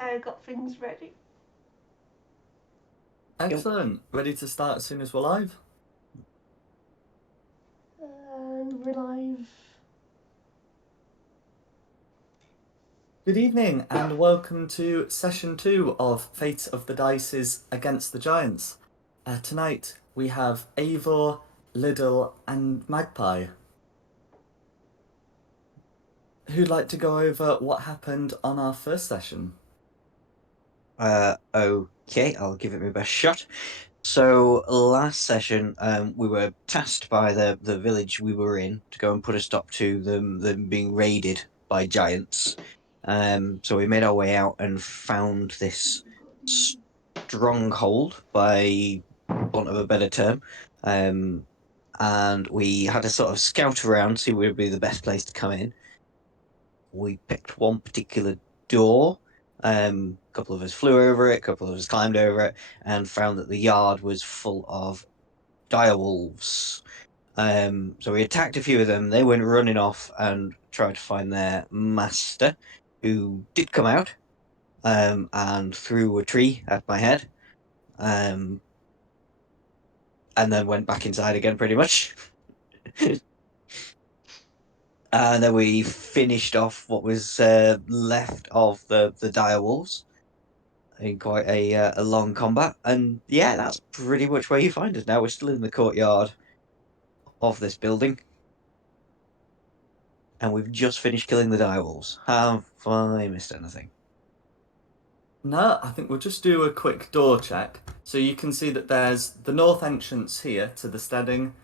I got things ready. Excellent. Ready to start as soon as we're live? And we're live. Good evening and welcome to session 2 of Fate of the Dice's Against the Giants. Tonight we have Eivor, Liddle and Magpie. Who'd like to go over what happened on our first session? Okay, I'll give it my best shot. So last session, we were tasked by the village we were in to go and put a stop to them being raided by giants. So we made our way out and found this stronghold, by want of a better term. And we had to sort of scout around, see where would be the best place to come in. We picked one particular door. A couple of us flew over it, a couple of us climbed over it, and found that the yard was full of direwolves. So we attacked a few of them. They went running off and tried to find their master, who did come out and threw a tree at my head, and then went back inside again, pretty much. And then we finished off what was left of the direwolves in quite a long combat. And yeah, that's pretty much where you find us now. We're still in the courtyard of this building, and we've just finished killing the direwolves. Have I missed anything? No, I think we'll just do a quick door check. So you can see that there's the north entrance here to the steading.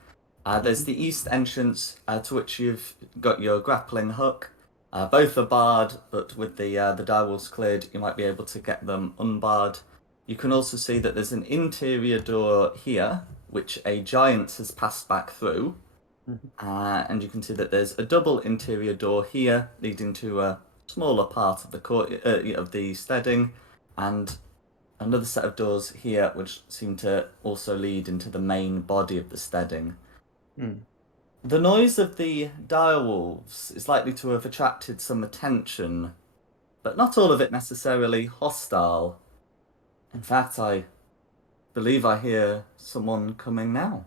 There's the east entrance to which you've got your grappling hook. Both are barred, but with the direwolves cleared, you might be able to get them unbarred. You can also see that there's an interior door here, which a giant has passed back through. And you can see that there's a double interior door here, leading to a smaller part of the court of the steading, and another set of doors here, which seem to also lead into the main body of the steading. Mm. The noise of the direwolves is likely to have attracted some attention, but not all of it necessarily hostile. In fact, I believe I hear someone coming now.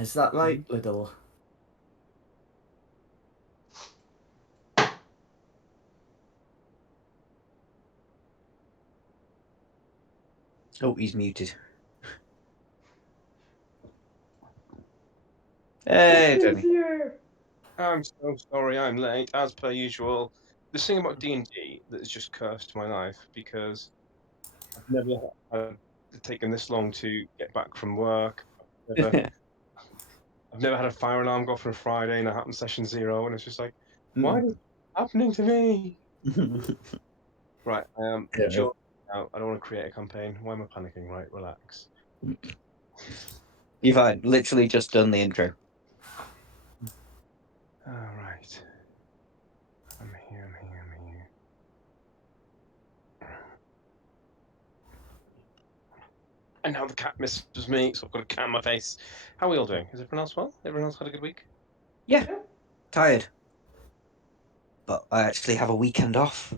Is that right, Liddle? Oh, he's muted. Hey, Who's Tony. here? I'm so sorry I'm late, as per usual. There's something about D&D that has just cursed my life because I've never had taken this long to get back from work. I've never had a fire alarm go off on a Friday and it happened session 0, and it's just like, why is it happening to me? Right, I am just out. I don't want to create a campaign. Why am I panicking? Right, relax. You're fine. Literally just done the intro. All right. I'm here. And now the cat misses me, so I've got a cat on my face. How are we all doing? Is everyone else well? Everyone else had a good week? Yeah, tired. But I actually have a weekend off.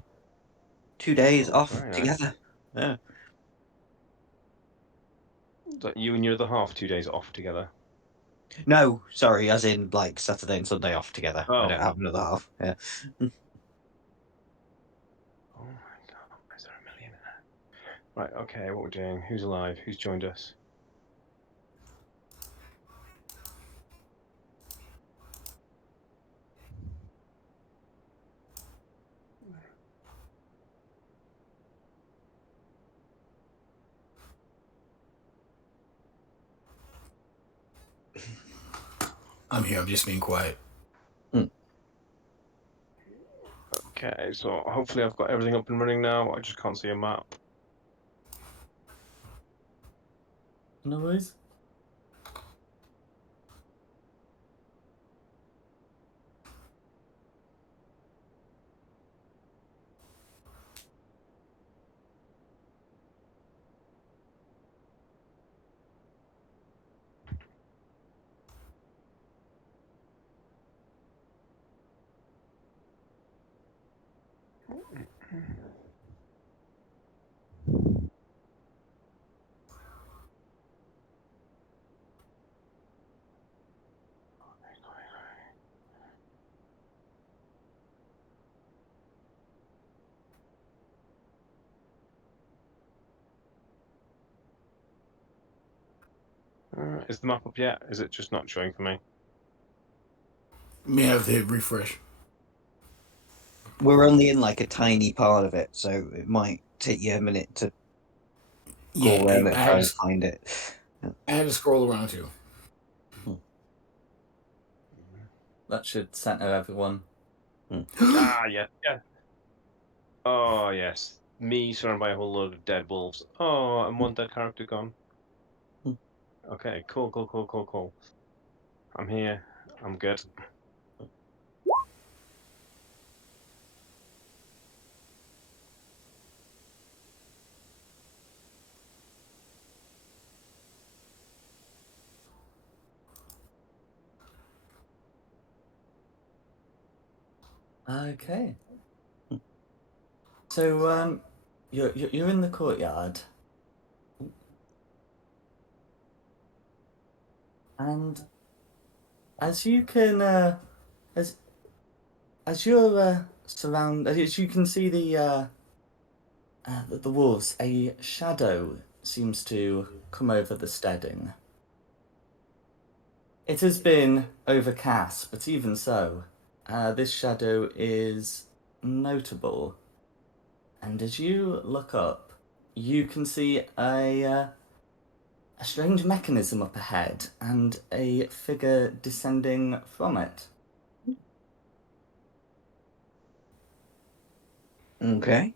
2 days Oh, off very nice. together. Yeah. So you and your other half 2 days off together. No, sorry, as in like Saturday and Sunday off together. I Oh. don't have another half. Yeah. Oh my god, is there a millionaire? Right, okay, what we're doing. Who's alive? Who's joined us? I'm here. I'm just being quiet. Okay, so hopefully I've got everything up and running now. I just can't see a map. No worries. Is the map up yet? Is it just not showing for me? You may have to hit refresh. We're only in like a tiny part of it, so it might take you a minute to Yeah, go around and I try had, and find it. I had to scroll around too. That should center everyone. Ah, yeah, yeah. Oh, yes. Me surrounded by a whole load of dead wolves. Oh, and one dead character gone. Okay, cool. I'm here. I'm good. Okay. So you're in the courtyard, and as you can as you're as you can see the wolves, a shadow seems to come over the steading. It has been overcast, but even so, this shadow is notable. And as you look up, you can see a strange mechanism up ahead and a figure descending from it. Okay.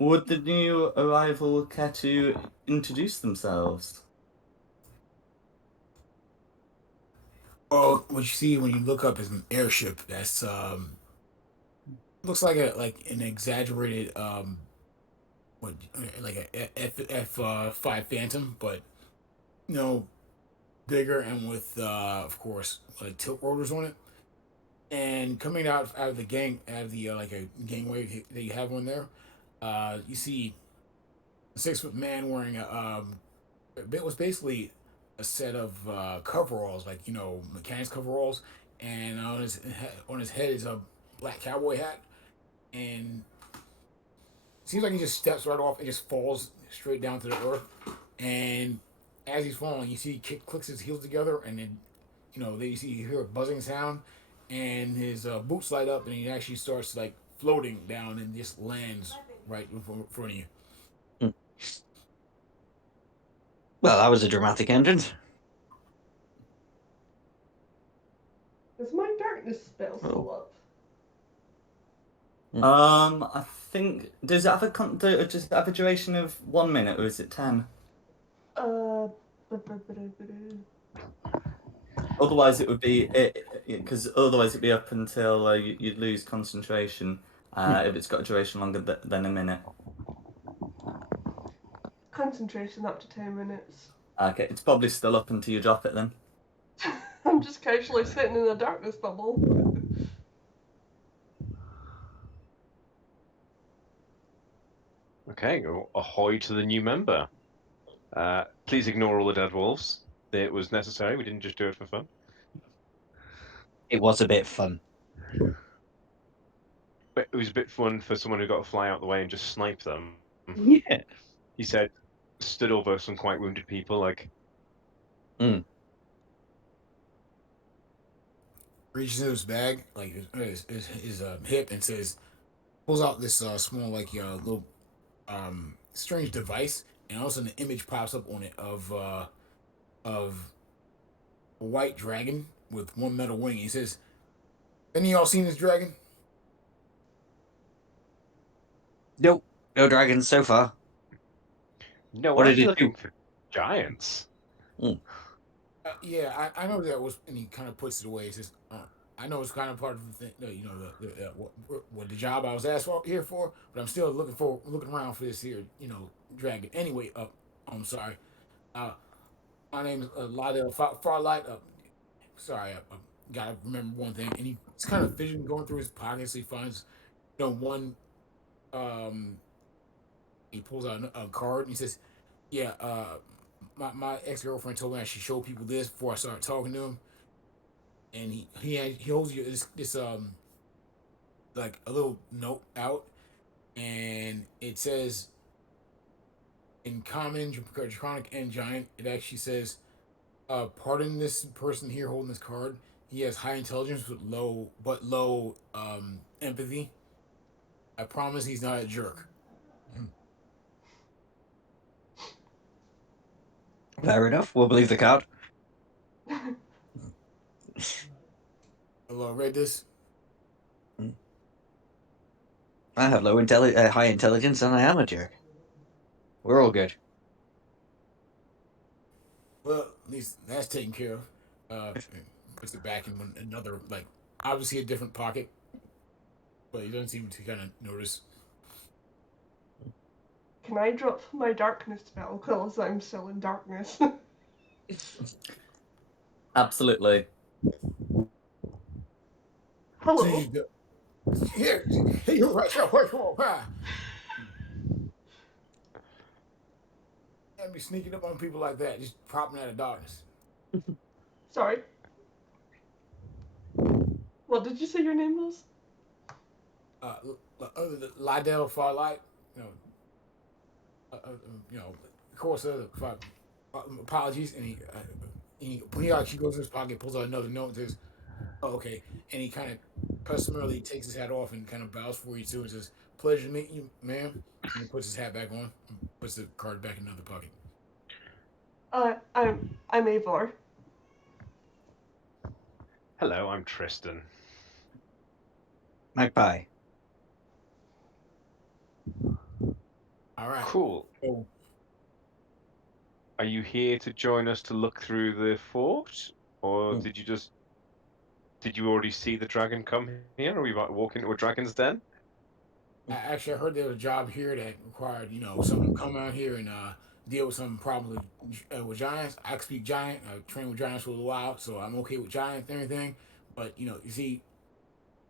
Would the new arrival care to introduce themselves? Well, what you see when you look up is an airship. That's looks like an exaggerated what like a F5 Phantom, but you know bigger and with of course tilt rotors on it. And coming out of the out of the like a gangway that you have on there, you see a 6 foot man wearing it was basically a set of coveralls, like mechanics coveralls, and on his head is a black cowboy hat, and it seems like he just steps right off and just falls straight down to the earth. And as he's falling, you see he clicks his heels together, and then then you hear a buzzing sound, and his boots light up, and he actually starts like floating down and just lands right in front of you. Well, that was a dramatic entrance. Is my darkness spell still up? I think does it have does it have a duration of 1 minute or is it 10? Otherwise, it would be because otherwise it'd be up until you'd lose concentration if it's got a duration longer than a minute. Concentration up to 10 minutes. Okay, it's probably still up until you drop it then. I'm just casually sitting in a darkness bubble. Okay, ahoy to the new member. Please ignore all the dead wolves. It was necessary. We didn't just do it for fun. It was a bit fun. But it was a bit fun for someone who got to fly out the way and just snipe them. Yeah. He said, stood over some quite wounded people, like. Reaches into his bag, like his hip, and pulls out this small little strange device, and all of a sudden an image pops up on it of a white dragon with one metal wing. He says, "Any of y'all seen this dragon?" Nope. No dragons so far. No, What we're did actually it do? looking for giants. Yeah, I know that was, and he kind of puts it away. He says, "I know it's kind of part of the thing, what the job I was asked here for, but I'm still looking around for this here, dragon. Anyway, I'm sorry. My name is Lydell Farlight. Sorry, I gotta remember one thing." And he's kind of fidgeting, going through his pockets. He finds, one he pulls out a card and he says, "Yeah, my ex girlfriend told me I should show people this before I start talking to them." And he holds you this like a little note out, and it says in common, draconic, and giant. It actually says, "Pardon this person here holding this card. He has high intelligence with low empathy. I promise he's not a jerk." Fair enough. We'll believe the card. Hello, read this. I have high intelligence, and I am a jerk. We're all good. Well, at least that's taken care of. Puts it back in another, like, obviously a different pocket, but he doesn't seem to kind of notice. Can I drop my darkness spell because I'm still in darkness? Absolutely. Hello. Here, you're right. Can't be sneaking up on people like that, just propping out of darkness. Sorry. What did you say your name was? Lydell Farlight, you know, you know, of course, apologies, and when he actually goes to his pocket, pulls out another note, and says, "Oh, okay," and he kind of customarily takes his hat off and kind of bows for you too, and says, "Pleasure to meet you, ma'am," and he puts his hat back on, and puts the card back in another pocket. I'm Avor. Hello, I'm Tristan. Magpie. All right. Cool. So, Are you here to join us to look through the fort, or Mm. did you already see the dragon come here, or are we about to walk into a dragon's den? I heard there was a job here that required, someone to come out here and deal with some problems with giants. I can speak giant. I trained with giants for a little while, so I'm okay with giants and everything. But you see,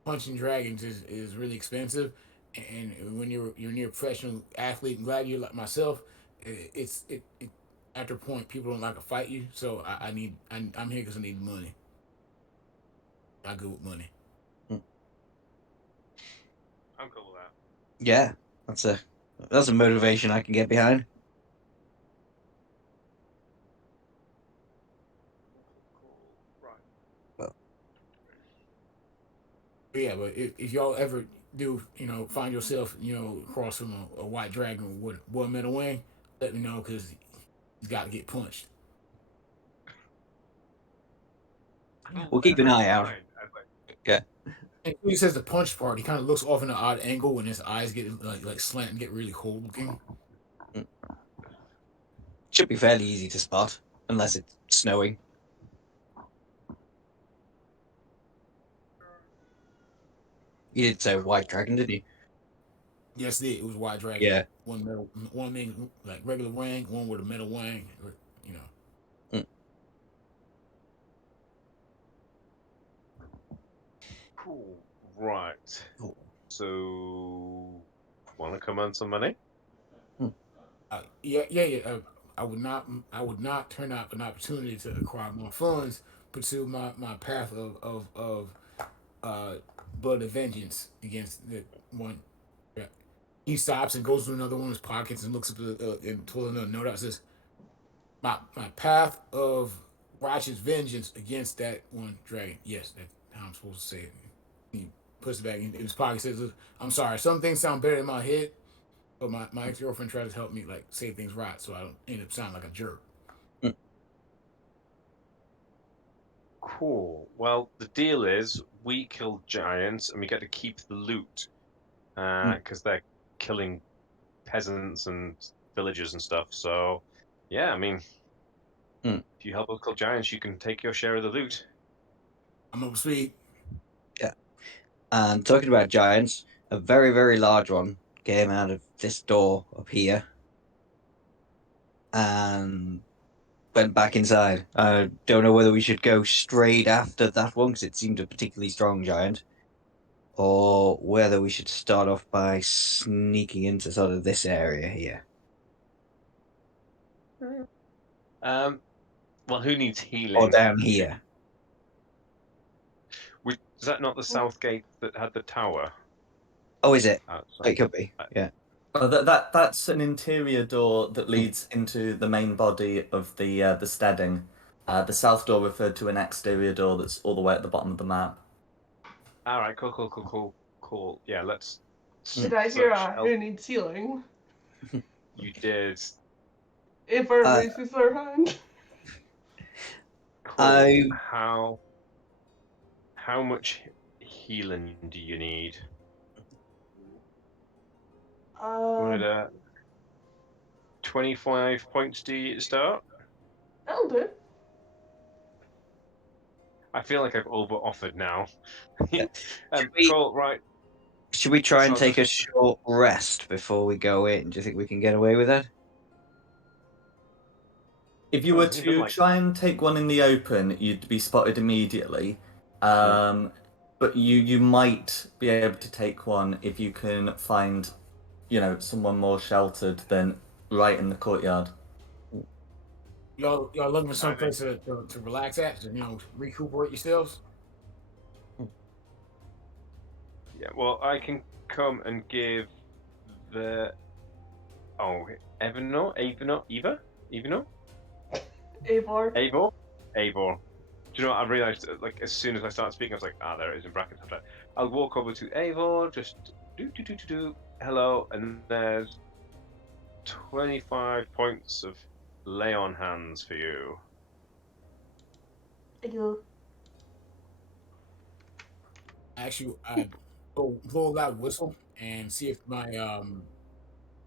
punching dragons is really expensive, and when you're near a professional athlete and gladiator like myself, it after a point people don't like to fight you. So I'm here because I need money. I go with money. I'm cool with that. Yeah, that's a motivation I can get behind. Cool. Right. Well, But yeah, but if y'all ever do, find yourself, across from a white dragon with one metal wing, let me know because he's got to get punched. we'll keep an eye out. Fine. Yeah. And when he says the punch part, he kind of looks off in an odd angle when his eyes get like slant and get really cold looking. Should be fairly easy to spot, unless it's snowing. You did say white dragon, didn't you? Yes, it was white dragon. Yeah. One wing like regular wing, one with a metal wing. You know. Mm. Cool. Right. Cool. So, want to come on some money? Yeah. I would not turn out an opportunity to acquire more funds, pursue my path of blood of vengeance against the one. Yeah. He stops and goes to another one of his pockets and looks up and pulls another note out. Says, "My path of righteous vengeance against that one dragon." Yes, that's how I'm supposed to say it. He puts it back in his pocket. Says, "I'm sorry. Some things sound better in my head, but my ex girlfriend tries to help me like say things right, so I don't end up sounding like a jerk." Mm. Cool. Well, the deal is we kill giants and we get to keep the loot because they're killing peasants and villagers and stuff. So, yeah, I mean, Mm. if you help us kill giants, you can take your share of the loot. I'm up to speed. Yeah. And talking about giants, a very, very large one came out of this door up here and went back inside. I don't know whether we should go straight after that one because it seemed a particularly strong giant. or whether we should start off by sneaking into sort of this area here. Well, who needs Or healing? down here. Is that not the south gate that had the tower Oh, is it? outside? It could be. Yeah. That's an interior door that leads into the main body of the steading. The south door referred to an exterior door that's all the way at the bottom of the map. All right, cool. Yeah, let's. Did I hear search who needs healing? You did. Eivor raises their hand. Cool. How much healing do you need? Would 25 points do you start? That'll do. I feel like I've over-offered now. Yeah. Cool, right. Should we try and So take a short rest before we go in? Do you think we can get away with that? If you were to try and take one in the open, you'd be spotted immediately. But you might be able to take one if you can find, someone more sheltered than right in the courtyard. Y'all looking for some place to relax at, to recuperate yourselves? Yeah, well, I can come and give the Eivor. Do you know what I realised? Like as soon as I started speaking, I was like, there it is in brackets. I'll walk over to Eivor, just do. Hello, and there's 25 points of lay on hands for you. Thank you. Actually, I blow a loud whistle and see if my I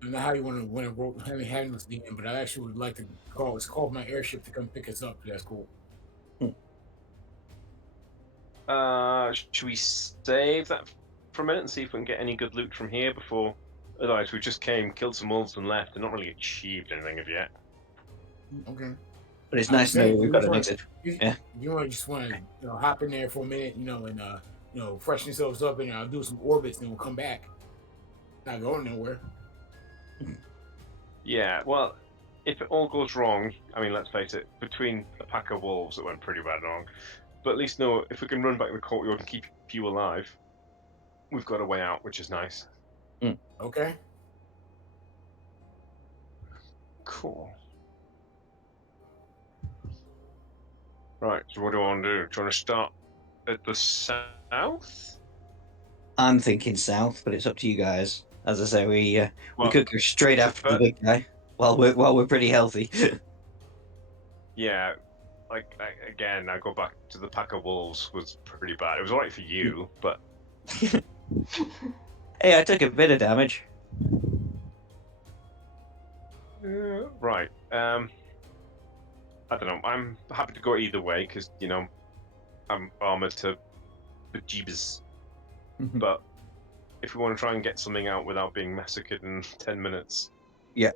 don't know how you want to handle this DM, but I actually would like to call my airship to come pick us up. That's cool. Should we save that for a minute and see if we can get any good loot from here before? Otherwise, we just came, killed some wolves, and left, and not really achieved anything as yet. Okay. But it's nice to know we've got an exit. Yeah. You just want to hop in there for a minute, and freshen yourselves up, and I'll do some orbits, and we'll come back. Not going nowhere. Yeah, well, if it all goes wrong, I mean, let's face it, between a pack of wolves, it went pretty bad wrong. But at least know if we can run back to the courtyard and keep you alive, we've got a way out, which is nice. Okay. Cool. Right, so what do I want to do? Do you want to start at the south? I'm thinking south, but it's up to you guys. As I say, we could go straight after the big guy while we're pretty healthy. Yeah, I go back to the pack of wolves was pretty bad. It was alright for you, but hey, I took a bit of damage. Right. I don't know. I'm happy to go either way because I'm armored to the jeebus. But if we want to try and get something out without being massacred in 10 minutes, yeah,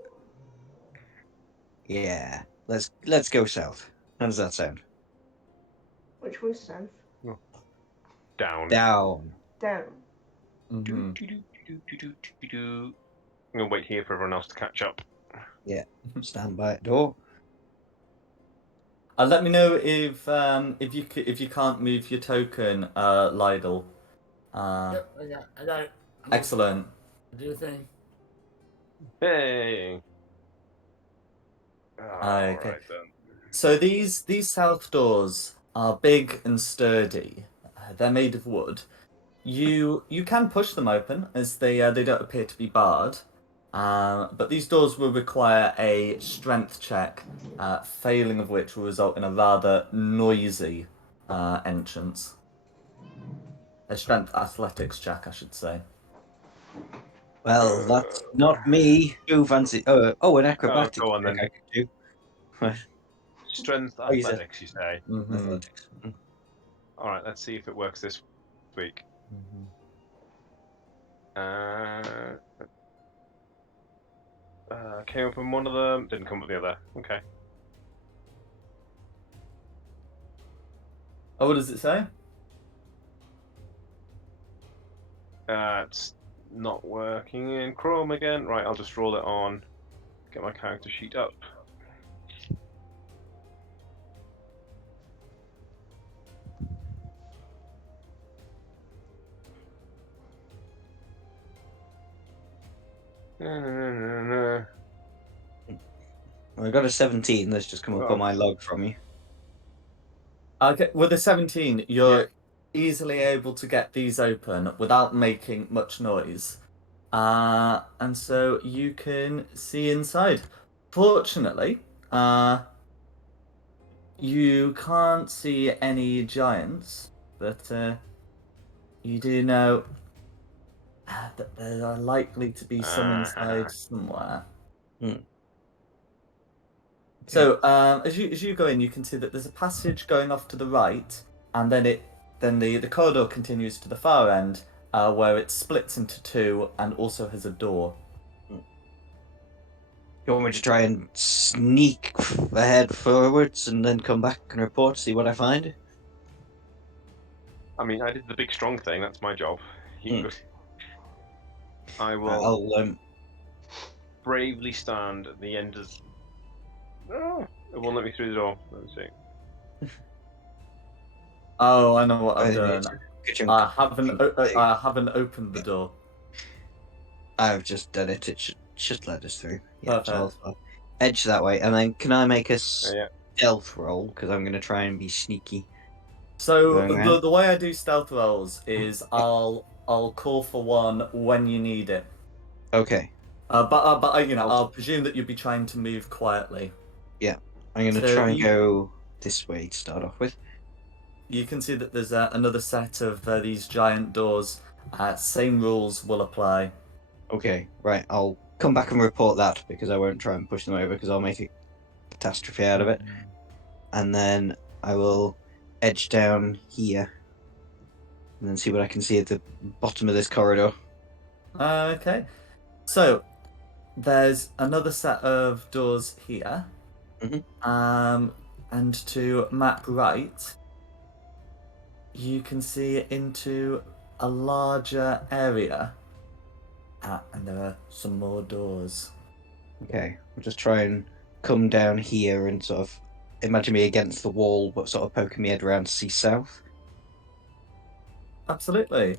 let's go south. How does that sound? Which way south? down. Down. I'm gonna wait here for everyone else to catch up. Yeah, stand by at door. Let me know if you can't move your token, Lydell. Yep, I got it. Excellent. Do your thing. Hey. Okay. Right then. So these south doors are big and sturdy. They're made of wood. You can push them open as they don't appear to be barred. But these doors will require a strength check, failing of which will result in a rather noisy entrance. A strength athletics check, I should say. Well, that's not me. Who fancy? An acrobatics go on, check then. I could do. Strength athletics, you say? Athletics. All right, let's see if it works this week. Came up on one of them, didn't come up with the other. Okay. Oh, what does it say? It's not working in Chrome again. Right, I'll just roll it on. Get my character sheet up. Well, I got a 17 that's just come up Oh. on my log from you. Okay, with a 17, you're easily able to get these open without making much noise. And so you can see inside. Fortunately, you can't see any giants, but you do know that there are likely to be some inside somewhere. Hmm. So as you go in, you can see that there's a passage going off to the right, and then the corridor continues to the far end, where it splits into two and also has a door. You want me to try and sneak ahead forwards and then come back and report, see what I find? I mean, I did the big strong thing. That's my job. Hmm. I will I'll bravely stand at the end of. Oh, it won't let me through the door. Let me see. Oh, I know what I've I need done. to I haven't opened the door. I've just done it. It should let us through. Yeah, Perfect. I'll edge that way, and then can I make a Yeah. stealth roll because I'm going to try and be sneaky. So Going around? the way I do stealth rolls is I'll call for one when you need it. Okay. But you know, I'll presume that you'd be trying to move quietly. Yeah, I'm going to So try and go this way to start off with. You can see that there's another set of these giant doors. Same rules will apply. Okay, right. I'll come back and report that because I won't try and push them over because I'll make a catastrophe out of it. And then I will edge down here and then see what I can see at the bottom of this corridor. Okay. So there's another set of doors here. Mhm. And to map right, you can see into a larger area. And there are some more doors. Okay, I'll just try and come down here and sort of imagine me against the wall, but sort of poking my head around to see south. Absolutely.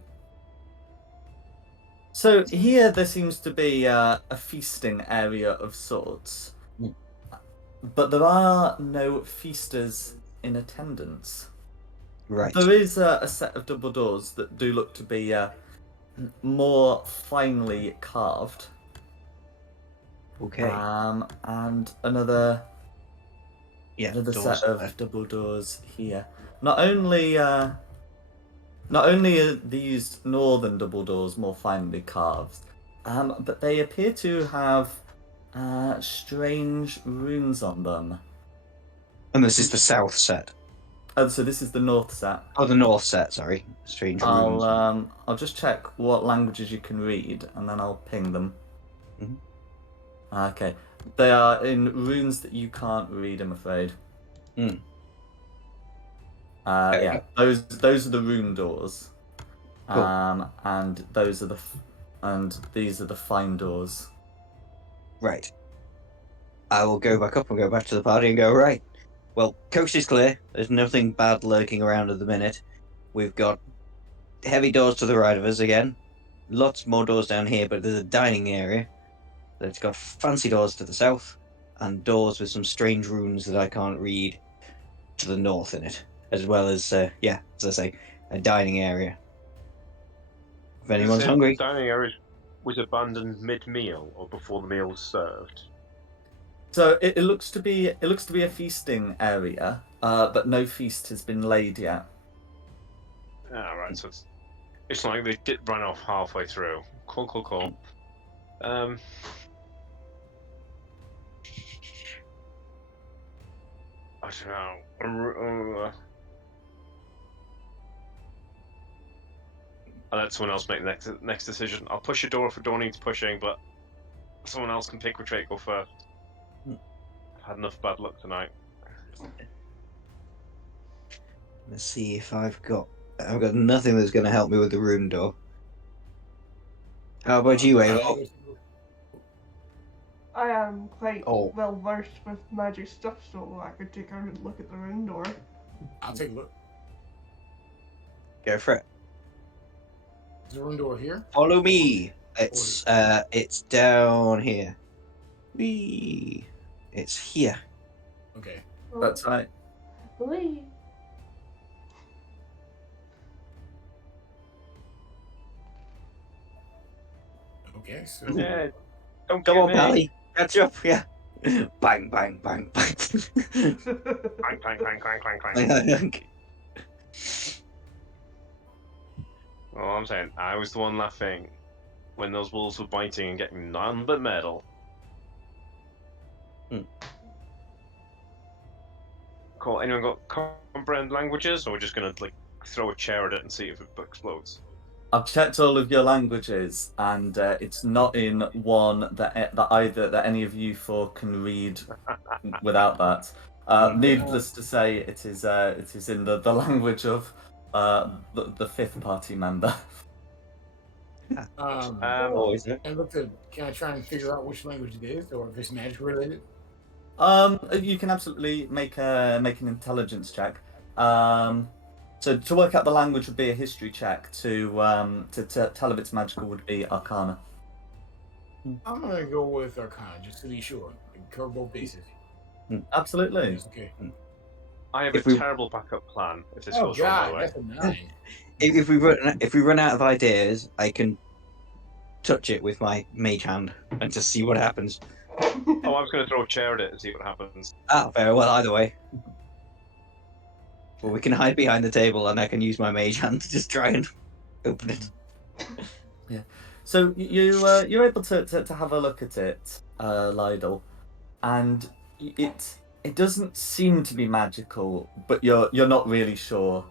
So here there seems to be a feasting area of sorts, Mm. but there are no feasters in attendance. Right. There is a set of double doors that do look to be more finely carved. Okay. And another Yeah. set doors of there. double doors here. Not only are these northern double doors more finely carved, but they appear to have strange runes on them. And this is the south set. So this is the north set. Oh, the north set. Sorry, strange runes. I'll just check what languages you can read, and then I'll ping them. Mhm. Okay, they are in runes that you can't read, I'm afraid. Mm. Yeah, those are the rune doors. Cool. And these are the fine doors. Right. I will go back up and go back to the party and go, right. Well, coast is clear. There's nothing bad lurking around at the minute. We've got heavy doors to the right of us again. Lots more doors down here, but there's a dining area that's got fancy doors to the south and doors with some strange runes that I can't read to the north in it, as well as, as I say, a dining area. If anyone's hungry. The dining area was abandoned mid-meal or before the meal was served. So it looks to be a feasting area, but no feast has been laid yet. Ah, right. So it's not like they did run off halfway through. Cool. I don't know. I'll let someone else make the next decision. I'll push a door if a door needs pushing, but someone else can pick which way to go first. I've had enough bad luck tonight. Let's see if I've got nothing that's going to help me with the room door. How about you, I Avo? guess- I am quite Oh. well versed with magic stuff, so I could take a look at the room door. I'll take a look. Go for it. Is the room door here? Follow me. It's down here. Whee! It's here. Okay. That's right. Lee. Okay, so Yeah, don't Come get on, me. Pally. Catch up. Yeah. Bang, bang, bang, bang. Clang, clang, clang, clang, clang, clang. Bang. Oh, I'm saying I was the one laughing when those wolves were biting and getting none but metal. Cool. Anyone got comprehend languages, or we're just gonna like throw a chair at it and see if it explodes? I've checked all of your languages, and it's not in one that any of you four can read without that. Needless to say, it is in the language of the fifth party member. Always there. and look to can I try and figure out which language it is or if it's magic related? You can absolutely make an intelligence check. So to work out the language would be a history check. To tell if it's magical would be Arcana. I'm gonna go with Arcana just to be sure. Cover both bases. Absolutely. Yes, okay. I have If a we- terrible backup plan if this Oh goes wrong. By the god, way, that's a 9. If we run out of ideas, I can touch it with my mage hand and just see what happens. oh, I was going to throw a chair at it and see what happens. Ah, very well. Either way. Well, we can hide behind the table, and I can use my mage hand to just try and open it. So you're able to have a look at it, Lydell, and it doesn't seem to be magical, but you're not really sure.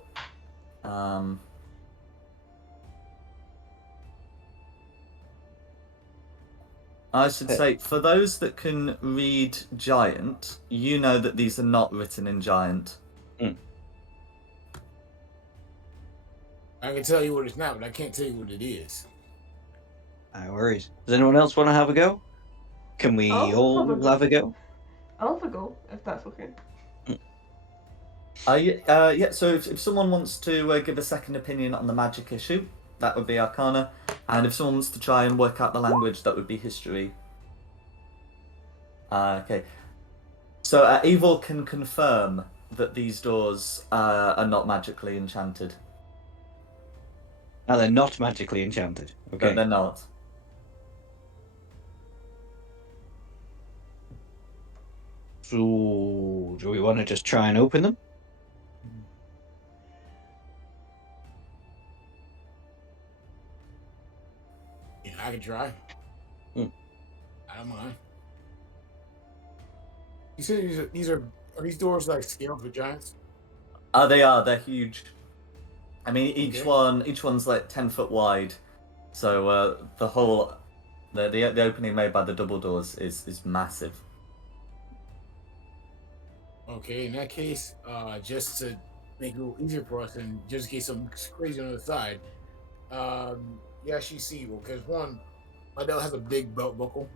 I should say, for those that can read Giant, you know that these are not written in Giant. I can tell you what it's not, but I can't tell you what it is. No worries. Does anyone else want to have a go? Can we I'll all have a go. have a go? I'll have a go, if that's okay. Yeah, so if someone wants to give a second opinion on the magic issue, that would be Arcana. And if someone wants to try and work out the language, that would be History. Okay. So Evil can confirm that these doors are not magically enchanted. No, they're not magically enchanted. Okay. But they're not. So, do we want to just try and open them? Yeah, I can try. I don't mind. You said these are these doors like scaled for giants? They are. They're huge. I mean, each Okay. one's like 10 foot wide. So the whole the opening made by the double doors is massive. Okay, in that case, just to make it a little easier for us, and just in case something's crazy on the other side, you actually see, well, because one, Adele has a big belt buckle.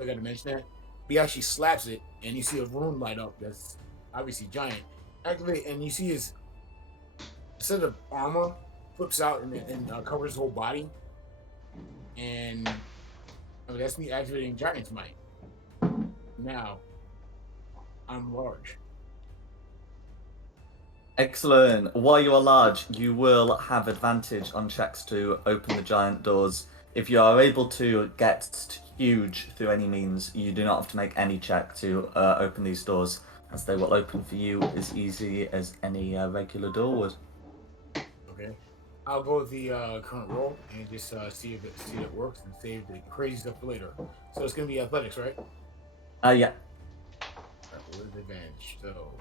I got to mention that. He actually slaps it, and you see a rune light up that's obviously giant. Activate, and you see his set of armor flips out and covers his whole body. And that's me activating Giant's Might. Now, I'm large. Excellent. While you are large, you will have advantage on checks to open the giant doors. If you are able to get huge through any means, you do not have to make any check to open these doors, as they will open for you as easy as any regular door would. Okay. I'll go with the current roll and just see if it works and save the crazy stuff for later. So it's gonna be athletics, right? Yeah. With advantage. So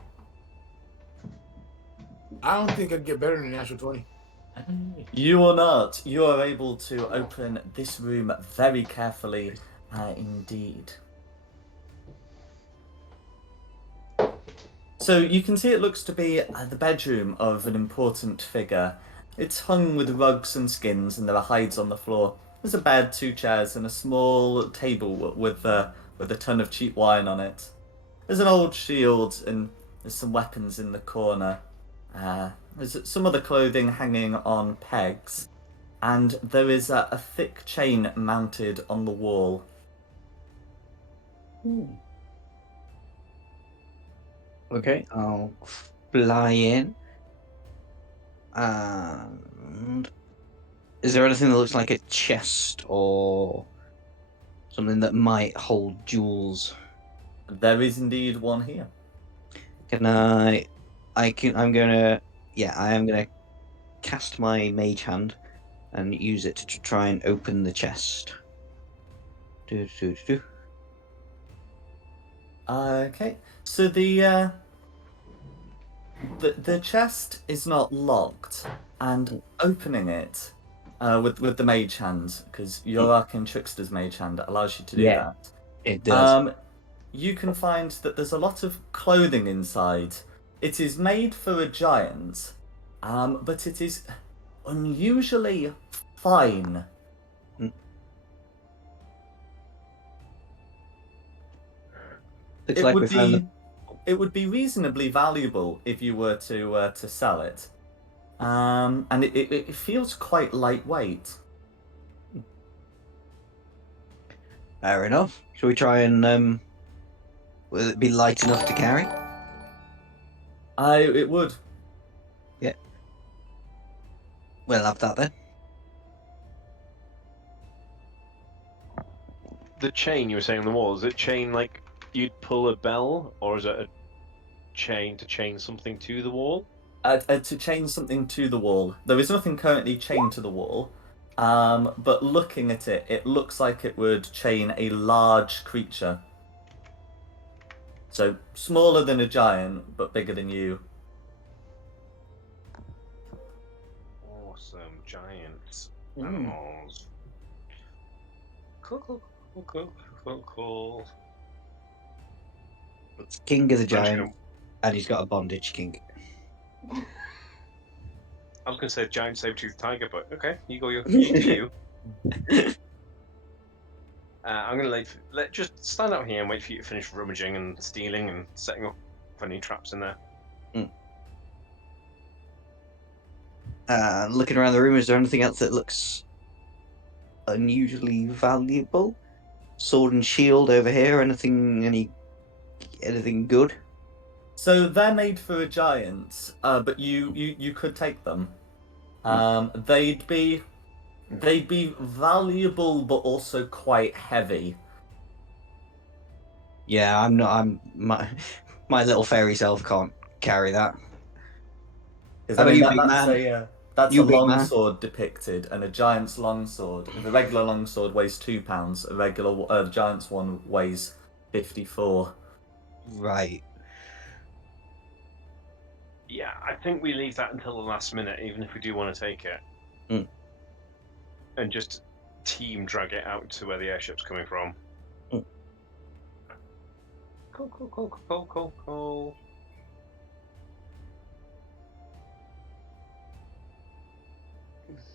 I don't think I'd get better than a natural 20. You or not, you are able to open this room very carefully indeed. So you can see it looks to be the bedroom of an important figure. It's hung with rugs and skins and there are hides on the floor. There's a bed, 2 chairs, and a small table with a ton of cheap wine on it. There's an old shield and there's some weapons in the corner. There's some other clothing hanging on pegs, and there is a thick chain mounted on the wall. Okay, I'll fly in. And is there anything that looks like a chest or something that might hold jewels? There is indeed one here. Can I? I'm gonna. Yeah, I am gonna cast my mage hand and use it to try and open the chest. Okay, so the chest is not locked, and opening it with the mage hand, because your arcane trickster's mage hand allows you to do Yeah, that. It does. You can find that there's a lot of clothing inside. It is made for a giant, but it is unusually fine. Looks like we found the... It would be reasonably valuable if you were to sell it. And it feels quite lightweight. Fair enough. Shall we try and will it be light enough to carry? It would. Yeah. We'll have that then. The chain you were saying on the wall, is it chain like you'd pull a bell, or is it a chain to chain something to the wall? To chain something to the wall. There is nothing currently chained to the wall, but looking at it, it looks like it would chain a large creature. So smaller than a giant, but bigger than you. Awesome, giants, animals. Cool. It's King is a giant, Mention- and he's got a bondage kink. I was going to say giant saber-toothed tiger, but okay, you go. You. I'm going to let just stand out here and wait for you to finish rummaging and stealing and setting up any traps in there. Looking around the room, is there anything else that looks unusually valuable? Sword and shield over here. Anything good? So they're made for a giant, but you could take them. They'd be valuable, but also quite heavy. Yeah, my little fairy self can't carry that. Because I mean, you big man. that's You a big man. longsword depicted, and a giant's longsword. If a regular longsword weighs 2 pounds, a giant's one weighs 54. Right. Yeah, I think we leave that until the last minute, even if we do want to take it. And just team drag it out to where the airship's coming from. Cool.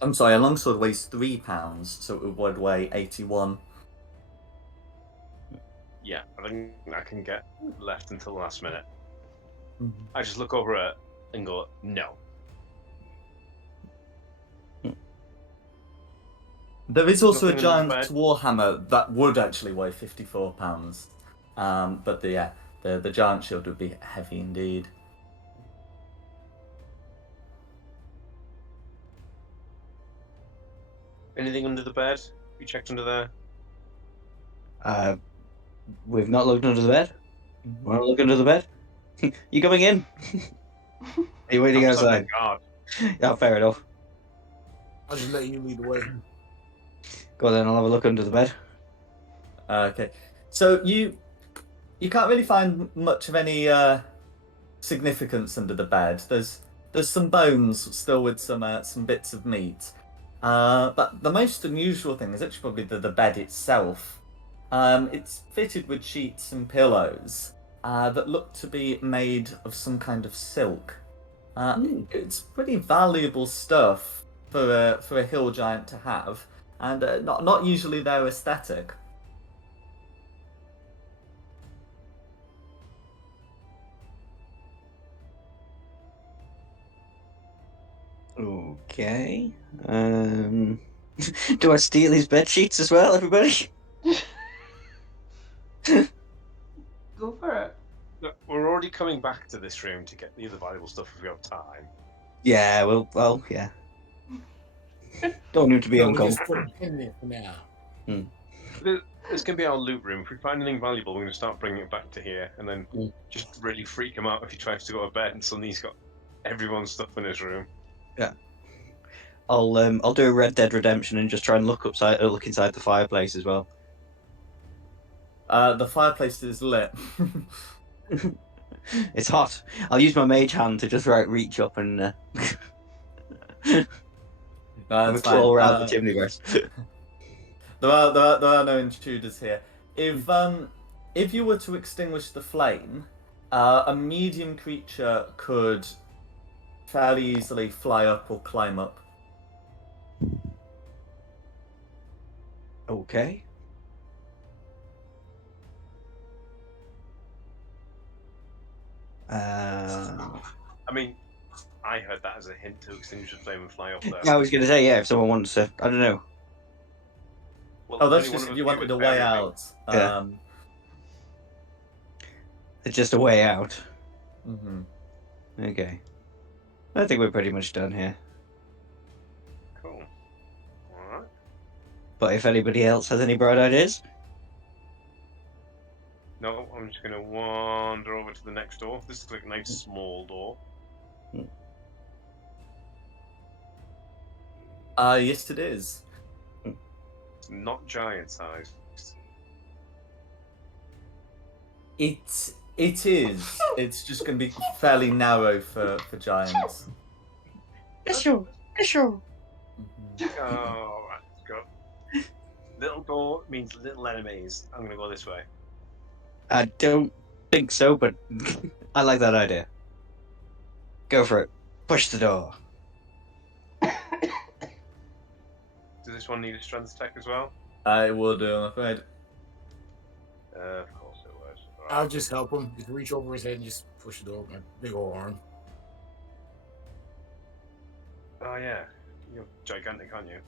I'm sorry, a longsword weighs 3 pounds, so it would weigh 81. Yeah, I think I can get left until the last minute. Mm-hmm. I just look over it and go, no. There is also Nothing a giant in the warhammer that would actually weigh 54 pounds. But the giant shield would be heavy indeed. Anything under the bed? You checked under there? We've not looked under the bed. Want to look under the bed? You coming in? Are you waiting outside? God. Yeah, fair enough. I'll just let you lead the way. Go on then, I'll have a look under the bed. Okay, so you can't really find much of any significance under the bed. There's some bones still with some bits of meat. But the most unusual thing is actually probably the bed itself. It's fitted with sheets and pillows that look to be made of some kind of silk. It's pretty valuable stuff for a hill giant to have. and not usually their aesthetic. Okay. Do I steal his bed sheets as well, everybody? Go for it. Look, we're already coming back to this room to get the other valuable stuff if we have time. Yeah, well, yeah. Don't need to be So we uncomfortable. just put a pin in it for now. This can be our loot room. If we find anything valuable, we're going to start bringing it back to here, and then just really freak him out if he tries to go to bed and suddenly he's got everyone's stuff in his room. I'll do a Red Dead Redemption and just try and look inside the fireplace as well. The fireplace is lit. It's hot. I'll use my mage hand to just reach up and That's claw fine. around the chimney breast. There are no intruders here. If you were to extinguish the flame, a medium creature could fairly easily fly up or climb up. Okay. I mean, I heard that as a hint to extinguish the flame and fly up there. Yeah, I was going to say, yeah, if someone wants to, I don't know. Well, Oh, that's only one just of if us you knew wanted it a way buried me. out. Yeah. It's just a way out. Mm-hmm. Okay. I think we're pretty much done here. Cool. Alright. But if anybody else has any bright ideas, No, I'm just going to wander over to the next door. This is like a nice small door. Yes, it is. It's not giant sized. It is. It's just going to be fairly narrow for giants. sure. Mhm. Oh, right, let's go. Little door means little enemies. I'm going to go this way. I don't think so, but I like that idea. Go for it. Push the door. Does this one need a strength check as well? I will do, I'm afraid. Of course it would. I'll just help him. Just reach over his head and just push the door with my big old arm. Oh yeah, you're gigantic, aren't you?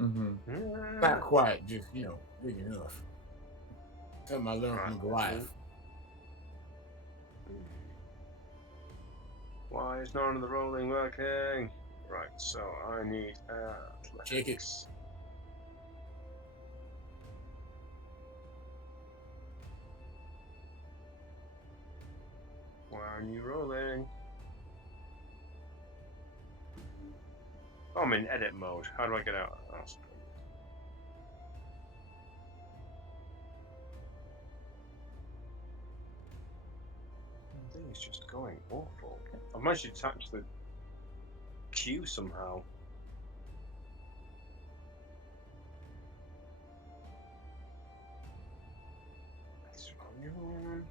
Mm-hmm. Not quite, just big enough. Something I learned from Goliath. Why is none of the rolling working? Right, so I need Check it. athletics. Why aren't you rolling? Oh, I'm in edit mode. How do I get out? Oh, thing is just going awful. I've managed to attach the queue somehow. That's wrong.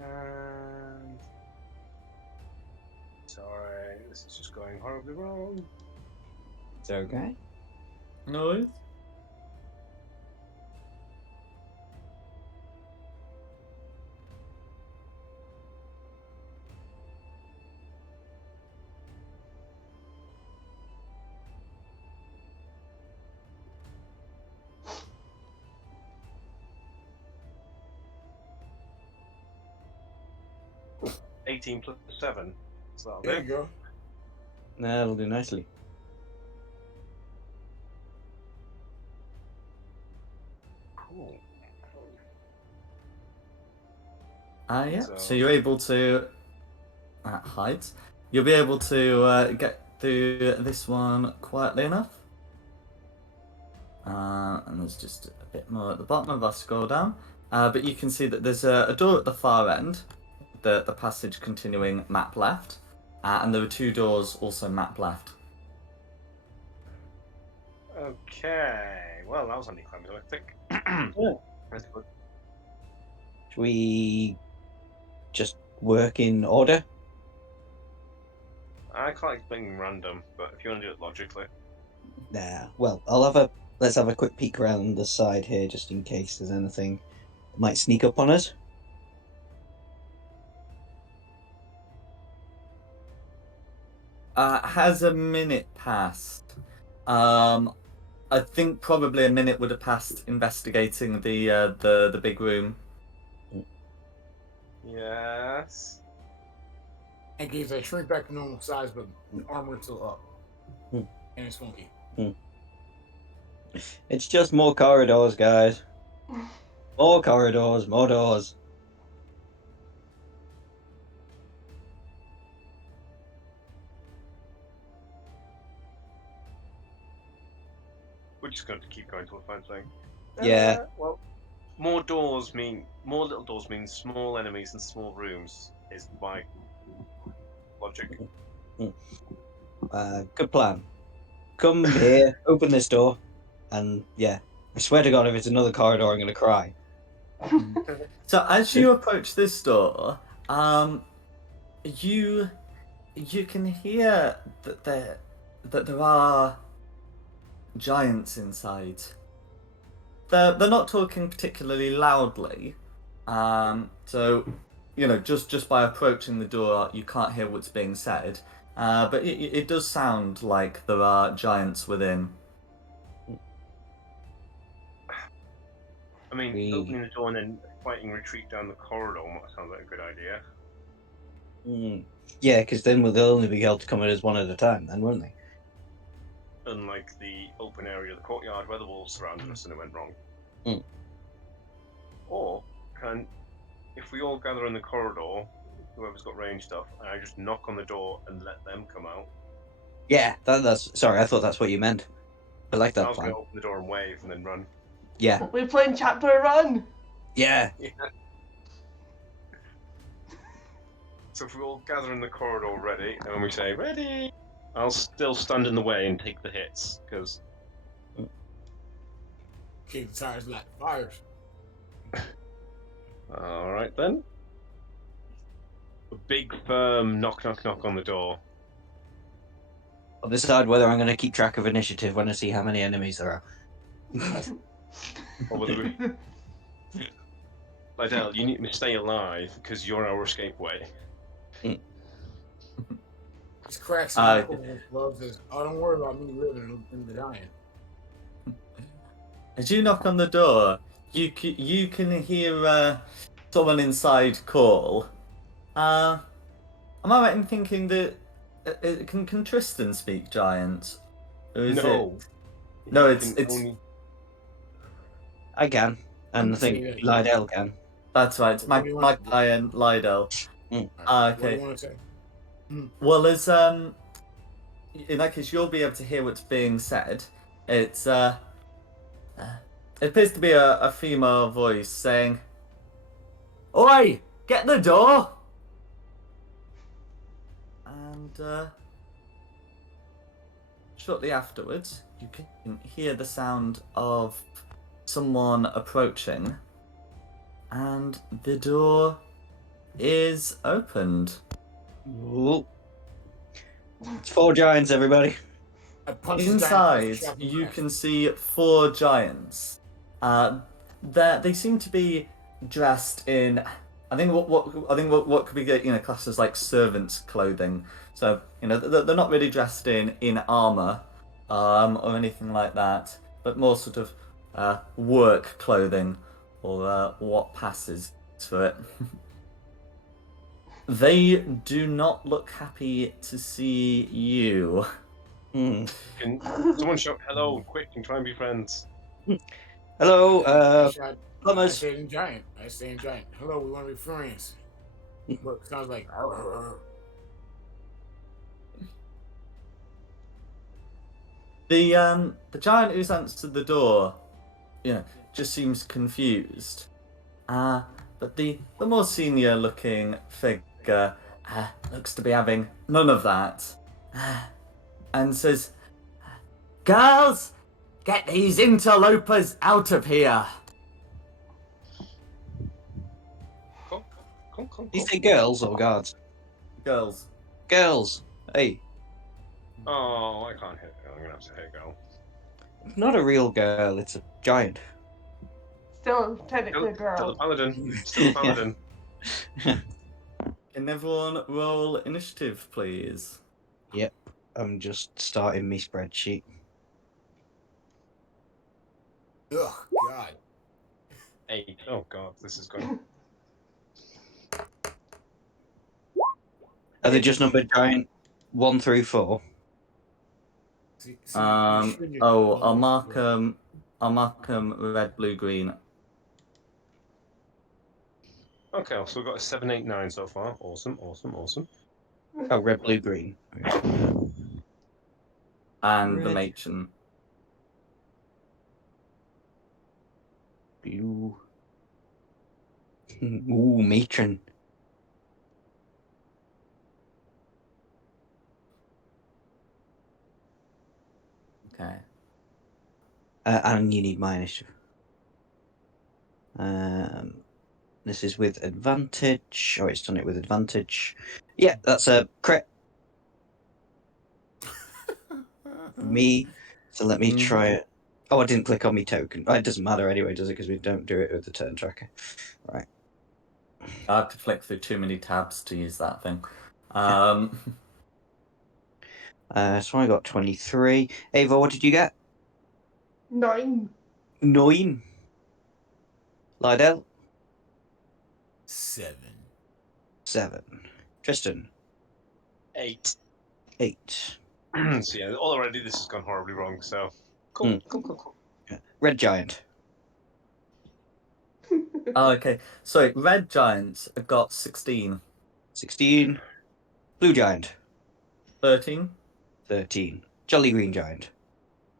And sorry, this is just going horribly wrong. It's okay. No worries. Ooh, 18 plus 7. So that'll There you do. go. That'll do nicely. Cool. Yeah. So- So you're able to at height. You'll be able to get through this one quietly enough. And there's just a bit more at the bottom if I scroll down. But you can see that there's a door at the far end, the passage continuing map left, and there are two doors also map left. Okay, well, that was anticlimactic. That's good. Should we just work in order? I can't explain random, but if you want to do it logically. Nah. Well, let's have a quick peek around the side here, just in case there's anything that might sneak up on us. Has a minute passed? I think probably a minute would have passed investigating the big room. Yes. And gives a shrink back to normal size, but the armor is still up. Hmm. And it's funky. It's just more corridors, guys. More corridors, more doors. We're just going to keep going till we find something. Yeah. Well, more little doors mean small enemies and small rooms. Is my logic. Good plan. Come here, open this door, and yeah, I swear to God, if it's another corridor, I'm gonna cry. So as you approach this door, you can hear that there are giants inside. They're not talking particularly loudly, so just by approaching the door, you can't hear what's being said. But it does sound like there are giants within. I mean, opening the door and then fighting retreat down the corridor sounds like a good idea. Yeah, because then they'll only be able to come in as one at a time, then, won't they? Unlike the open area of the courtyard where the wolves surrounded us and it went wrong. Or if we all gather in the corridor, whoever's got range stuff, and I just knock on the door and let them come out. Yeah, that's. Sorry, I thought that's what you meant. I like that I was plan. going to open the door and wave and then run. Yeah. We're playing chapter run. Yeah. So if we all gather in the corridor ready, and when we say ready, I'll still stand in the way and take the hits, because... Kick the tires like fires. Alright then. A big firm knock on the door. I'll decide whether I'm going to keep track of initiative when I see how many enemies there are. Or whether we... Lydell, you need to stay alive, because you're our escape way. Just cracks and gloves says, "Oh, don't worry about me living in the giant." As you knock on the door, you can hear someone inside call. Am I right in thinking that can Tristan speak giant? Or is No. It... No, it's only... I can, and I think Lydell can. That's right. It's Magpie and Lydell. Okay. Okay. What do you want to say? Well, as in that case, you'll be able to hear what's being said. It's it appears to be a female voice saying, "Oi, get the door!" And shortly afterwards, you can hear the sound of someone approaching, and the door is opened. Ooh. It's 4 giants, everybody. Inside, you can see 4 giants. They seem to be dressed in, I think what could be classed as like servants' clothing. So they're not really dressed in armor, or anything like that, but more sort of work clothing, or what passes for it. They do not look happy to see you. Can someone shout hello quick and try and be friends? Hello, I plumbers. say in giant. Hello, we want to be friends. But sounds like. The giant who's answered the door, just seems confused. But the more senior looking figure looks to be having none of that, and says, "Girls, get these interlopers out of here. Do you say girls or guards? Girls. Girls. Hey, Oh, I can't hit. I'm gonna have to hit a girl. it's not a real girl. It's a giant. Still technically a Still a girl. paladin. Still a paladin. Can everyone roll initiative, please? Yep. I'm just starting my spreadsheet. Ugh, God. 8. Oh god, this is going. Are they just numbered giant 1 through 4? See, you should just Oh, number I'll mark 'em red, blue, green. Okay, so we've got a 7, 8, 9 so far. Awesome. Oh, red, blue, green. And the Red. matron. Blue. Ooh, matron. Okay. And you need my initiative. This is with advantage. Oh, it's done it with advantage. Yeah, that's a crit for me. So let me try it. Oh, I didn't click on my token. Oh, it doesn't matter anyway, does it? Because we don't do it with the turn tracker. Right. I have to flick through too many tabs to use that thing. So I got 23. Ava, what did you get? 9. 9. Lydell? 7. 7. Tristan? 8. 8. So yeah, already this has gone horribly wrong. So cool. Yeah. Red Giant? Oh, okay. So red giants have got 16. 16. Blue Giant? 13. 13. Jolly Green Giant?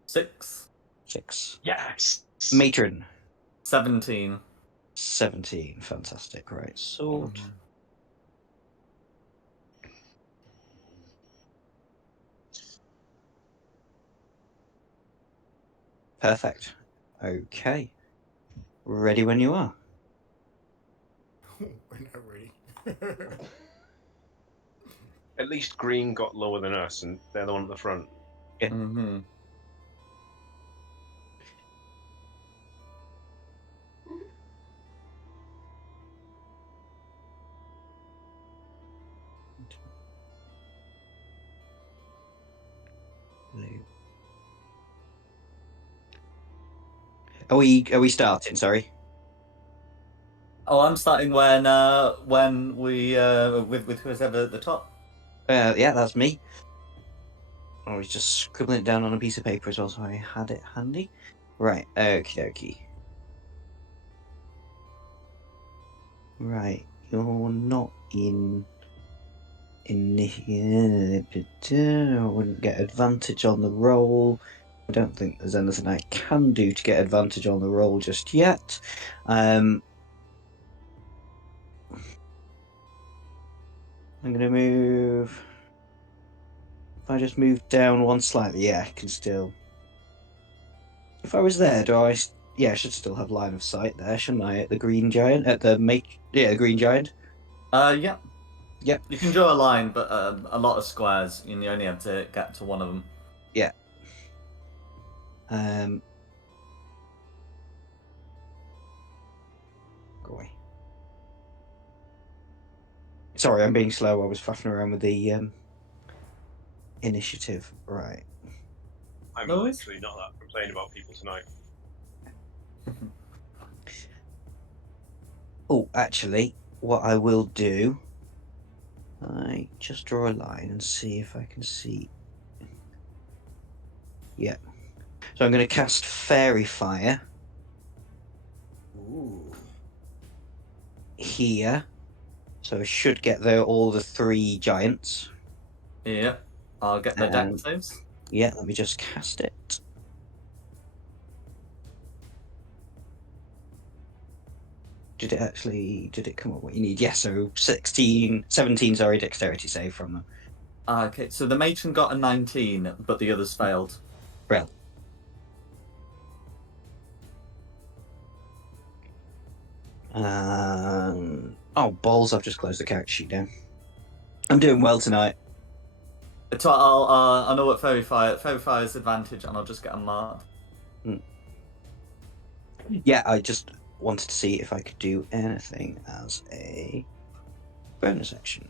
6. 6. Yes. Matron? 17. 17. Fantastic. Right. Sword. Perfect. Okay. Ready when you are. We're not ready. At least green got lower than us, and they're the one at the front. Mm-hmm. Blue. Are we starting? Sorry. Oh, I'm starting when we with who's ever at the top. Yeah, that's me. I was just scribbling it down on a piece of paper as well, so I had it handy. Right. Okie dokie. Right. You're not in here. I wouldn't get advantage on the roll. I don't think there's anything I can do to get advantage on the roll just yet. I'm gonna move. If I just move down one slightly, yeah, I can still. If I was there, Yeah, I should still have line of sight there, shouldn't I? At the green giant, the green giant. Yeah. Yep. You can draw a line, but a lot of squares, and you only have to get to one of them. Yeah. Go away. Sorry, I'm being slow. I was faffing around with the initiative. Right. I'm No. literally not that complaining about people tonight. Oh, actually, what I will do, I just draw a line and see if I can see. Yeah. So I'm going to cast Fairy Fire Ooh. here. So I should get all the 3 giants. Yeah. I'll get the deck saves. Yeah, let me just cast it. Did it come up what you need? Yeah, so 17, sorry, dexterity save from them. Okay, so the matron got a 19, but the others failed. Well. Oh, balls, I've just closed the character sheet down. I'm doing well tonight. So I'll know what Fairy Fire's advantage, and I'll just get a mark. Yeah, I just wanted to see if I could do anything as a bonus action.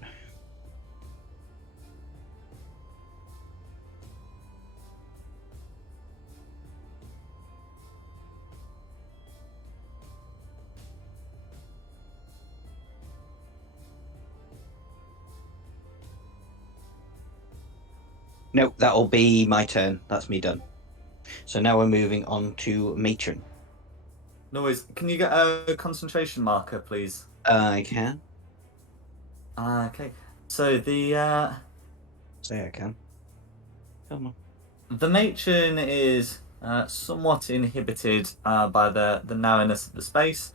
Nope, that'll be my turn. That's me done. So now we're moving on to Matron. No worries. Can you get a concentration marker, please? I can. Okay. So Say I can. Come on. the matron is somewhat inhibited by the narrowness of the space,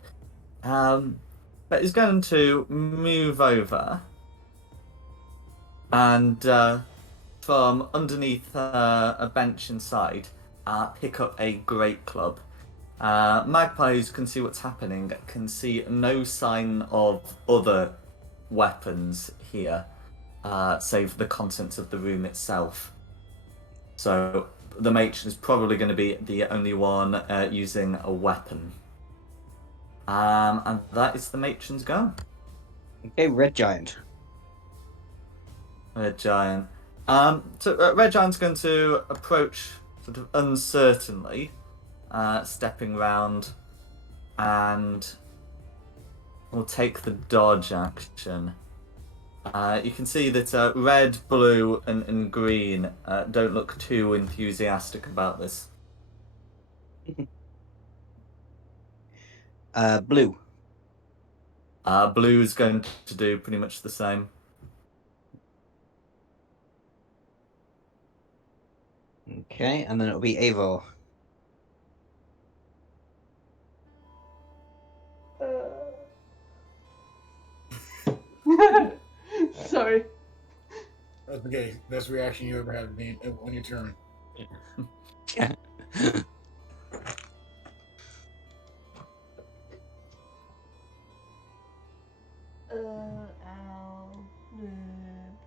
but is going to move over and from underneath a bench inside pick up a great club. Magpies can see what's happening, can see no sign of other weapons here, save the contents of the room itself. So the matron is probably going to be the only one using a weapon. And that is the matron's go. Okay, Red Giant. Red Giant. So Red Giant's going to approach sort of uncertainly, stepping round, and will take the dodge action. You can see that red, blue, and green don't look too enthusiastic about this. Blue. Blue is going to do pretty much the same. Okay, and then it'll be Eivor. Sorry. That's okay. Best reaction you ever have on your turn. Yeah. I'll move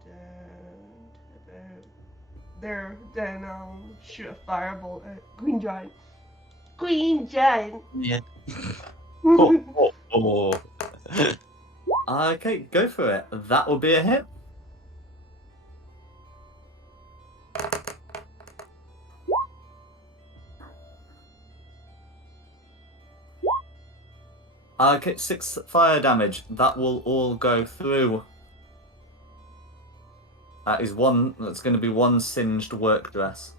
down to about there. Then I'll shoot a firebolt at Green Giant. Green Giant. Yeah. Oh. Okay, go for it. That will be a hit. Okay, 6 fire damage. That will all go through. That is one. That's going to be one singed work dress.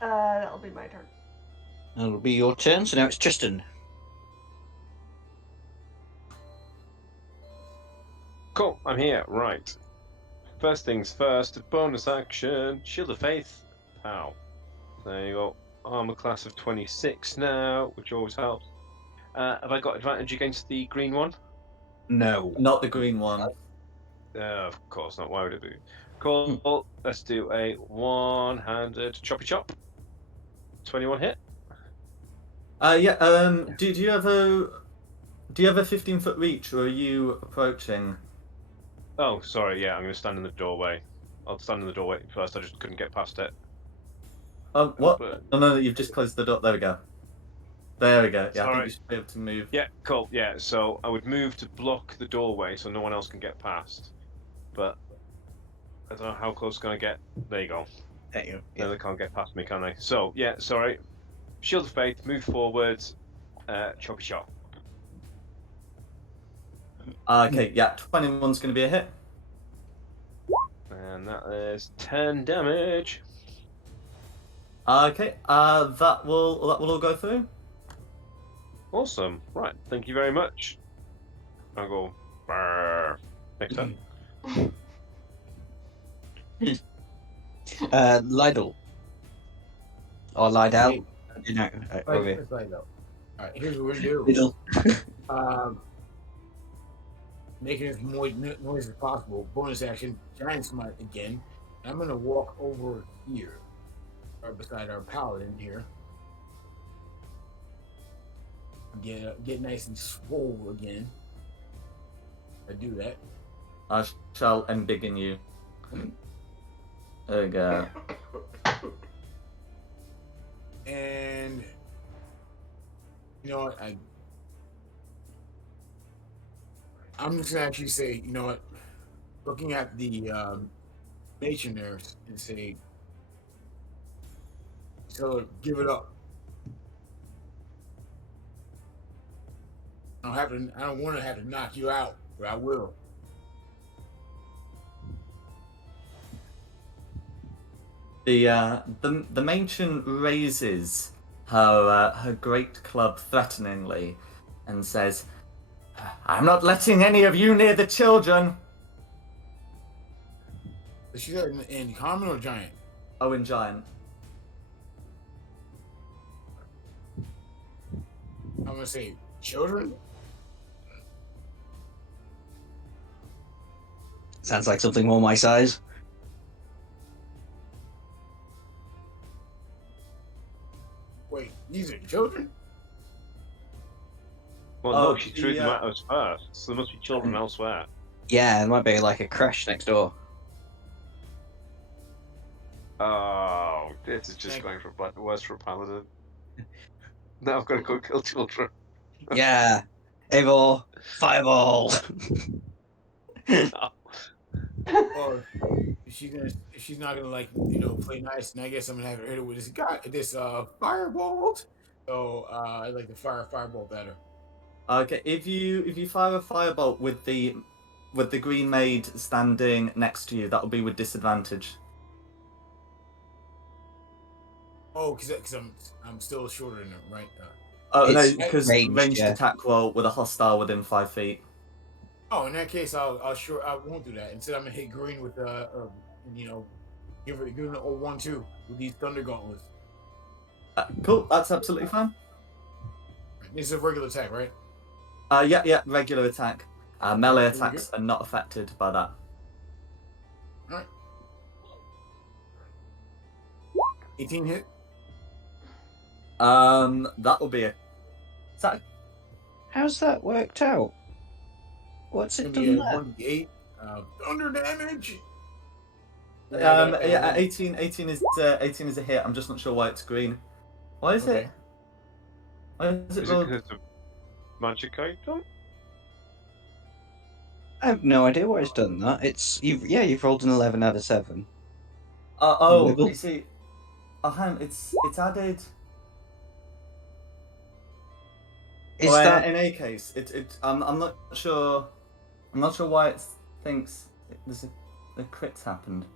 That'll be my turn. That'll be your turn. So now it's Tristan. Cool, I'm here. Right. First things first, bonus action, Shield of Faith. Pow. There you go. Armor class of 26 now, which always helps. Have I got advantage against the green one? No. Not the green one. Of course not. Why would it be? Cool. Let's do a one-handed choppy chop. 21 hit. Yeah. Do you have a 15-foot reach, or are you approaching? Oh, sorry. Yeah, I'm going to stand in the doorway. I'll stand in the doorway first. I just couldn't get past it. What? But... Oh no, you've just closed the door. There we go. There we go. Yeah, I Sorry. think you should be able to move. Yeah, cool. Yeah, so I would move to block the doorway so no one else can get past. But I don't know how close can I get. There you go. There you go. No, they can't get past me, can they? So, yeah, sorry. Shield of Faith, move forwards, choppy chop. Okay, yeah, 21's going to be a hit. And that is 10 damage. Okay, that will all go through. Awesome. Right, thank you very much. I'll go. Brrr. Next time. Lydell. Or Lydell. Hey. You know, over here. It's like though. All right, here's what we're doing. Lydell. Making as much noise as possible. Bonus action, giant smite again. I'm gonna walk over here. right beside our paladin here. Get nice and swole again. I do that. I shall embiggen you. There we go. And you know what? I'm just gonna actually say, you know what? Looking at the matron there and say, so give it up. I don't want to have to knock you out, but I will. The matron raises her great club threateningly, and says, "I'm not letting any of you near the children." Is she in common or giant? Oh, in giant. I'm gonna say children. Sounds like something more my size. Wait, these are children? Well, no, she threw them at us first, so there must be children elsewhere. Yeah, it might be like a crash next door. Oh, this is just going from worse for a paladin. Now I've got to go kill children. Yeah. Eivor, fireball. Or if she's not gonna like play nice, and I guess I'm gonna have to hit her with this firebolt. So I like the firebolt better. Okay, if you fire a firebolt with the green maid standing next to you, that'll be with disadvantage. Oh, because I'm still shorter than them, right? Oh no, It's because ranged, ranged yeah. attack roll with a hostile within 5 feet. Oh, in that case, I won't do that. Instead, I'm gonna hit green with give it a 1-2 with these thunder gauntlets. Cool, that's absolutely fine. This is a regular attack, right? Yeah, regular attack. Melee attacks are not affected by that. All right. 18 hit. That will be a. How's that worked out? What's it Gonna done be there? 1d8 thunder damage. Yeah, 18 is 18 is a hit. I'm just not sure why it's green. Why is it? Why is it? Is it because it's a magic item? I have no idea why it's done that. You've rolled an 11 out of 7. You see, hang on, it's added. Is that in any case? I'm not sure. I'm not sure why it thinks there's the crits happened.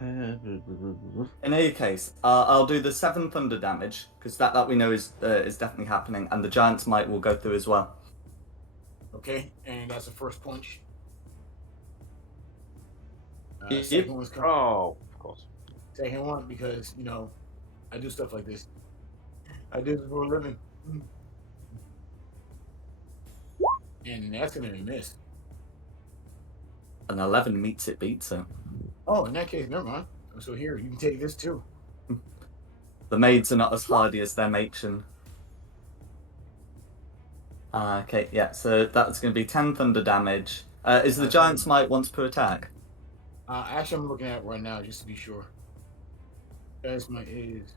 In any case, I'll do the 7 thunder damage because that we know is definitely happening, and the giant's might will go through as well. Okay, and that's the first punch. Yep. Second one's coming. Oh, of course. Second one because I do stuff like this. I do this for a living. And that's gonna be miss. An 11 meets it, beats it. Oh, in that case, never mind. So here, you can take this too. The maids are not as hardy as their matron. Okay, yeah, so that's going to be 10 thunder damage. Is the giant's might once per attack? Actually, I'm looking at it right now just to be sure. Giant's might is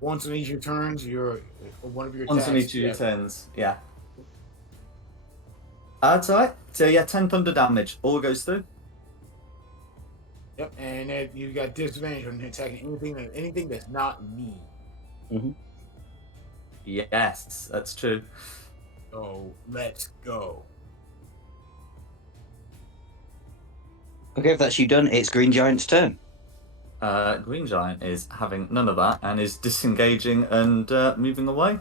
once on each of your turns. One of your once attacks. on each of your turns, yeah. That's alright. So yeah, 10 thunder damage. All goes through. Yep, and then you got disadvantage on attacking anything that's not me. Mm-hmm. Yes, that's true. So let's go. Okay, if that's you done, it's Green Giant's turn. Green Giant is having none of that and is disengaging and moving away.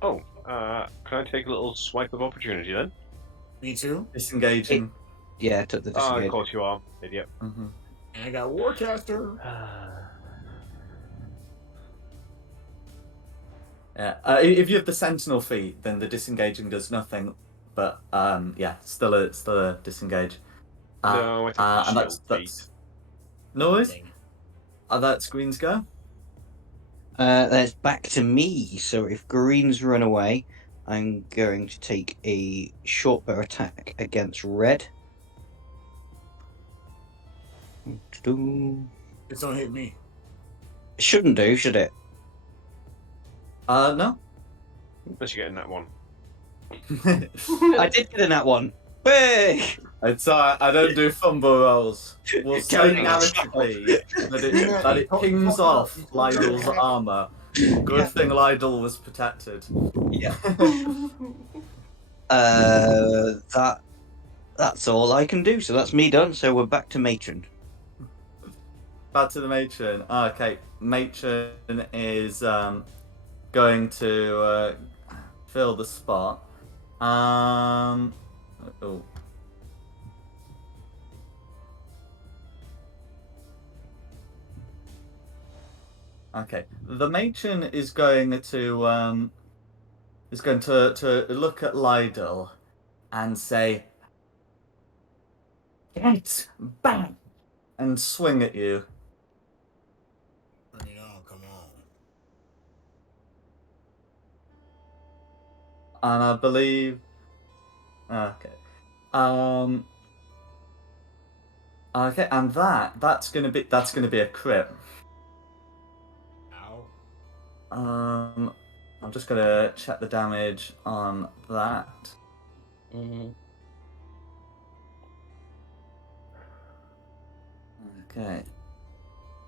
Oh, can I take a little swipe of opportunity then? Me too. Disengaging. Yeah, I took the Oh, disengage. of course you are, idiot. Mm-hmm. And I got Warcaster. Yeah. If you have the Sentinel feat, then the disengaging does nothing. but yeah, still a disengage. No, I think the and that's shield no worries. Dang. That's Green's go. That's back to me. So if Green's run away, I'm going to take a short bow attack against Red. It's don't hit me. Shouldn't do, should it? No. Unless you're getting that one. I did get in that one. Hey! It's I don't do fumble rolls. We'll say Don't narratively that it pings off Lydell's armor. Good thing Lydell was protected. Yeah. That's all I can do. So that's me done. So we're back to Matron. Back to the matron. Okay, matron is going to fill the spot. Oh. Okay, the matron is going to look at Lydell and say, "Get back!" and swing at you. Bring it on, come on. And I believe, okay, okay, and that's gonna be a crit. Ow. I'm just gonna check the damage on that. Okay.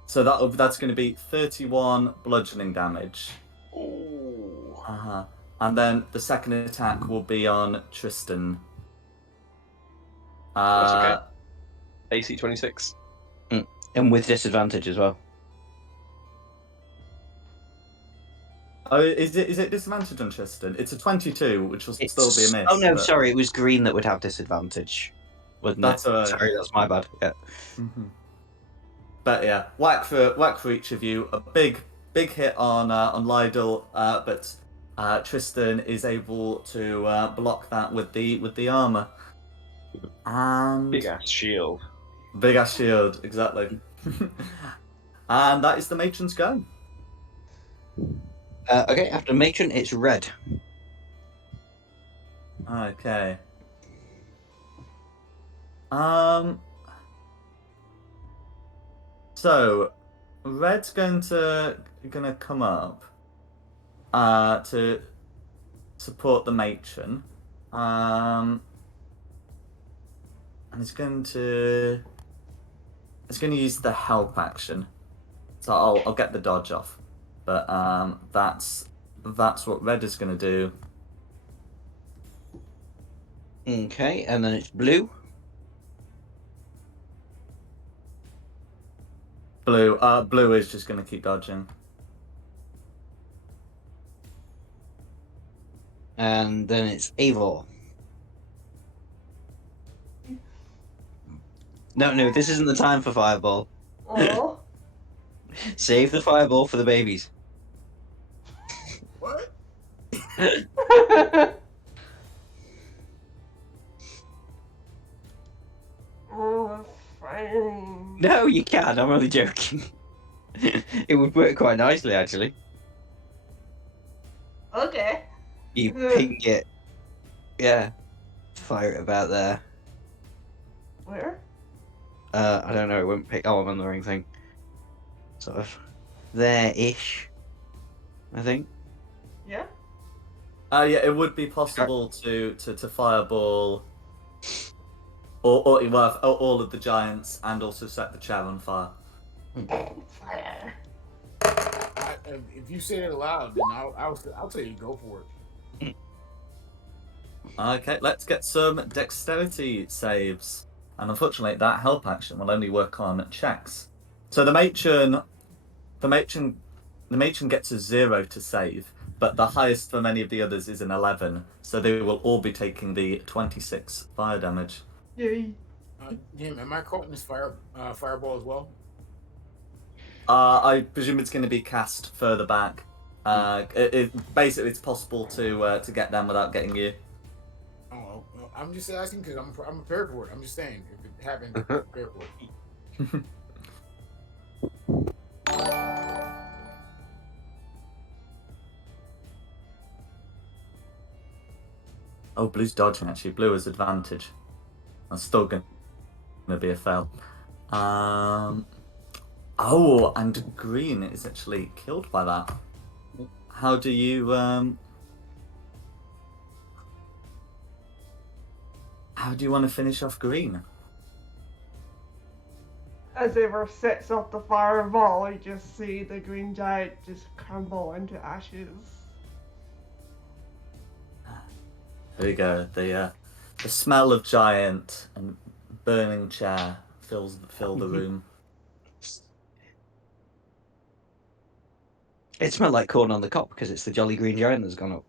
So that's going to be 31 bludgeoning damage. Ooh. And then the second attack will be on Tristan. That's okay. AC 26. And with disadvantage as well. Oh, is it disadvantage on Tristan? It's a 22, which will still be a miss. Oh no, but... sorry, it was Green that would have disadvantage, wasn't That's it? alright. Sorry, that's my bad. Yeah. Mm-hmm. But yeah, whack for each of you. A big hit on Lydell, but Tristan is able to block that with the armor. And Big ass shield. Big ass shield, exactly. And that is the matron's go. Okay, after Matron, it's Red. Okay. So Red's gonna come up to support the matron. And he's going to use the help action. So I'll get the dodge off. But that's what Red is gonna do. Okay, and then it's Blue. Blue is just gonna keep dodging. And then it's Eivor. No, this isn't the time for Fireball. Oh. Save the Fireball for the babies. What? Oh, fine. No, you can't. I'm only joking. It would work quite nicely, actually. Okay. You ping it. Yeah. Fire it about there. Where? I don't know. It won't pick. Oh, I'm on the wrong thing. Sort of there-ish, I think. Yeah. Yeah, it would be possible to fireball or all of the giants and also set the chair on fire. Fire. If you say it aloud, then I'll tell you go for it. Okay, let's get some dexterity saves. And unfortunately, that help action will only work on checks. So the matron gets a 0 to save, but the highest for many of the others is an 11. So they will all be taking the 26 fire damage. Yay. Jim, am I caught in this fireball as well? I presume it's going to be cast further back. Basically, it's possible to get them without getting you. Oh, I'm just asking because I'm prepared for it. I'm just saying if it happens, I'm prepared for it. Oh, blue's dodging actually. Blue has advantage. That's still going to be a fail. Oh, and green is actually killed by that. How do you want to finish off green? As Ever sets off the fireball, you just see the green giant just crumble into ashes. There you go. The smell of giant and burning chair fill the room. It smelled like corn on the cob because it's the Jolly Green Giant that's gone up.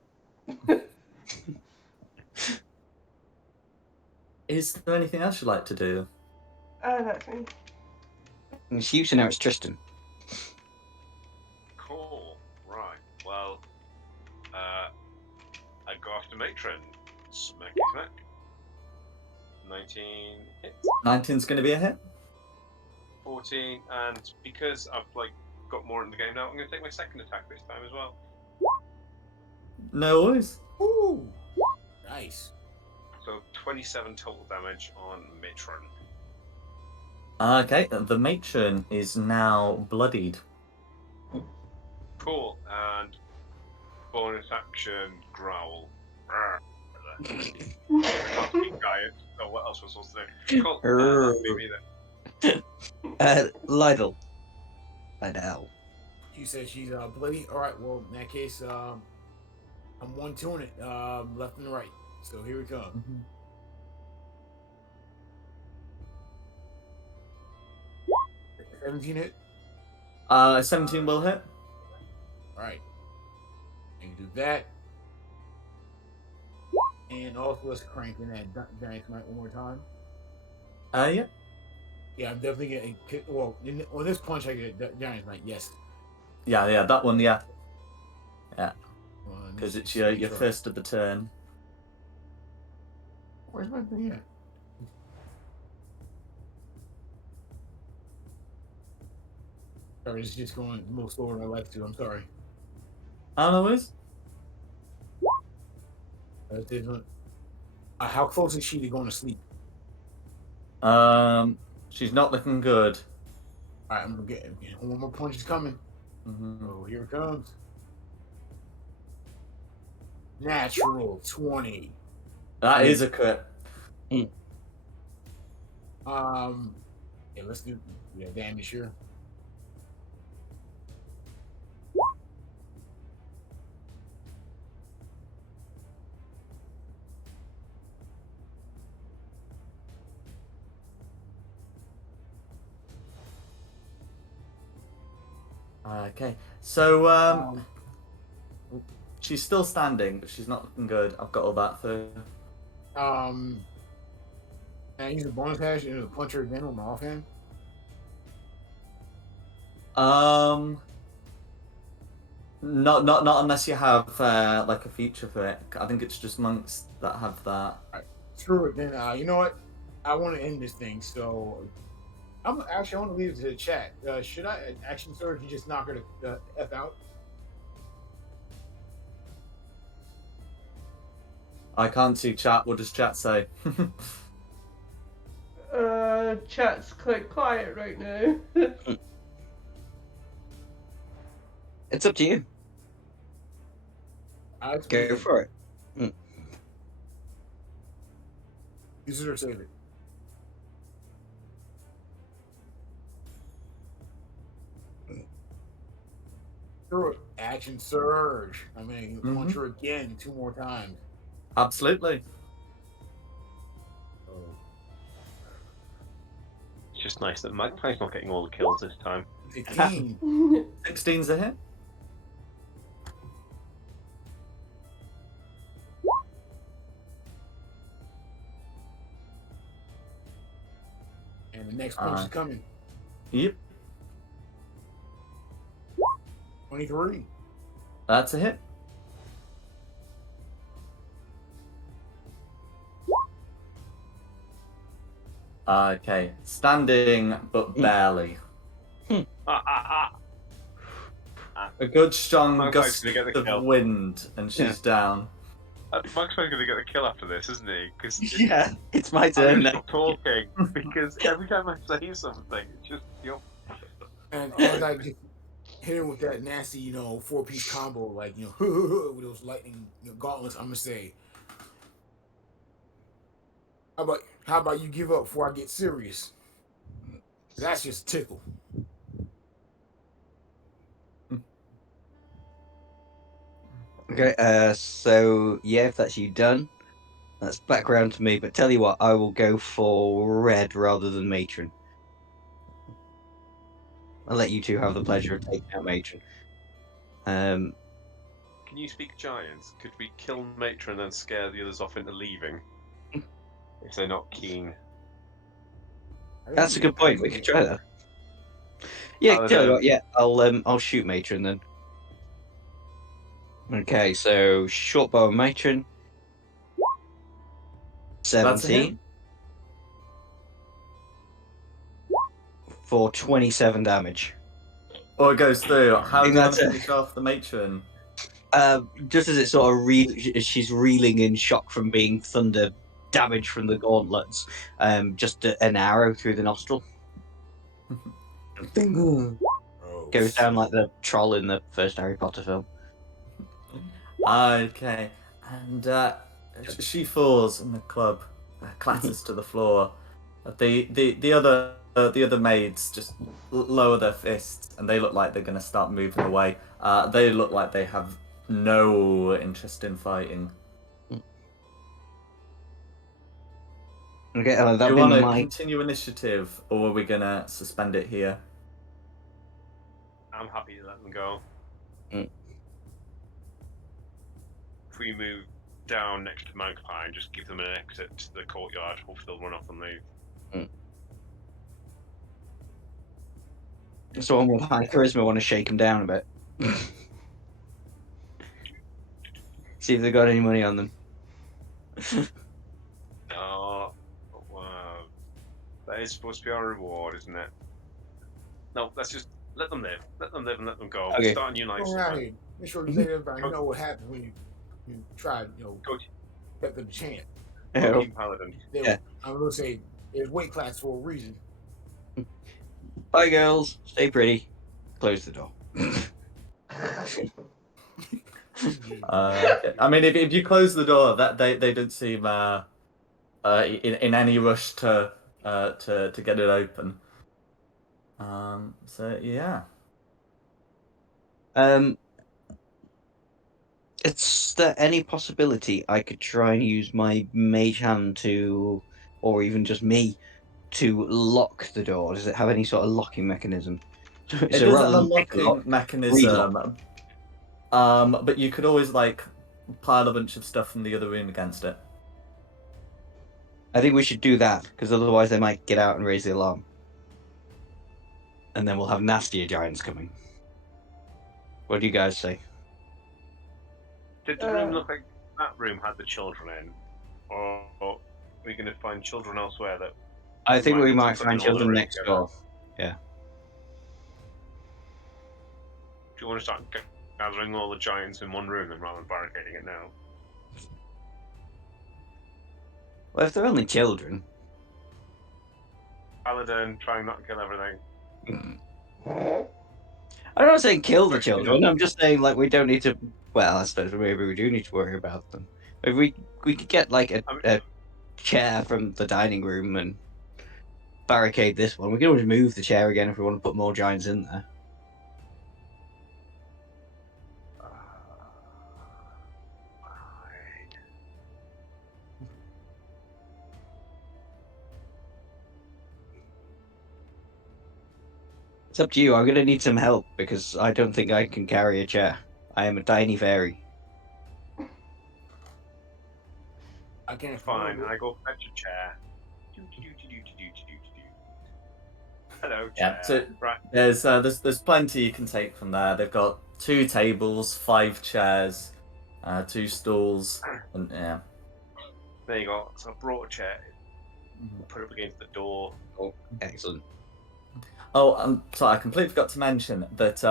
Is there anything else you'd like to do? That's me. And it's you, so now it's Tristan. Cool. Right. Well, I go after Matron. Smacky smack. 19 hits. 19's going to be a hit. 14, and because I've got more in the game now, I'm going to take my second attack this time as well. No worries. Ooh, nice. So 27 total damage on Matron. Okay, the matron is now bloodied. Cool. And bonus action growl. Giant. Oh, what else was I supposed to do? Cool. That'll be me then. Lydell. She says she's bloody. All right. Well, in that case, I'm 1-2ing it, left and right. So here we come. 17 hit. 17 will hit. All right. And you do that. And also let's crank in that giant smite one more time. Yeah. Yeah, I'm definitely getting kicked. Well, on this punch, I get giant smite. Yes. Yeah, that one, yeah. Yeah. One, Because it's your first of the turn. Where's my thing at? Sorry, it's just going a little slower than I like to. I'm sorry. No worries. How close is she to going to sleep? She's not looking good. All right, I'm gonna get one more punch is coming. Oh, here it comes. Natural 20. That is a crit. Yeah, let's do damage here. Okay, so she's still standing, but she's not looking good. I've got all that for. Can I use a bonus action to punch her again with my offhand? Not unless you have like a feature for it. I think it's just monks that have that. All right, screw it then. You know what? I want to end this thing, so I want to leave it to the chat. Should I action surge and just knock her to F out? I can't see chat. What does chat say? Chat's quite quiet right now. It's up to you. Go for it. Use it or save it. Throw it. Action surge. I mean, punch her again 2 more times. Absolutely. It's just nice that Magpie's not getting all the kills this time. 15. 16's a hit. And the next punch is coming. Yep. 23. That's a hit. Okay, standing but barely. A good strong Magpie's gust gonna get the of kill. wind, and she's down. Magpie's going to get the kill after this, isn't he? Because Yeah, it's my I'm turn going to now. stop talking because every time I say something, it's just And as I just hit him with that nasty, 4-piece combo, like, with those lightning gauntlets, I'm gonna say, how about you give up before I get serious? That's just a tickle. Okay, so yeah, if that's you done, that's back round to me. But tell you what, I will go for red rather than matron. I'll let you two have the pleasure of taking out matron. Can you speak giants? Could we kill Matron and then scare the others off into leaving if they're not keen? That's a good point. We could try that. Yeah, tell you what, yeah, I'll shoot matron then. Okay, so short bow and matron. That's a hit. 17 for 27 damage. Or it goes through. How do you want That's to it. finish off the matron? Just as it sort of she's reeling in shock from being thunder damage from the gauntlets. Just an arrow through the nostril. Goes down like the troll in the first Harry Potter film. Okay, and she falls, and the club clatters to the floor. The other maids just lower their fists, and they look like they're going to start moving away. They look like they have no interest in fighting. Okay, Do that'll you be want to my. continue initiative, or are we going to suspend it here? I'm happy to let them go. Mm. If we move down next to Magpie and just give them an exit to the courtyard, hopefully they'll run off and leave. Someone with high charisma want to shake him down a bit. See if they got any money on them. Oh, wow. That is supposed to be our reward, isn't it? No, let's just let them live. Let them live and let them go. Okay. Start a new life. Go around here. Make sure you let everybody know what happens when you try, Go get them a chance. Team Paladin. Yeah. I'm gonna say there's weight class for a reason. Bye, girls. Stay pretty. Close the door. I mean, if you close the door, that they don't seem in any rush to get it open. So yeah. Is there any possibility I could try and use my mage hand to, or even just me, to lock the door? Does it have any sort of locking mechanism? It does have a locking mechanism. relock. But you could always like pile a bunch of stuff from the other room against it. I think we should do that, because otherwise they might get out and raise the alarm. And then we'll have nastier giants coming. What do you guys say? Did the room look like that room had the children in? Or are we going to find children elsewhere that... I think we might put find in all the children rooms next together? door. Yeah. Do you want to start gathering all the giants in one room then rather than barricading it now? Well, if they're only children. Paladin, trying not to kill everything. I'm not saying kill the children. I'm just saying like we don't need to. Well, I suppose maybe we do need to worry about them. If we could get like a chair from the dining room and barricade this one. We can always move the chair again if we want to put more giants in there. It's up to you. I'm going to need some help because I don't think I can carry a chair. I am a tiny fairy. I can't. Fine, I go fetch a chair. Hello, chair. Yeah. So right. there's plenty you can take from there. They've got 2 tables, 5 chairs, 2 stools, and yeah. There you go. So I brought a chair. put up against the door. Oh, excellent. Oh, I'm sorry, I completely forgot to mention that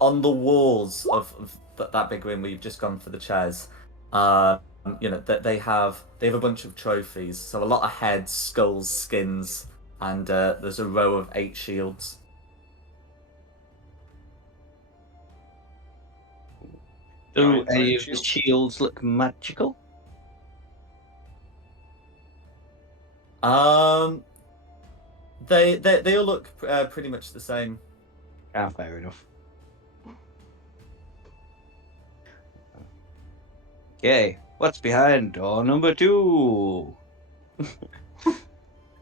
on the walls of that big room where you've just gone for the chairs, that they have a bunch of trophies. So a lot of heads, skulls, skins, and there's a row of 8 shields. Do Giant any type of the shield? shields look magical? They all look pretty much the same. Ah, fair enough. Okay, what's behind door number 2?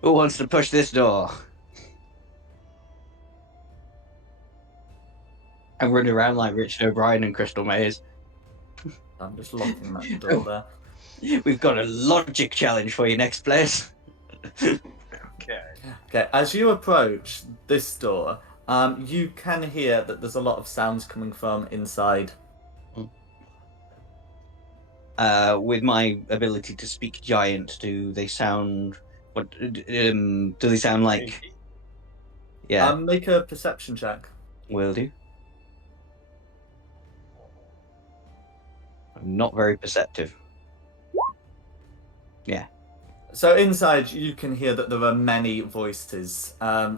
Who wants to push this door? I'm running around like Richard O'Brien and Crystal Maze. I'm just locking that door there. We've got a logic challenge for you next, place. Okay. Okay, as you approach this door, you can hear that there's a lot of sounds coming from inside. With my ability to speak giant, do they sound what? Do they sound like? Yeah, Make a perception check. will do. I'm not very perceptive. Yeah. So inside, you can hear that there are many voices.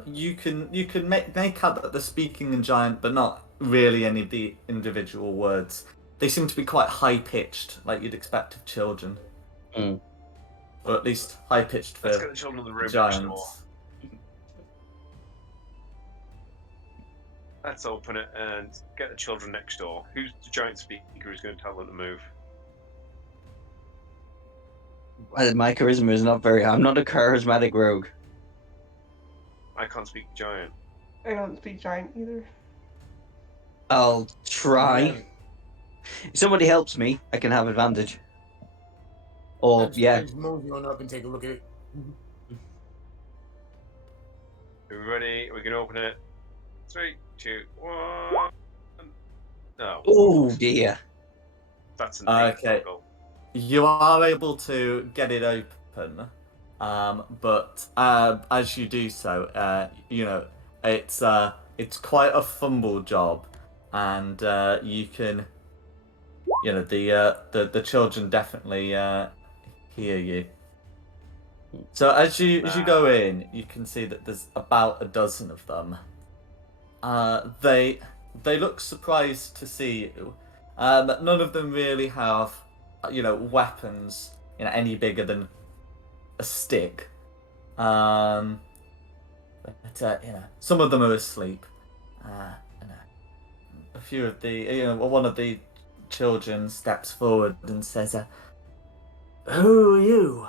You can make out that they're speaking in giant, but not really any of the individual words. They seem to be quite high pitched, like you'd expect of children, Mm. or at least high pitched for Let's get the children in the room next door. giants. Let's open it and get the children next door. Who's the giant speaker who's going to tell them to move? My charisma is not very. I'm not a charismatic rogue. I can't speak giant. I don't speak giant either. I'll try. Yeah. If somebody helps me, I can have advantage. Or yeah, Just move on up and take a look at it. Are we ready? We can open it. 3, 2, 1. No. oh dear. That's an Okay. 8 goal. You are able to get it open, but as you do so, it's quite a fumble job, and you can, the children definitely hear you. So as you go in, you can see that there's about a dozen of them. They look surprised to see you. None of them really have, weapons, any bigger than a stick. But some of them are asleep. A few of one of the children steps forward and says, "Who are you?"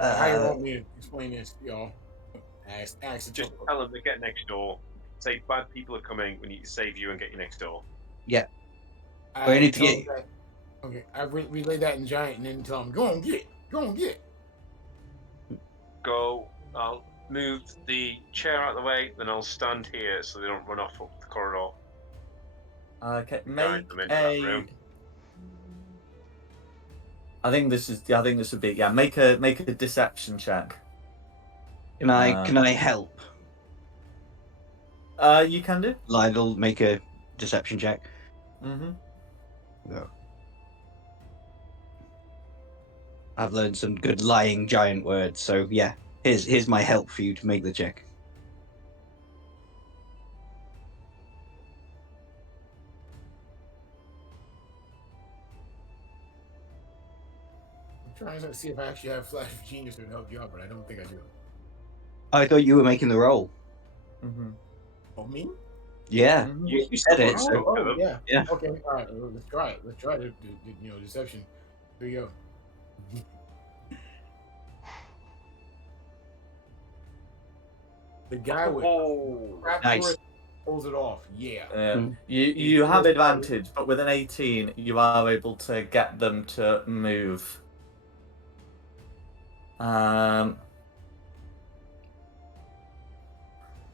How you want me to explain this, y'all? Ask Just tell them to get next door. Say bad people are coming. We need to save you and get you next door. Yeah. I need to told get- that- Okay, I relay that in giant and then tell him, go on get. Go. I'll move the chair out of the way, then I'll stand here so they don't run off up the corridor. Okay, Guide make them into that a. room. I think this would be Make a deception check. Can I help? You can do. Lionel, make a deception check. Mm-hmm. No. I've learned some good lying giant words, so yeah. Here's my help for you to make the check. I'm trying to see if I actually have Flash of Genius to help you out, but I don't think I do. I thought you were making the roll. Mm-hmm. Oh, me? Yeah, Mhm. you said it. Oh, So yeah. Yeah. Okay, all right. Let's try it. Let's try the deception. Here you go. The guy with crap Nice. charisma pulls it off. Yeah. Mm. You have advantage, but with an 18, you are able to get them to move. Don't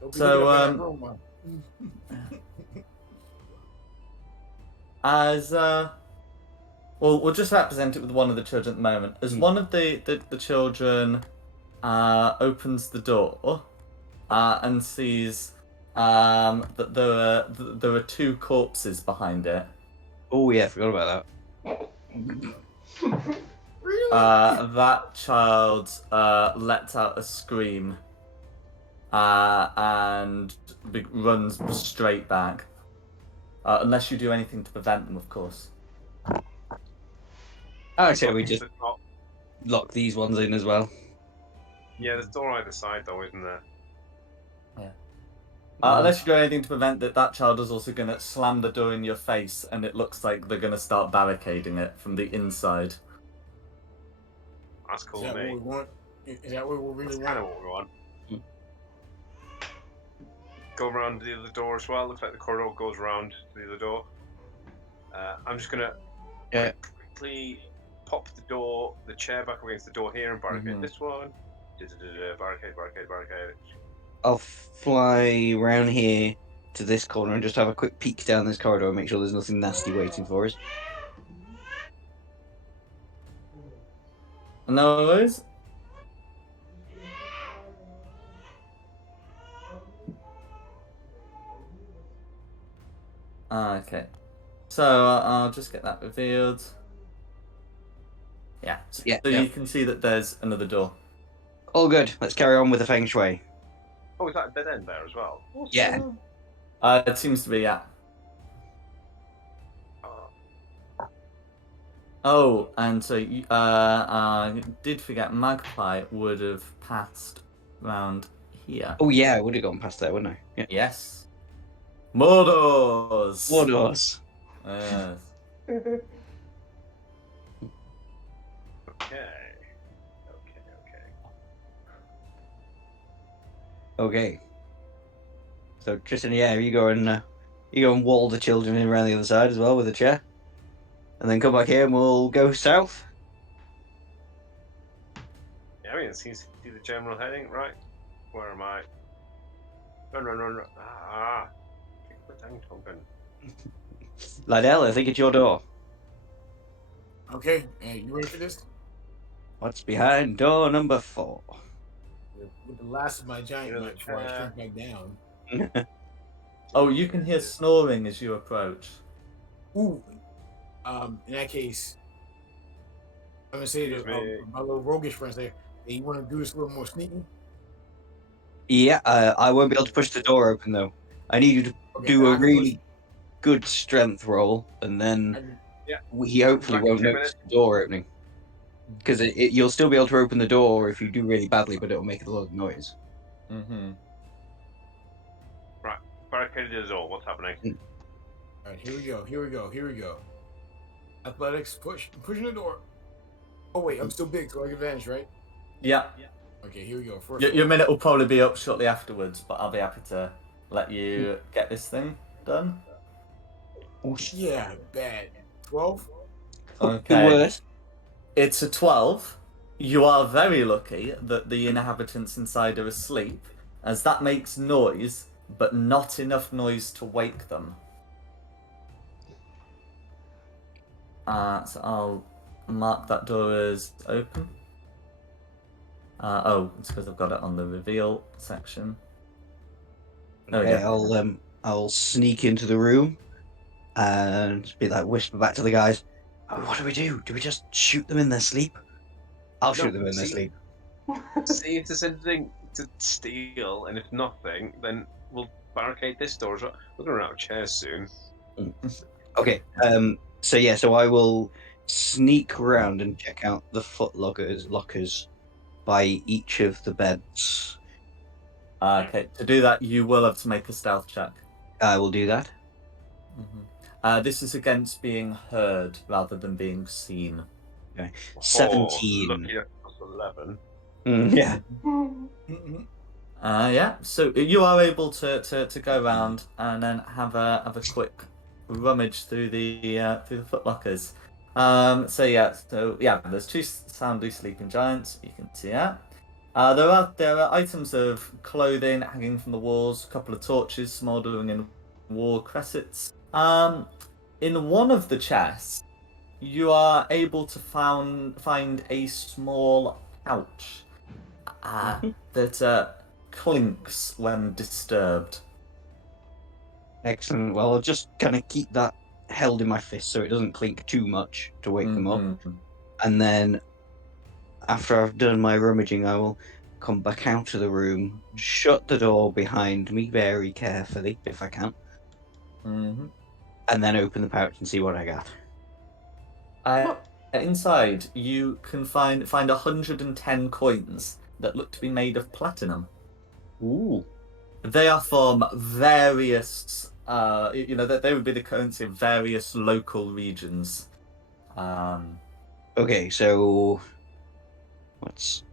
be So, looking up in that room, man. As Well, we'll just represent it with one of the children at the moment. As one of the children opens the door and sees that there are two corpses behind it. Oh yeah, forgot about That child lets out a scream and runs straight back. Unless you do anything to prevent them, of course. that. I say we Lock just the top. lock these ones in as well. Yeah, there's a door either side though, isn't there? Unless you do anything to prevent that child is also going to slam the door in your face, and it looks like they're going to start barricading it from the inside. That's Is cool that with what me. we want? Is that what we really That's kind want? of what we want. Go around the other door as well. Looks like the corridor goes around the other door. I'm just gonna quickly pop the chair back against the door here and barricade this one. Barricade, barricade, barricade. I'll fly around here to this corner and just have a quick peek down this corridor and make sure there's nothing nasty waiting for us. No worries. Okay. So I'll just get that revealed. Yeah. So you can see that there's another door. All good. Let's carry on with the feng shui. Oh, is that a dead end there as well? Awesome. Yeah. It seems to be, yeah. Oh, and so you did forget Magpie would have passed round here. Oh yeah, I would have gone past there, wouldn't I? Yeah. Yes. More doors. More doors. Yes. Okay. Okay. So Tristan, yeah, you go and wall the children in around the other side as well with a chair, and then come back here and we'll go south. Yeah, I mean, it seems to be the general heading, right? Where am I? Run, run, run, run. Ah! Kick the dang token. Lydell, I think it's your door. Okay, you ready for this? What's behind door number 4? With the last of my giant You're might before I shrink back down. Oh, you can hear snoring as you approach. Ooh. In that case, I'm gonna say to my little roguish friends there, hey, you want to do this a little more sneaky? Yeah, I won't be able to push the door open though. I need you to do a really good strength roll, and then he hopefully Back in won't 2 notice the door opening. Because you'll still be able to open the door if you do really badly, but it'll make a lot of noise. Mm-hmm. Right, barricaded the door. What's happening? All right, here we go. Here we go. Here we go. Athletics, push. I'm pushing the door. Oh wait, I'm still big, so I get advantage, right? Yeah. Okay, here we go. First Your minute will probably be up shortly afterwards, but I'll be happy to let you get this thing done. Yeah, bad. 12? Okay. Worse. It's a 12. You are very lucky that the inhabitants inside are asleep, as that makes noise, but not enough noise to wake them. So I'll mark that door as open. Oh, it's because I've got it on the reveal section. Okay, I'll sneak into the room and be like, whisper back to the guys. Oh, what do we do? Do we just shoot them in their sleep? I'll shoot them in their sleep. See if there's anything to steal, and if nothing, then we'll barricade this door as well. We're going to run out of chairs soon. Okay. So I will sneak around and check out the lockers by each of the beds. Okay, to do that, you will have to make a stealth check. I will do that. Mm-hmm. This is against being heard rather than being seen. Okay. 17. Lucky that's 11. Yeah. Yeah. So you are able to go around and then have a quick rummage through the footlockers. There's 2 soundly sleeping giants. You can see that. There are items of clothing hanging from the walls, a couple of torches smouldering in war cressets. In one of the chests, you are able to find a small pouch that clinks when disturbed. Excellent. Well, I'll just kind of keep that held in my fist so it doesn't clink too much to wake them up. Mhm. And then after I've done my rummaging, I will come back out of the room, shut the door behind me very carefully, if I can, Mhm. and then open the pouch and see what I got. Inside, you can find 110 coins that look to be made of platinum. Ooh. They are from various, they would be the currency of various local regions. Okay, so what's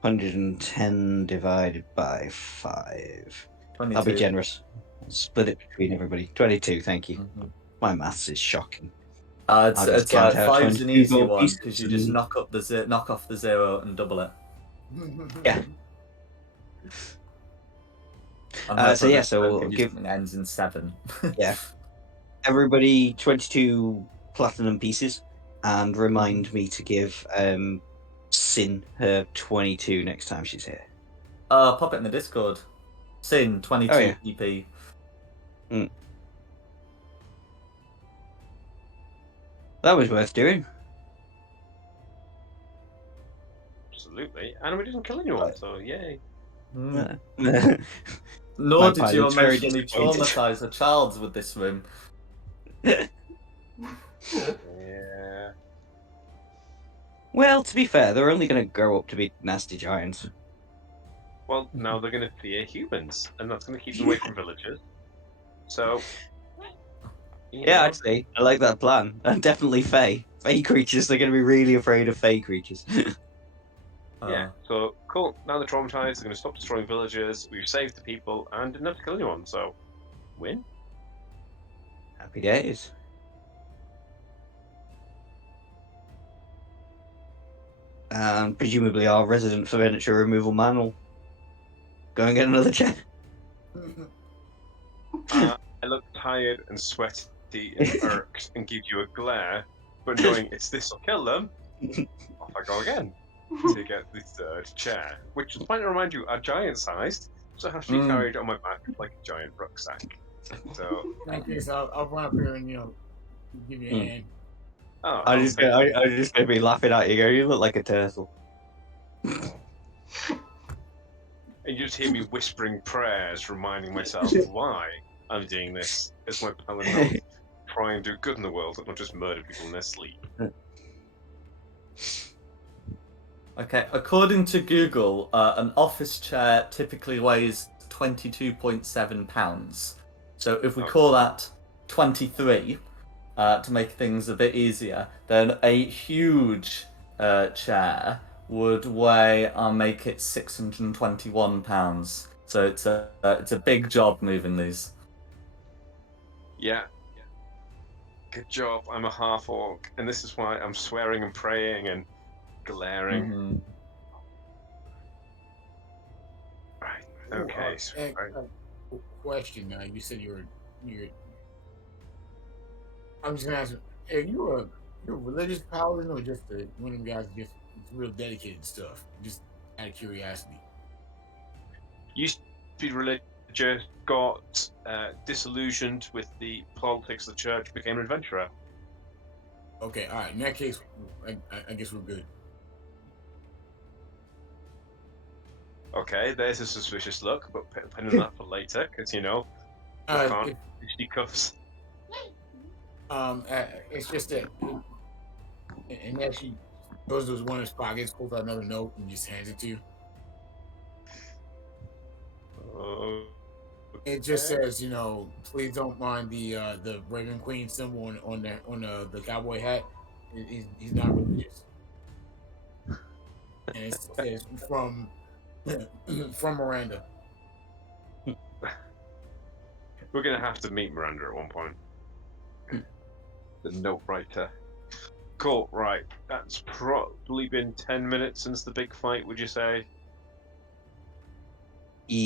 110 divided by 5? 22. I'll be generous. I'll split it between everybody. 22, thank you. Mhm. My maths is shocking. It's I'll just count out 5's an 22 easy gold one pieces because you just and- knock off the 0 and double it. Yeah. I'm So hoping yeah, this so won't we'll give you give- something that ends in 7. Yeah. everybody 22 platinum pieces and remind me to give Sin her 22 next time she's here. Pop it in the Discord. Sin 22 Oh, yeah. PP. That was worth doing. Absolutely. And we didn't kill anyone, so yay. Mm. My Nor did you pilot's very emotionally disappointed. traumatize a child with this room. Yeah. Well, to be fair, they're only going to grow up to be nasty giants. Well, now they're going to fear humans, and that's going to keep them away from villagers. So, Yeah, I'd say I like that plan. And definitely Fey. Fey creatures, they're going to be really afraid of Fey creatures. yeah. So, cool. Now they're traumatized. They're going to stop destroying villagers. We've saved the people and didn't have to kill anyone. So, win. Happy days. And presumably our resident furniture removal man will go and get another chair. I look tired and sweaty and irked and give you a glare, but knowing it's this will kill them, off I go again to get the third chair, which might remind you are giant-sized, so it has to be carried on my back like a giant rucksack. So, Like this, I'll run up here and give you a hand. I'm just gonna be laughing at you. Go, you look like a turtle. And you just hear me whispering prayers, reminding myself why I'm doing this as my paladin try and do good in the world and not just murder people in their sleep. Okay, according to Google, an office chair typically weighs 22.7 pounds. So if we call that 23 to make things a bit easier, then a huge chair would weigh, I'll make it 621 pounds. So it's a big job moving these. Yeah. Good job. I'm a half orc, and this is why I'm swearing and praying and glaring. Mm-hmm. Right. Okay. Question. You said you're. I'm just gonna ask you: are you a religious paladin or just one of them guys just real dedicated to stuff? Just out of curiosity. Used to be religious, got disillusioned with the politics of the church, became an adventurer. Okay, all right. In that case, I guess we're good. Okay, there's a suspicious look, but pin on that for later, because I can't cuffs. It's just that, and actually goes to one of his pockets, pulls out another note, and just hands it to you. It just says, please don't mind the Raven Queen symbol on the cowboy hat. He's not religious, and it says from Miranda. We're gonna have to meet Miranda at one point. The note writer. Cool, right. That's probably been 10 minutes since the big fight, would you say?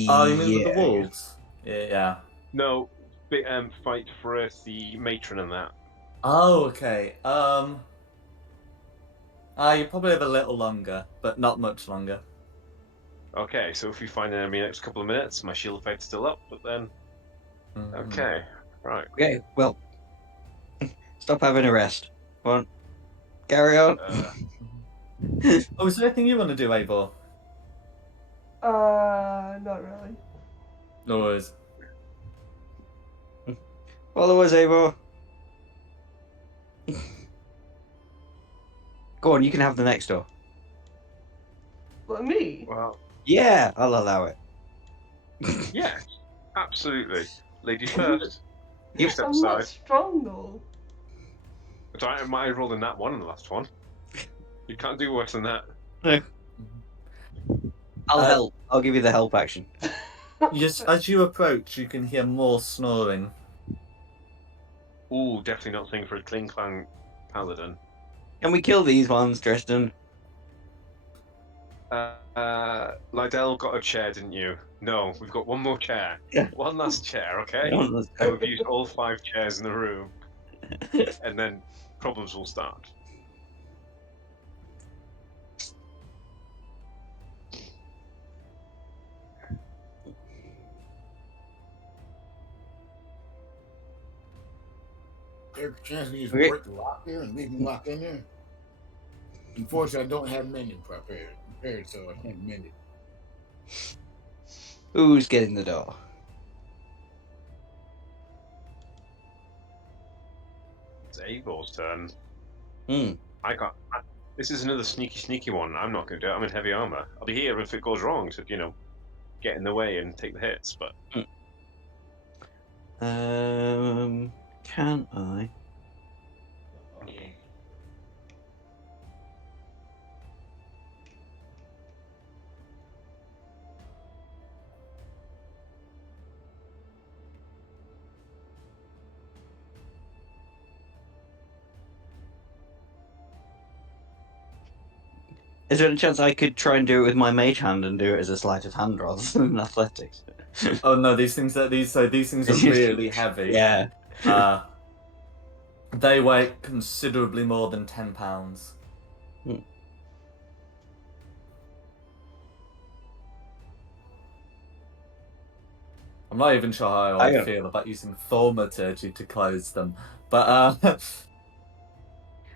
Oh, you mean with the wolves? Yeah. No, big fight for the matron and that. Oh, okay. You probably have a little longer, but not much longer. Okay, so if we find an enemy next couple of minutes, my shield effect's still up, but then. Okay, right. Okay, well, stop having a rest. Come on, carry on. Oh, is there anything you want to do, Eivor? Not really. No worries. Follow us, Eivor. Go on, you can have the next door. But me? Well, Yeah, I'll allow it. yes, absolutely. Ladies first. You Yep. step I'm not aside. strong though. But I might have rolled in that one in the last one. You can't do worse than that. I'll help. I'll give you the help action. Yes, as you approach, you can hear more snoring. Ooh, definitely not thing for a Kling Clan paladin. Can we kill these ones, Tristan? Lydell got a chair, didn't you? No, we've got one more chair. Yeah. One last chair, okay? Let's And go. we've used all 5 chairs in the room, and then problems will start. There's a chance we just Okay. break the lock there and leave them locked in there. Unfortunately, I don't have mending prepared, so I can't mend it. Who's getting the door? It's Avor's turn. Hmm. This is another sneaky one. I'm not going to do it. I'm in heavy armor. I'll be here if it goes wrong, so, get in the way and take the hits, but. Can I? Is there any chance I could try and do it with my mage hand and do it as a sleight of hand rather than athletics? Oh no, these things are really heavy. Yeah. They weigh considerably more than 10 pounds. I'm not even sure how I feel about using thaumaturgy to close them, but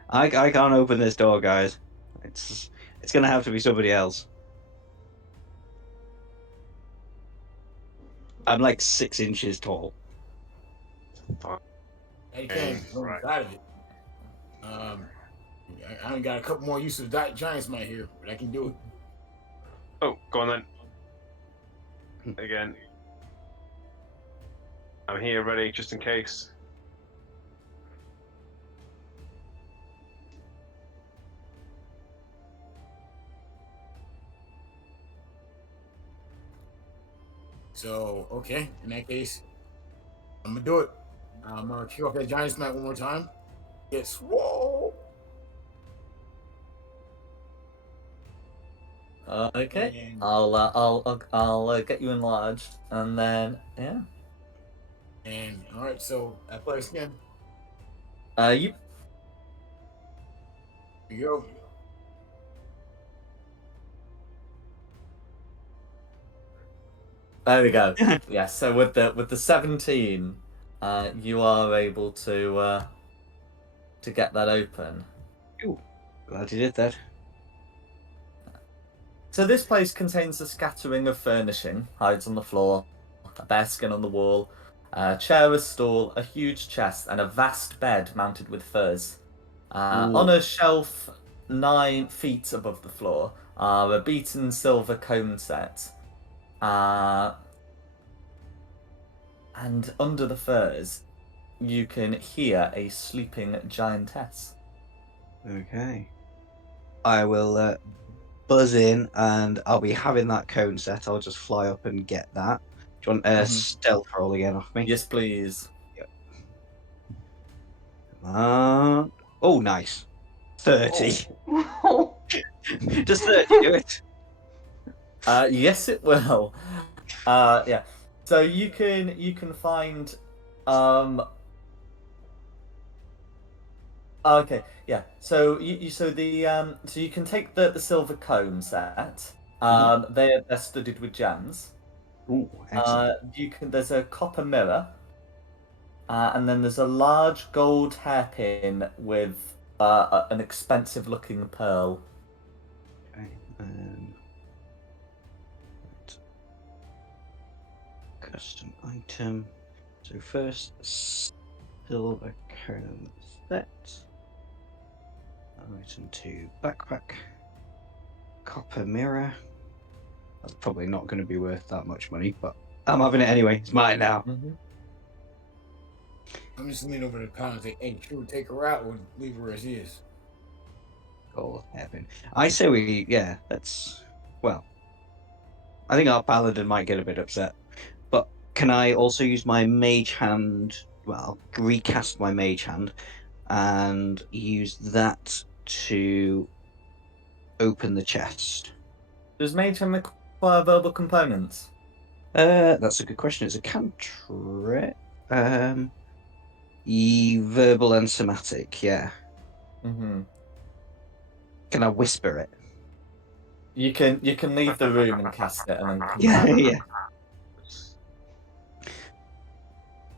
I can't open this door, guys. It's gonna have to be somebody else. I'm like 6 inches tall. You can go Right. inside of it. I only got a couple more uses of Giant's Might here, but I can do it. Oh, go on then. Again. I'm here ready, just in case. So, okay, in that case, I'm gonna do it. I'm gonna kick off that Giant's Might one more time. Get swole. okay. And, I'll get you enlarged, and then yeah. and all right, so athletics again. You. Here you go. There we go. Yeah. So with the 17, you are able to get that open. Ooh, glad you did that. So this place contains a scattering of furnishing, hides on the floor, a bearskin on the wall, a chair, a stool, a huge chest, and a vast bed mounted with furs. On a shelf 9 feet above the floor are a beaten silver comb set. And under the furs, you can hear a sleeping giantess. Okay. I will buzz in, and I'll be having that cone set. I'll just fly up and get that. Do you want a stealth roll again off me? Yes, please. Yep. Oh, nice. 30. Oh. Just 30, do it. Yes, it will. Yeah. So you can find Oh, okay, yeah. So so you can take the silver comb set. They're studded with gems. Ooh, excellent. There's a copper mirror, and then there's a large gold hairpin with an expensive looking pearl. Okay. Right. Custom item. So first, silver comb set. Item 2, backpack. Copper mirror. That's probably not going to be worth that much money, but I'm having it anyway. It's mine now. I'm just leaning over the counter and say, "Hey, should we take her out or leave her as is?" Gold hairpin. I say well, I think our paladin might get a bit upset. But can I also use my mage hand? Well, recast my mage hand and use that to open the chest. Does Mage Hand require verbal components? That's a good question. It's a cantrip. Verbal and somatic. Yeah. Mm-hmm. Can I whisper it? You can leave the room and cast it, and then come Yeah, back. yeah.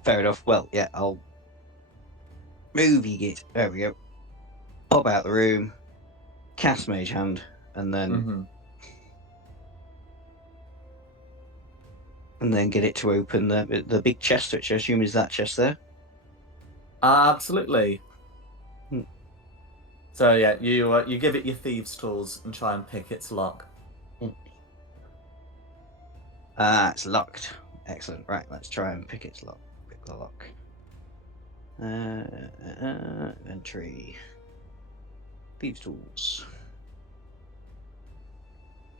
Fair enough. Well, yeah, I'll moving it. There we go. Pop out the room, cast mage hand, and then get it to open the big chest, which I assume is that chest there. Absolutely. Hmm. So yeah, you give it your thieves' tools and try and pick its lock. It's locked. Excellent. Right, let's try and pick its lock. Pick the lock. Inventory. Thieves' tools.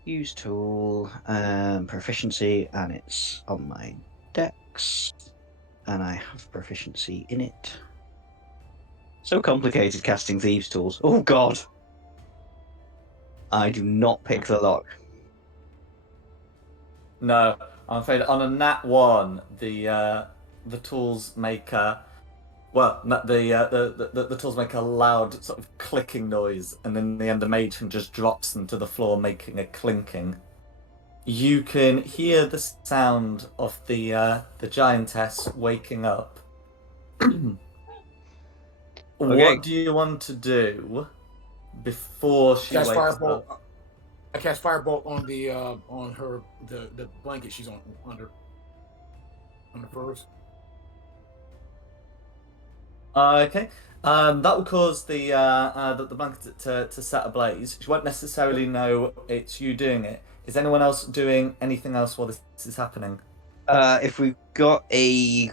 Use tool. Proficiency, and it's on my dex, and I have proficiency in it. So complicated casting thieves' tools. Oh god! I do not pick the lock. No, I'm afraid on a nat 1, the tools make the tools make a loud sort of clicking noise, and then the end the matron just drops them to the floor, making a clinking. You can hear the sound of the giantess waking up. What do you want to do before she wakes up? I cast firebolt on the on her the blanket she's on under furs. Okay. That will cause the blanket to set ablaze. She won't necessarily know it's you doing it. Is anyone else doing anything else while this is happening? If we've got a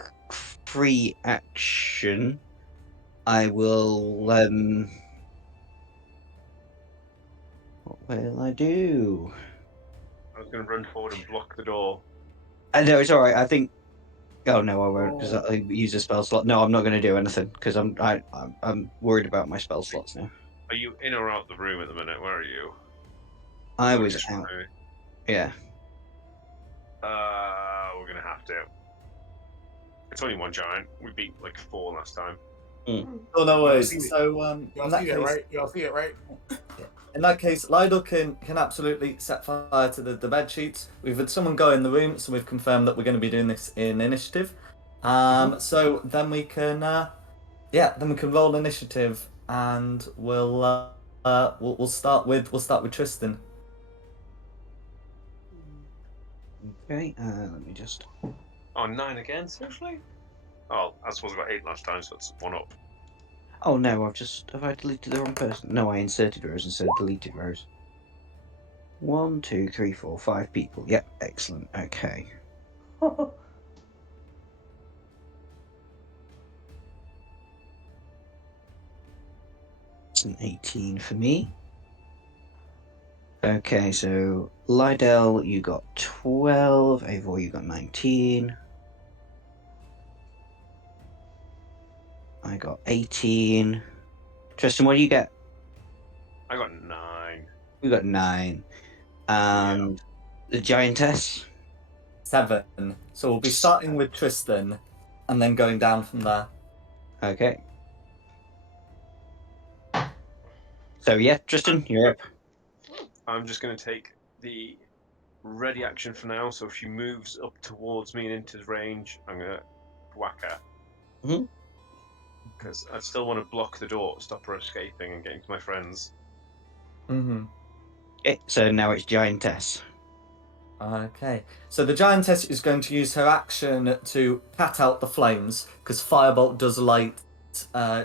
free action, I will. What will I do? I was going to run forward and block the door. No, it's all right. I think. Oh no, I won't because I use a spell slot. No, I'm not going to do anything because I'm worried about my spell slots now. Are you in or out the room at the minute? Where are you? I was out. Yeah. We're gonna have to. It's only one giant. We beat like 4 last time. Oh no worries. So y'all see that, right? Y'all see it, right? In that case, Lydell can absolutely set fire to the bed sheets. We've had someone go in the room, so we've confirmed that we're going to be doing this in initiative. So then we can, then we can roll initiative, and we'll start with Tristan. Okay. Let me just. Oh, 9 again? Seriously? Oh, I suppose I got 8 last time, so it's 1 up. Oh no, have I deleted the wrong person? No, I inserted rows instead of deleted rows. 1, 2, 3, 4, 5 people. Yep, excellent. Okay. It's an 18 for me. Okay, so Lydell, you got 12. Eivor, you got 19. I got 18. Tristan, what do you get? I got 9. We got 9. And the giantess? 7. So we'll be starting with Tristan, and then going down from there. Okay. So yeah, Tristan, you're up. I'm just going to take the ready action for now. So if she moves up towards me and into range, I'm going to whack her. Mhm. Because I still want to block the door, stop her escaping and getting to my friends. Mm-hmm. Okay, so now it's Giantess. Okay, so the giantess is going to use her action to cat out the flames because firebolt does light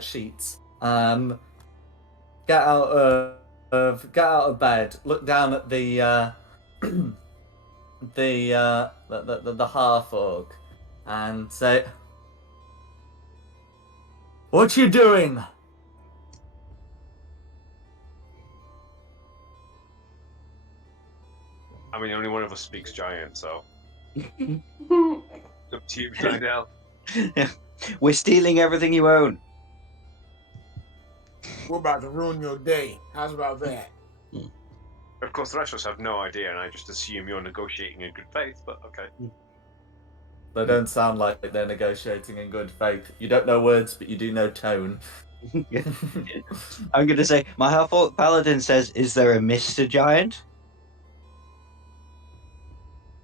sheets. Get out of bed. Look down at the the half orc, and say, "What you doing?" I mean, only one of us speaks giant, so it's up to you, Lydell. We're stealing everything you own. We're about to ruin your day. How's about that? Of course, the rest of us have no idea, and I just assume you're negotiating in good faith. But okay. They don't sound like they're negotiating in good faith. You don't know words, but you do know tone. I'm going to say, my half-orc paladin says, is there a Mr. Giant?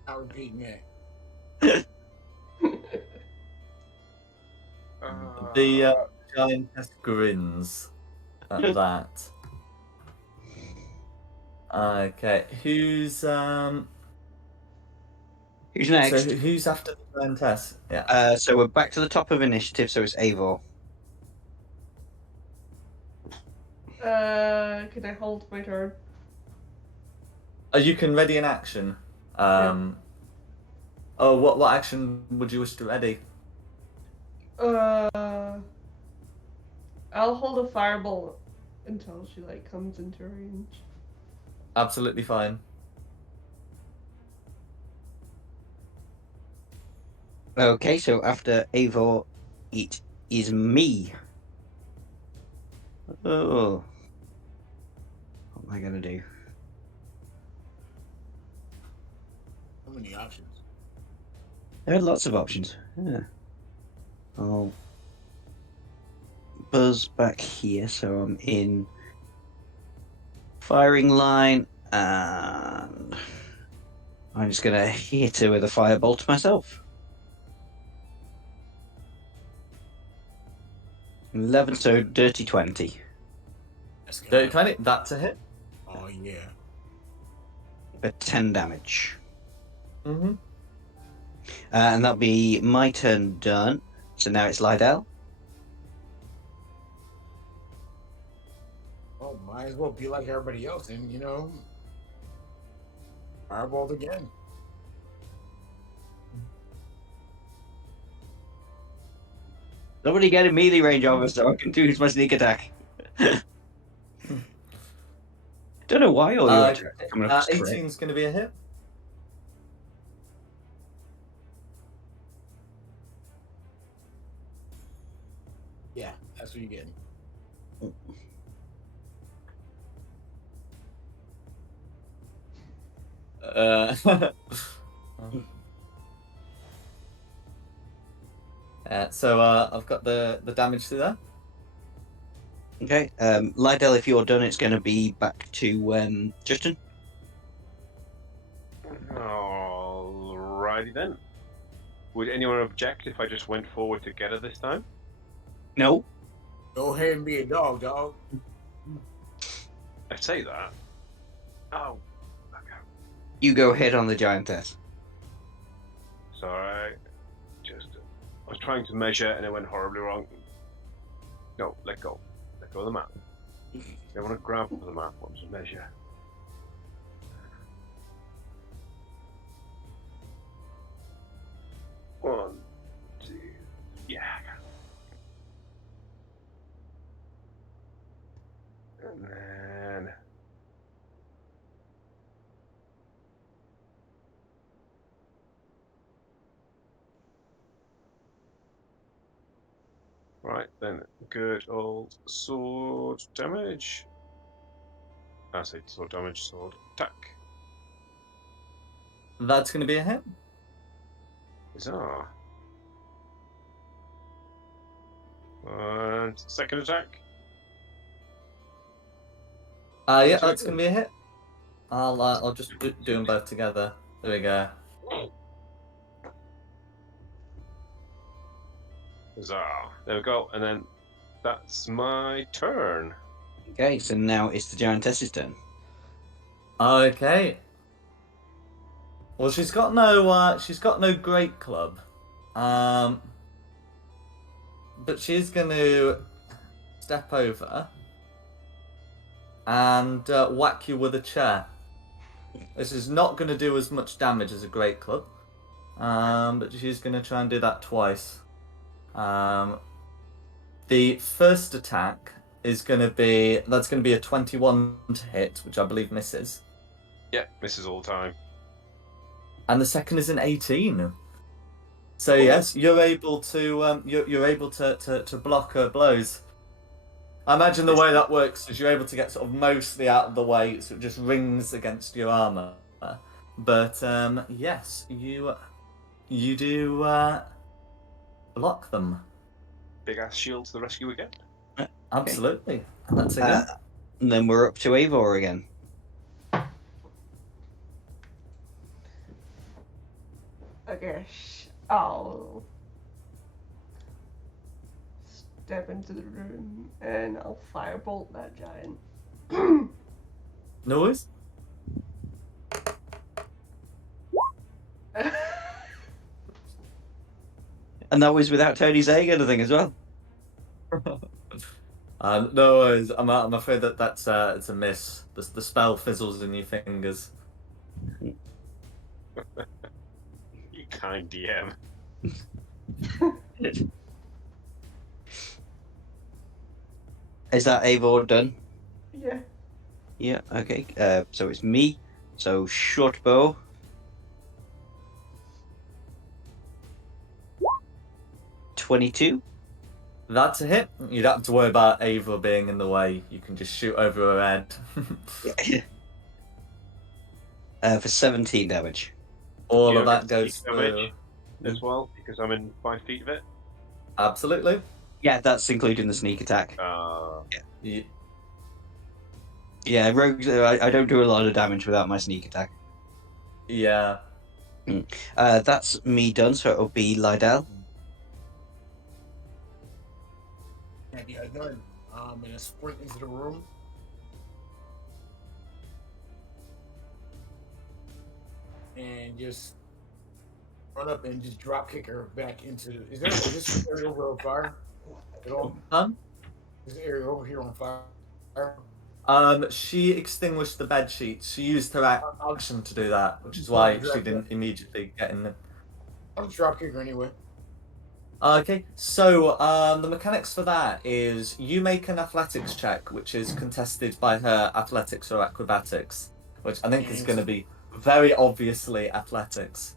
I'll repeat that. The giantess grins at that. Okay, who's Who's next? So who's after the giantess? Yeah. So we're back to the top of initiative, so it's Eivor. Can I hold my turn? You can ready an action. Oh, what action would you wish to ready? I'll hold a fireball until she like comes into range. Absolutely fine. Okay, so after Eivor, it is me. Oh. What am I going to do? So many options. There are lots of options. Yeah. I'll buzz back here, so I'm in firing line, and I'm just going to hit her with a firebolt myself. 11, so dirty 20. That's good. Dirty 20, that's a hit. Oh yeah. For 10 damage. Mm-hmm. And that'll be my turn done. So now it's Lydell. Oh, might as well be like everybody else, and fireballed again. Nobody get a melee range of us, so I can use my sneak attack. Don't know why all your attacks are coming up as 18 is going to be a hit. Yeah, that's what you're getting. So I've got the damage to there. Okay, Lydell, if you're done, it's going to be back to Justin. Alrighty then. Would anyone object if I just went forward to get her this time? No. Go ahead and be a dog, dog. I say that. Oh. Okay. You go ahead on the giantess. Sorry. I was trying to measure and it went horribly wrong. No, let go. Let go of the map. I want to grab the map. I want to measure. One, two, yeah. And then right then, good old sword damage. I say sword damage, sword attack. That's going to be a hit. Bizarre. And second attack. Yeah, that's gonna be a hit. I'll just do them both together. There we go. Huzzah. There we go. And then that's my turn. Okay, so now it's the giantess's turn. Okay. Well, she's got no great club, but she's going to step over and whack you with a chair. This is not going to do as much damage as a great club, but she's going to try and do that twice. The first attack is going to be a 21 to hit, which I believe misses. Yeah, misses all the time. And the second is an 18. So yes, you're able to you're able to block her blows. I imagine the way that works is you're able to get sort of mostly out of the way, so it just rings against your armor. But yes, you do block them. Big ass shield to the rescue again. Absolutely. That's a go. And then we're up to Eivor again. I guess I'll step into the room and I'll firebolt that giant. Noise? And that was without Tony saying anything as well. No worries. I'm afraid that's it's a miss. The spell fizzles in your fingers. You kind DM. Is that Eivor done? Yeah. Yeah, okay. So it's me. So short bow. $22. That's a hit. You don't have to worry about Ava being in the way. You can just shoot over her head. For 17 damage. All You of don't that get goes sneak damage through. as well, because I'm in 5 feet of it. Absolutely. Yeah, that's including the sneak attack. Yeah, rogues. I don't do a lot of damage without my sneak attack. Yeah. That's me done, so it'll be Lydell. Yeah, done. And I sprint into the room. And just run up and just drop kick her back into. Is this area over on fire at all? Is the area over here on fire? She extinguished the bed sheets. She used her action to do that, which is why she didn't immediately get in the. I'll just drop kick her anyway. Okay, so the mechanics for that is you make an athletics check, which is contested by her athletics or acrobatics, which I think is going to be very obviously athletics.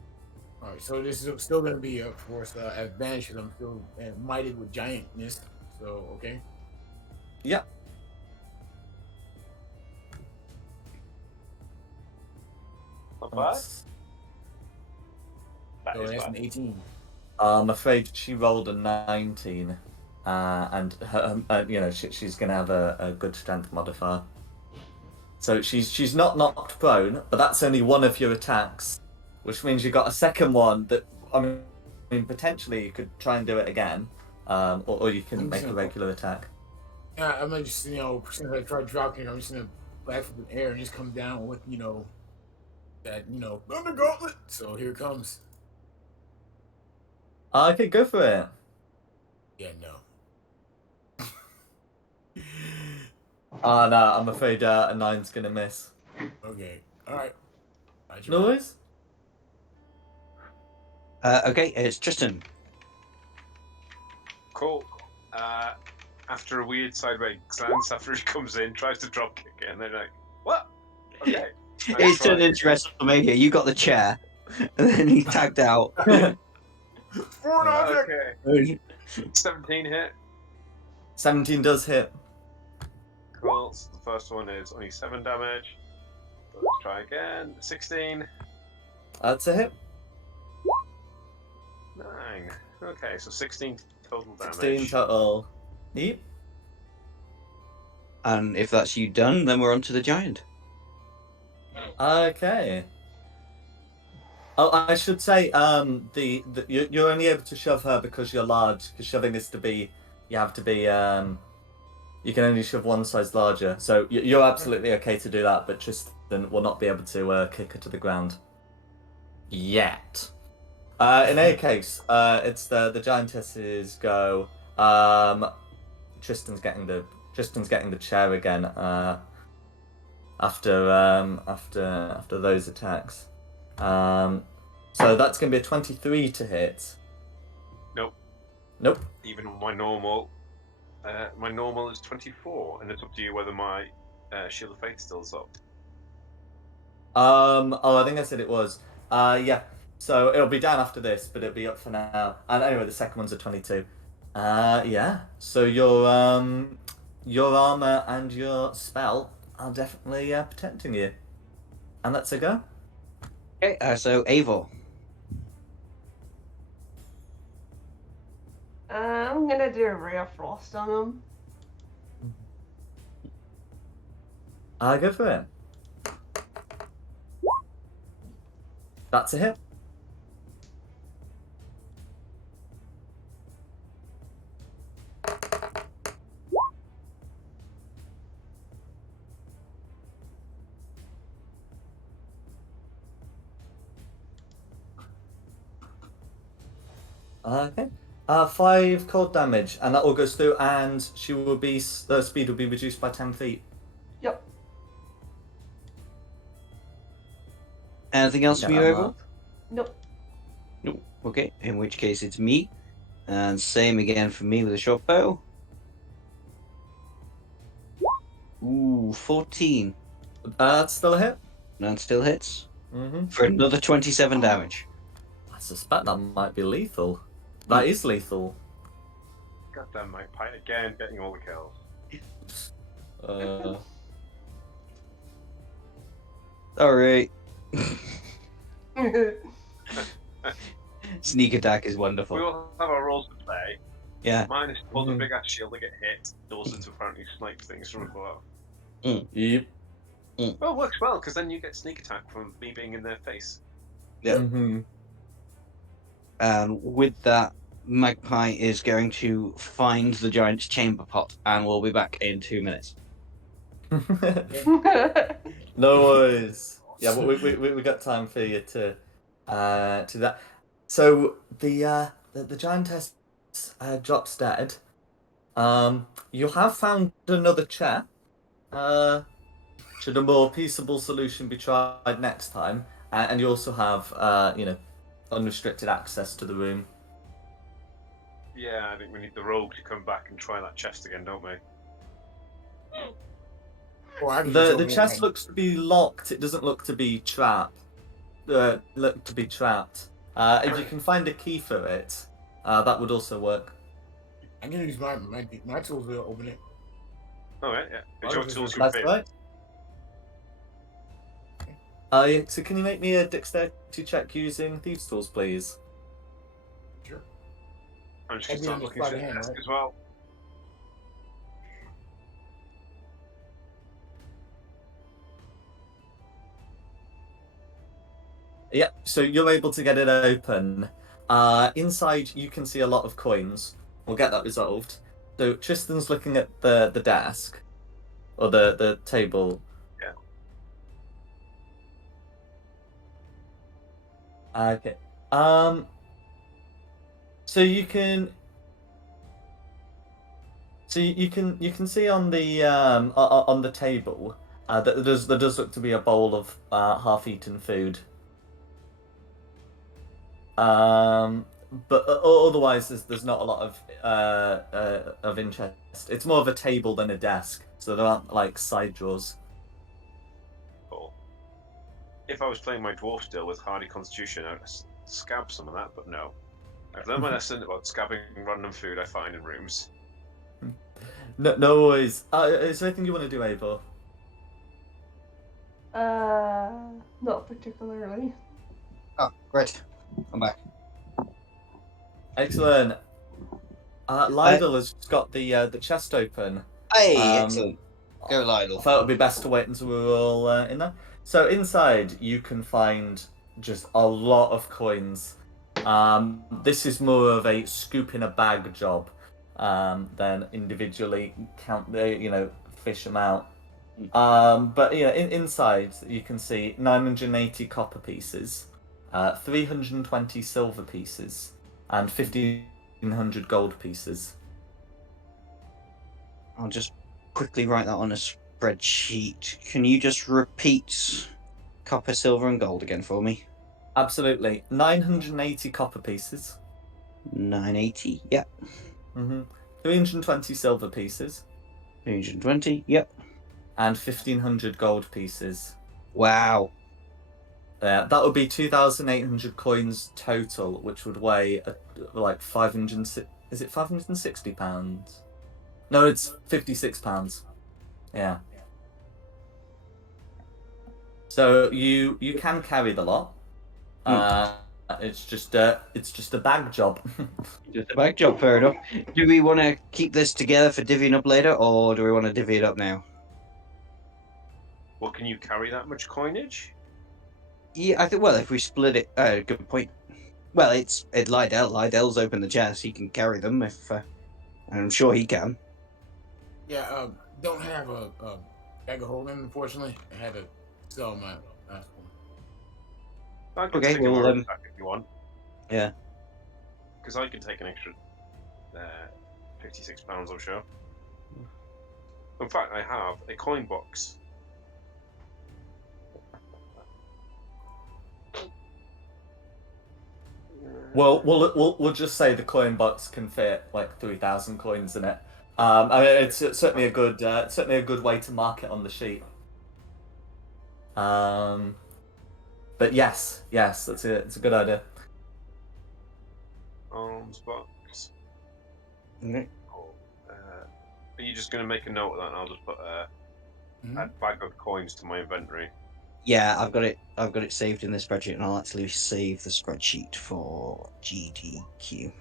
All right, so this is still going to be, of course, advantage because I'm still mighted with giantness. So okay. Yeah. Not bad. So that's an 18. I'm afraid she rolled a 19, and her, she's going to have a good strength modifier. So she's not knocked prone, but that's only one of your attacks, which means you got a second one that I mean potentially you could try and do it again, or you can make a regular attack. Yeah, I'm gonna just since I try dropping, I'm just gonna back from the air and just come down with that thunder gauntlet. So here it comes. Okay, go for it. Yeah, no. No, I'm afraid a 9's gonna miss. Okay, all right. Noise? Okay, it's Tristan. Cool. After a weird sideways glance after he comes in, tries to drop kick it, and they're like, "What? Okay." It's turned into WrestleMania. You got the chair, and then he tagged out. Okay. 17 hit. 17 does hit. Cool. So the first one is only 7 damage. So let's try again. 16. That's a hit. 9. Okay, so 16 total damage. 16 total. Yep. And if that's you done, then we're on to the giant. Okay. Oh, I should say, you're only able to shove her because you're large. Because shoving is to be, you have to be, you can only shove one size larger. So you're absolutely okay to do that, but Tristan will not be able to kick her to the ground yet. In any case, it's the giantess's go. Tristan's getting the chair again. After those attacks. So that's going to be a 23 to hit. Nope. Nope. Even my normal is 24, and it's up to you whether my Shield of Faith still's up. Oh, I think I said it was. Yeah. So it'll be down after this, but it'll be up for now. And anyway, the second one's a 22. Yeah. So your armor and your spell are definitely protecting you. And that's a go. Okay, so Eivor. I'm gonna do a Ray of Frost on him. Go for it. That's a hit. Okay. 5 cold damage, and that all goes through, and she will be speed will be reduced by 10 feet. Yep. Anything else from you, Eivor? Nope. Nope. Okay, in which case it's me. And same again for me with a short bow. Ooh, 14. That's still a hit. That still hits. Mm-hmm. For another 27 damage. I suspect that might be lethal. That is lethal. Goddamn Magpie again, getting all the kills. Alright. Sneak attack is wonderful. We all have our roles to play. Yeah. Mine is to hold a big ass shield to get hit. Yours is to apparently snipe things from above. Yep. Well, it works well because then you get sneak attack from me being in their face. Yeah. Mm-hmm. And with that, Magpie is going to find the giant's chamber pot, and we'll be back in 2 minutes. No worries. Yeah, but we got time for you to that. So the giantess drops dead. You have found another chair. Should a more peaceable solution be tried next time, and you also have unrestricted access to the room. Yeah, I think we need the rogue to come back and try that chest again, don't we? Well, The chest looks to be locked. It doesn't look to be trapped. If you can find a key for it, that would also work. I can use my tools to open it. Alright, yeah. It's your tools you That's fit. right. So can you make me a dexterity check using thieves' tools, please? Sure. I'm just going to start looking through the desk as well. Yeah, so you're able to get it open. Inside, you can see a lot of coins. We'll get that resolved. So Tristan's looking at the desk, or the table. Yeah. Okay. So you can see on the table that there does look to be a bowl of half-eaten food. But otherwise, there's not a lot of interest. It's more of a table than a desk, so there aren't like side drawers. Cool. If I was playing my dwarf still with hardy constitution, I'd scab some of that, but no. I've learned my lesson about scabbing random food I find in rooms. No worries. Is there anything you want to do, Eivor? Not particularly. Oh, great. I'm back. Excellent. Lydell has got the chest open. Hey, excellent. Go, Lionel. I thought it would be best to wait until we were all in there. So inside, you can find just a lot of coins. This is more of a scoop in a bag job than individually count the fish them out. But inside you can see 980 copper pieces, 320 silver pieces, and 1,500 gold pieces. I'll just quickly write that on a spreadsheet. Can you just repeat copper, silver, and gold again for me? Absolutely, 980 copper pieces. 980. Yep. 320 silver pieces. 320. Yep. And 1,500 gold pieces. Wow. That would be 2,800 coins total, which would weigh like 500. Is it 560 pounds? No, it's 56 pounds. Yeah. So you can carry the lot. It's just a bag job. Just a bag job, fair enough. Do we want to keep this together for divvying up later, or do we want to divvy it up now? Well, can you carry that much coinage? Yeah, I think. Well, if we split it, good point. Well, it's Lydell. Lydell's opened the chest. He can carry them if, and I'm sure he can. Yeah, don't have a bag of holding, unfortunately. I had to sell my last one. I can Okay, take well, a if you want. Yeah. Because I can take an extra £56, I'm sure. In fact, I have a coin box. Well, we'll just say the coin box can fit like 3,000 coins in it. I mean, it's certainly a good way to mark it on the sheet. But yes, it's a good idea. Arms box. Okay. Oh, are you just going to make a note of that, and I'll just put add bag of coins to my inventory? Yeah, I've got it saved in the spreadsheet, and I'll actually save the spreadsheet for GDQ.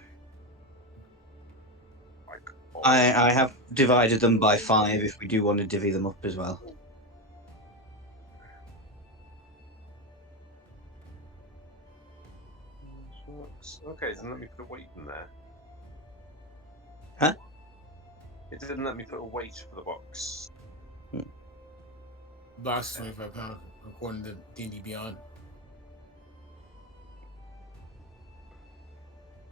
I have divided them by 5 if we do want to divvy them up as well. Okay, it doesn't let me put a weight in there. Huh? It didn't let me put a weight for the box. Box 25 pounds, according to D&D Beyond.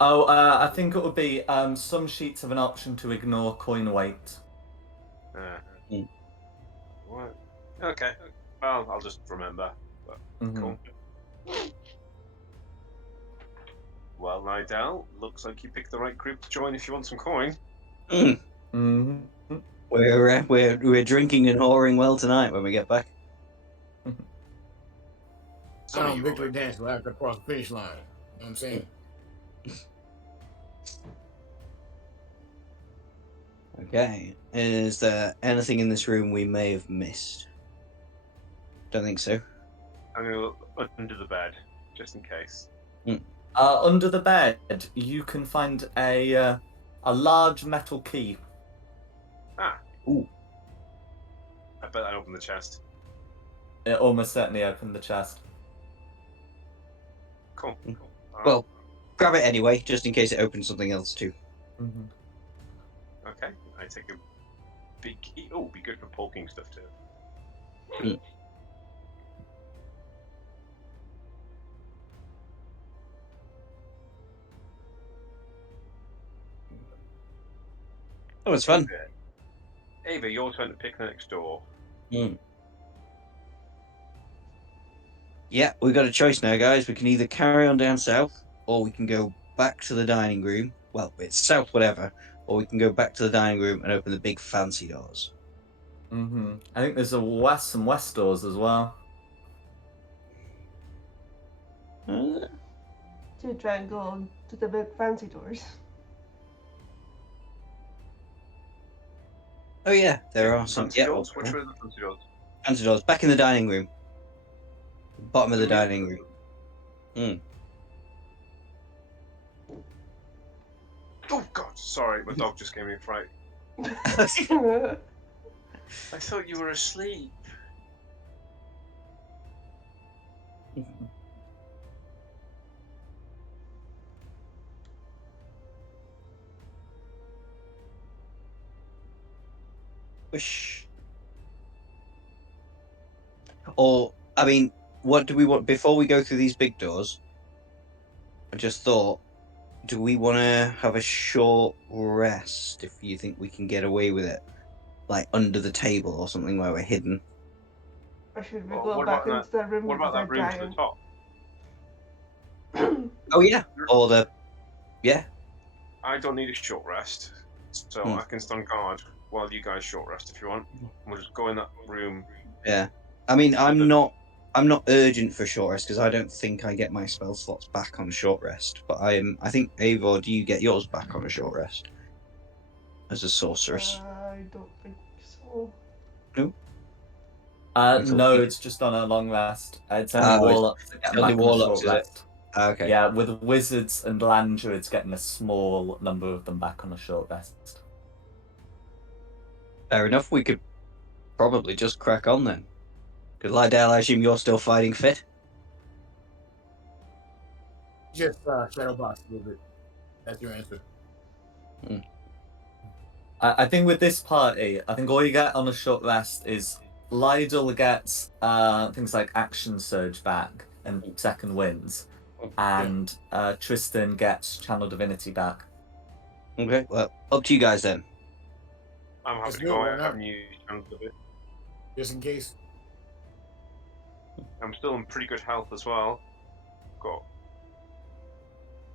Oh, I think it would be some sheets have an option to ignore coin weight. What? Okay. Well, I'll just remember. But cool. Well, Nidal, looks like you picked the right group to join if you want some coin. We're drinking and whoring well tonight when we get back. Victory dance will have to cross the finish line. You know what I'm saying? Okay. Is there anything in this room we may have missed? Don't think so. I'm going to look under the bed, just in case. Under the bed, you can find a large metal key. Ah. Ooh. I bet I opened the chest. It almost certainly opened the chest. Cool. Well, grab it anyway, just in case it opens something else too. Okay, I take a big key. Oh, be good for poking stuff too. That was fun. Ava, your turn to pick the next door. Yeah, we've got a choice now, guys. We can either carry on down south, or we can go back to the dining room. Well, it's south, whatever. Or we can go back to the dining room and open the big fancy doors. I think there's some west doors as well. To try and go to the big fancy doors. Oh yeah, there are some. Fancy doors? Which way are the fancy doors? Fancy doors. Back in the dining room. Bottom of the dining room. Oh God! Sorry, my dog just gave me a fright. I thought you were asleep. Wish. Or, I mean, what do we want before we go through these big doors? I just thought, do we want to have a short rest if you think we can get away with it? Like under the table or something where we're hidden? Or should we Oh, go what back about into the room What with about the that room to the giant? top? Oh, yeah. Or the. Yeah. I don't need a short rest, so I can stand guard while you guys short rest if you want. We'll just go in that room. Yeah. I mean, I'm not urgent for short rest because I don't think I get my spell slots back on short rest. But I think Eivor, do you get yours back on a short rest as a sorceress? I don't think so. No. I thought No, you- it's just on a long rest. It's only Oh, warlocks that get it's only back on a warlocks, short is it? rest. Okay. Yeah, with wizards and land druids getting a small number of them back on a short rest. Fair enough. We could probably just crack on then. Because Lydell, I assume you're still fighting fit. Just shadow box a little bit. That's your answer. I think with this party, I think all you get on a short rest is Lydell gets things like action surge back and second winds, and Tristan gets channel divinity back. Okay. Well, up to you guys then. I'm happy Let's to do it, go why out not? and use channels of it. Just in case. I'm still in pretty good health as well. Got.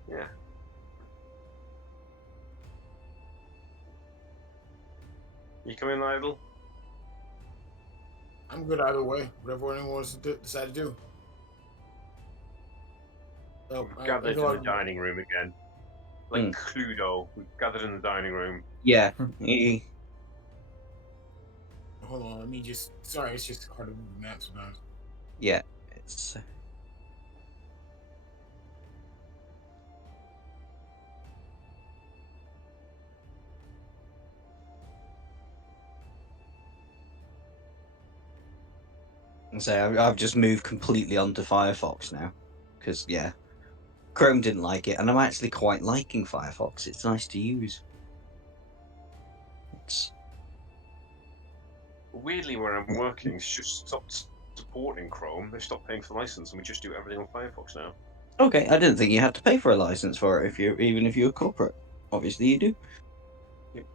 Yeah. You come in, Idle? I'm good either way. Whatever anyone wants to decide to do. So, We've I gathered go in the out- dining room again. Like Cluedo, we've gathered in the dining room. Yeah. Hold on, let me just. Sorry, it's just hard to move the map sometimes. Yeah. It's. So I've just moved completely onto Firefox now, because yeah, Chrome didn't like it, and I'm actually quite liking Firefox. It's nice to use. It's Weirdly, where I'm working, it's just stopped supporting Chrome. They stopped paying for the license, and we just do everything on Firefox now. okay. I didn't think you had to pay for a license for it if you even if you're corporate. Obviously, you do. Yep.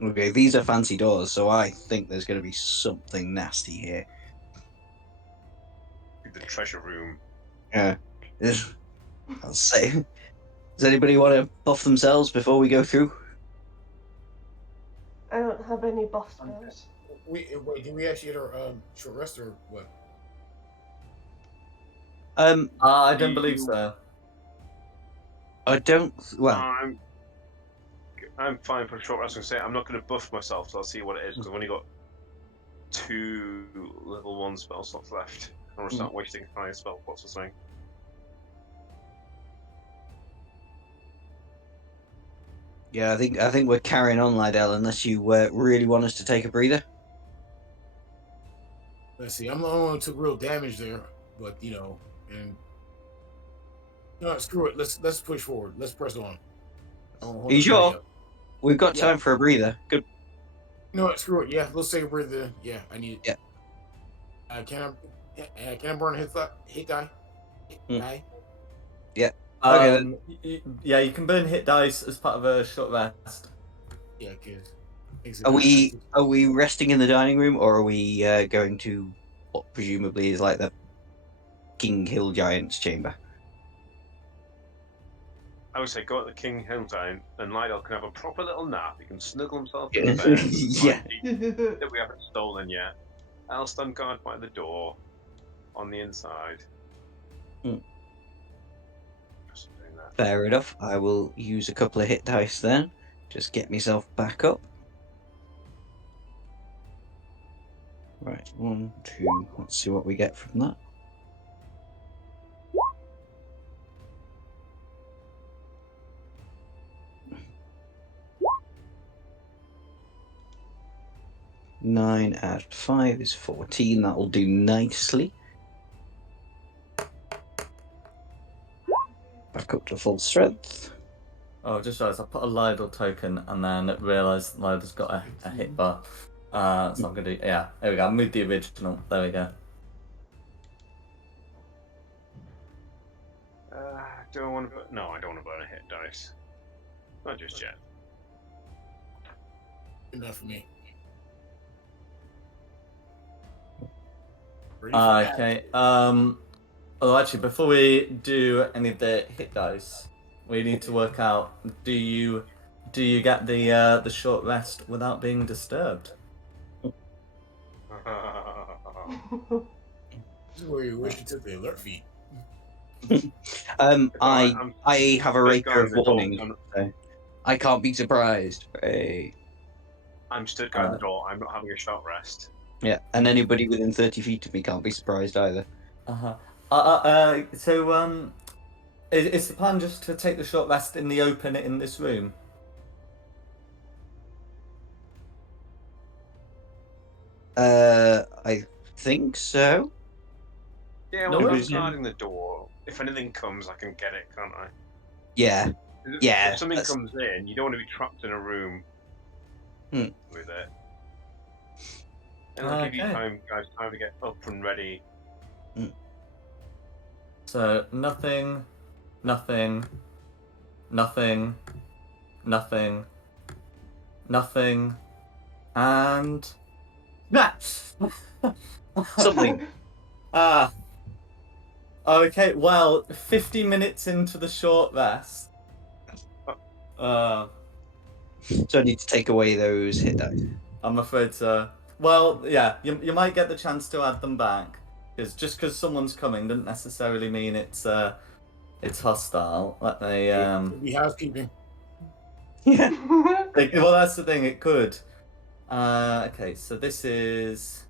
Okay, these are fancy doors, so I think there's going to be something nasty here. The treasure room. Yeah. I'll say. Does anybody want to buff themselves before we go through? I don't have any buff spells. Wait, did we actually get our short rest or what? I don't believe so. I don't. Well, I'm fine for a short rest. I was gonna say I'm not going to buff myself, so I'll see what it is because I've only got 2 level 1 spell slots left. I don't want to start wasting higher spell slots or something. yeah, I think we're carrying on, Lydell, unless you really want us to take a breather. Let's see. I'm the only one who took real damage there, but and screw it. Let's push forward. Let's press on. Are you sure? We've got time for a breather. Good. No, screw it. Yeah, let's take a breather. Yeah, I need it. Yeah. Can I burn a hit die? Die? Yeah. Okay then. Yeah, you can burn hit dice as part of a short rest. Yeah, because Are we resting in the dining room, or are we going to what presumably is like the King Hill Giant's chamber? I would say go at the King Hill Giant, and Lydell can have a proper little nap. He can snuggle himself in the bed. Yeah. That we haven't stolen yet. I'll stand guard by the door on the inside. Just doing that. Fair enough. I will use a couple of hit dice then. Just get myself back up. Right, 1, 2. Let's see what we get from that. add 5 is 14. That will do nicely. Back up to full strength. Oh, just realised I put a Lidl token and then realised Lidl's got a hit bar. So I'm gonna do, yeah, there we go. I moved the original. There we go. Do I want to put? No, I don't want to burn a hit dice. Not just yet. Enough for me. Ready for that. Okay. Oh, actually, before we do any of the hit dice, we need to work out: do you get the short rest without being disturbed? This is where you wish you took the alert feat. I have a rapier of guarding the door. warning, so I can't be surprised. Hey. I'm stood guarding the door. I'm not having a short rest. Yeah, and anybody within 30 feet of me can't be surprised either. So is the plan just to take the short rest in the open in this room? I think so. Yeah, No, well, if it's I'm guarding the door, if anything comes, I can get it, can't I? Yeah. Yeah, If something that's- comes in, you don't want to be trapped in a room with it. And I'll give you Okay. time, guys, time to get up and ready. So nothing, nothing, nothing, nothing, nothing, and Something. Okay, well, 50 minutes into the short rest. So I need to take away those hit dice. I'm afraid so. Well, yeah, you might get the chance to add them back, because just because someone's coming doesn't necessarily mean it's hostile. Let me It'll be housekeeping. Yeah. well, that's the thing. It could. Okay, so this is.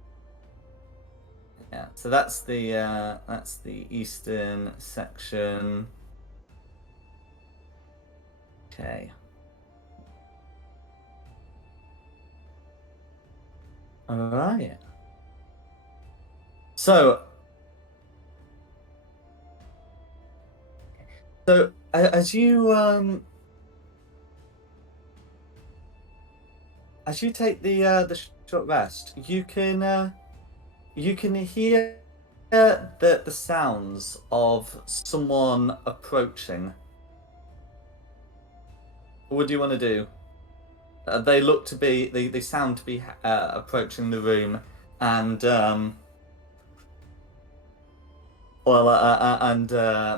Yeah, so that's the eastern section. Okay. All right. So as you take the short rest, you can hear the sounds of someone approaching. What do you want to do? They look to be they sound to be approaching the room, and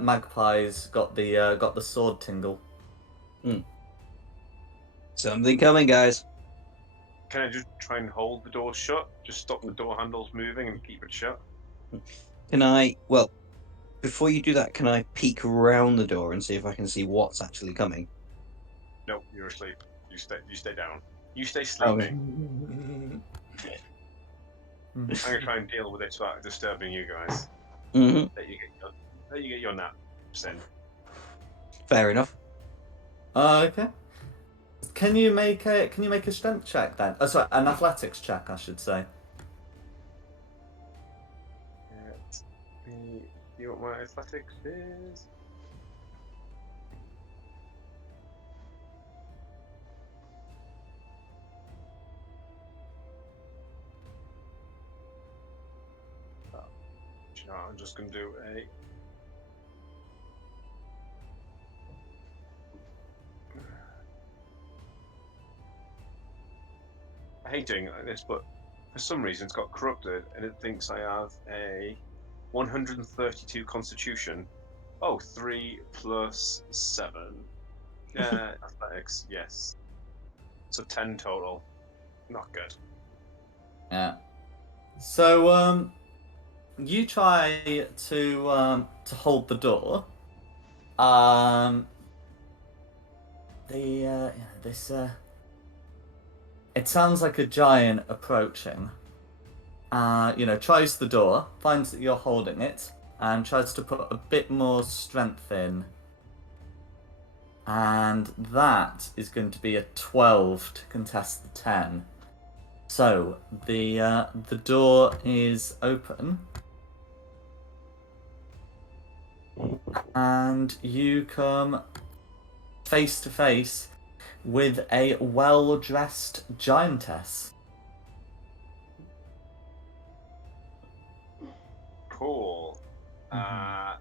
Magpie's got the sword tingle. Something coming, guys. Can I just try and hold the door shut? Just stop the door handles moving and keep it shut? Can I, well, before you do that, can I peek around the door and see if I can see what's actually coming? Nope, you're asleep. You stay down. You stay Okay. sleeping. I'm gonna try and deal with it without disturbing you guys. Mm-hmm. Let you get your nap in. Fair enough. Okay. Can you make a strength check then? Oh, sorry, an athletics check, I should say. See what my athletics is. I'm just gonna do a. I hate doing it like this, but for some reason it's got corrupted and it thinks I have a 132 constitution. Oh, 3 plus 7. Athletics, yes. So 10 total. Not good. Yeah. So you try to hold the door. It sounds like a giant approaching. Tries the door, finds that you're holding it, and tries to put a bit more strength in. And that is going to be a 12 to contest the 10. So the door is open, and you come face to face with a well-dressed giantess. Cool. I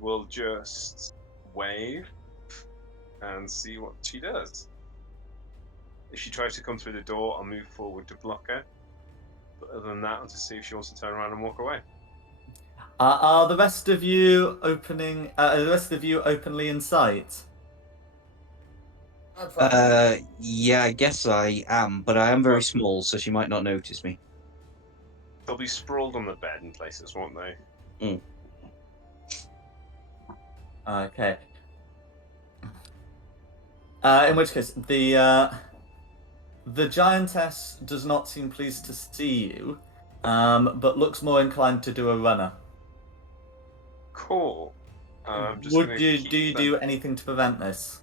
will just wave and see what she does. If she tries to come through the door, I'll move forward to block her. But other than that, I'll just see if she wants to turn around and walk away. Are the rest of you opening? Are the rest of you openly in sight? I'm fine. Yeah, I guess I am, but I am very small, so she might not notice me. They'll be sprawled on the bed in places, won't they? Okay. In which case, the giantess does not seem pleased to see you, but looks more inclined to do a runner. Cool. I'm just Would gonna you keep do anything to prevent this?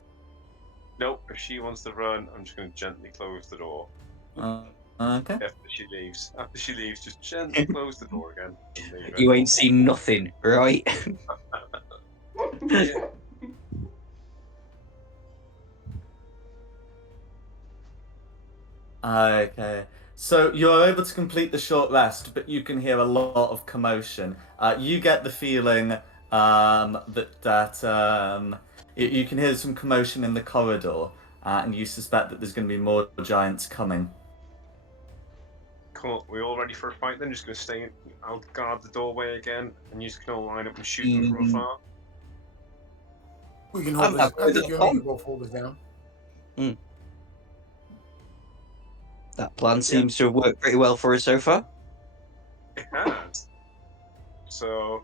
Nope. If she wants to run, I'm just gonna gently close the door. Okay. After she leaves, just gently close the door again and leave her. You ain't seen nothing, right? Yeah. Okay. So you're able to complete the short rest, but you can hear a lot of commotion. You get the feeling that you can hear some commotion in the corridor, and you suspect that there's going to be more giants coming. Cool. We all ready for a fight then? Just gonna stay in. I'll guard the doorway again, and you can all line up and shoot them from afar. We can hold I'm this. happy I with think that you and me plan. can both hold this down. That plan seems to have worked pretty well for us so far. It has. So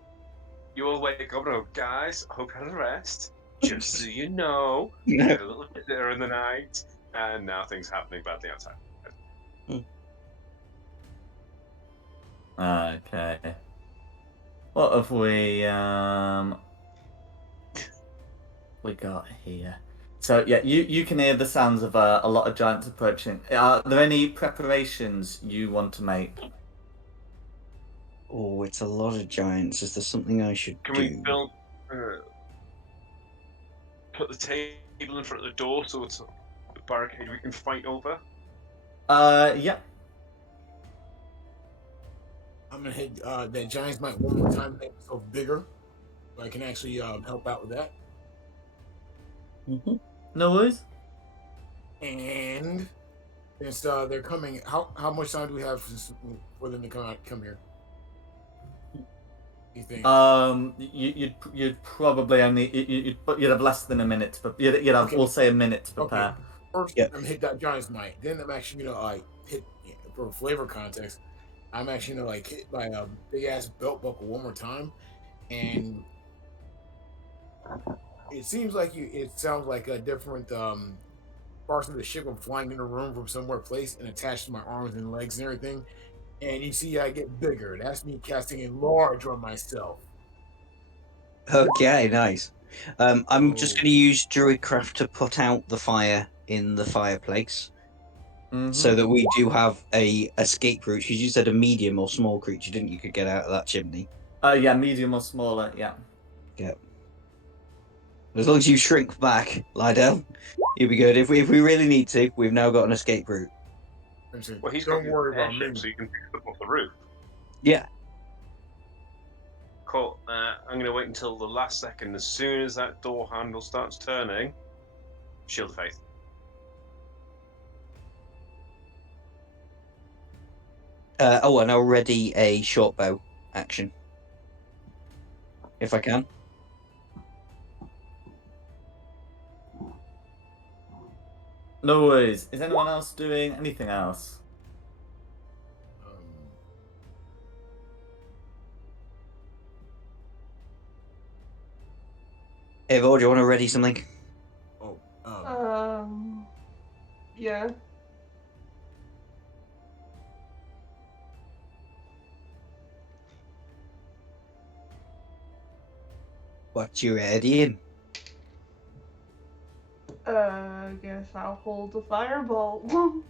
you all wake up and go, guys, I hope you had a rest. Just so you know, we had a little visitor in the night, and now things are happening badly outside. Okay. What have we got here? So yeah, you can hear the sounds of a lot of giants approaching. Are there any preparations you want to make? Oh, it's a lot of giants. Is there something I should Can do? we build, put the table in front of the door so it's a barricade we can fight over? Yeah. I'm gonna hit that Giants might one more time, make myself bigger, so I can actually help out with that. No worries. And since they're coming, how much time do we have for them to come here? You think? You'd probably only you'd have less than a minute, but you'd have Okay. we'll say a minute to prepare. Okay. First, Yeah. I'm gonna hit that Giants might. Then I'm actually gonna hit for flavor context. I'm actually gonna hit my big ass belt buckle one more time, and it seems like it sounds like a different parts of the ship are flying in the room from somewhere placed and attached to my arms and legs and everything. And you see, I get bigger. That's me casting enlarge on myself. Okay, nice. I'm just So- going to use Druidcraft to put out the fire in the fireplace, so that we do have a escape route. Because you said a medium or small creature, didn't you? Could get out of that chimney. Yeah, medium or smaller. Yeah. Yeah. As long as you shrink back, Lydell, you'll be good. If we really need to, we've now got an escape route. Well, he's don't got worry the about me. airship, so you can pick them off the roof. Yeah. Cool. I'm going to wait until the last second. As soon as that door handle starts turning, shield of faith. And I'll ready a short bow action, if I can. No worries. Is anyone else doing anything else? Evo, do you want to ready something? Yeah. What you readying? I guess I'll hold the firebolt.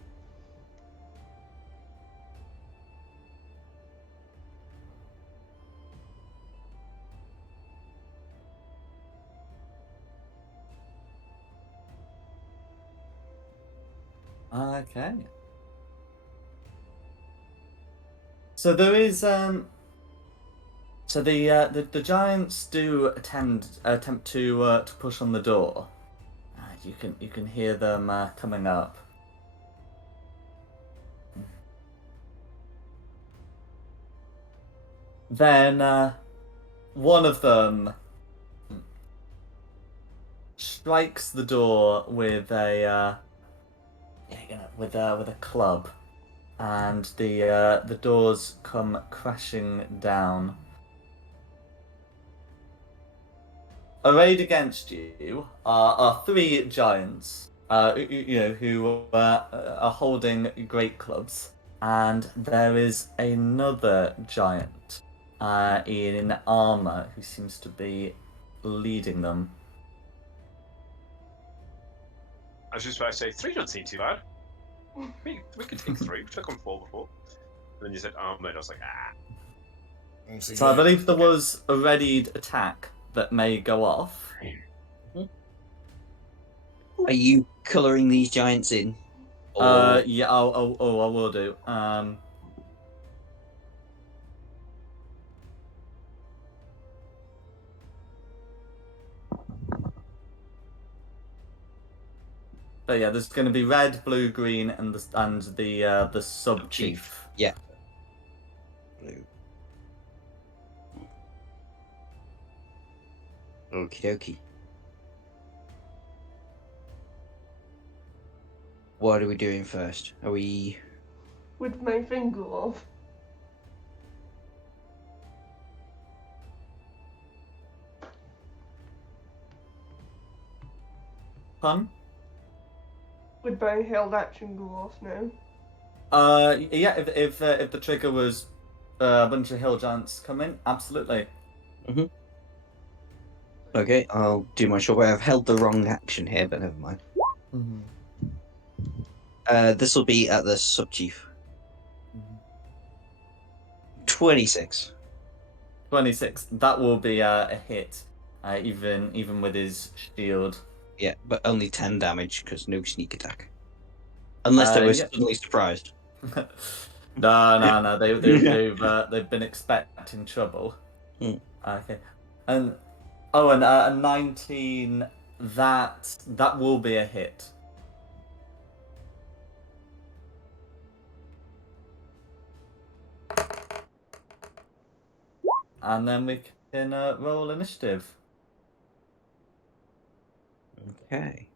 Okay. So there is so the giants do attempt to push on the door. You can hear them coming up. Then one of them strikes the door with with a club, and the doors come crashing down. Arrayed against you are three giants, who are holding great clubs, and there is another giant in armor who seems to be leading them. I was just about to say, 3 don't seem too bad. We could take 3. We took on 4 before. And then you said armored. I was like, ah. So I believe there was a readied attack that may go off. Are you colouring these giants in? Or... Yeah, I will do. But yeah, there's going to be red, blue, green, and the sub chief. Yeah. Blue. Okie dokie. What are we doing first? Are we... With my finger off. Pun? Would my held action go off now? Yeah. If the trigger was a bunch of hill giants coming, absolutely. Mm-hmm. Okay, I'll do my short way. I've held the wrong action here, but never mind. Mm-hmm. This will be at the sub chief. 26. 26. That will be a hit, even with his shield. Yeah, but only 10 damage because no sneak attack. Unless they were suddenly surprised. No. They've been expecting trouble. Mm. Okay, and a 19. That will be a hit. And then we can roll initiative. Okay.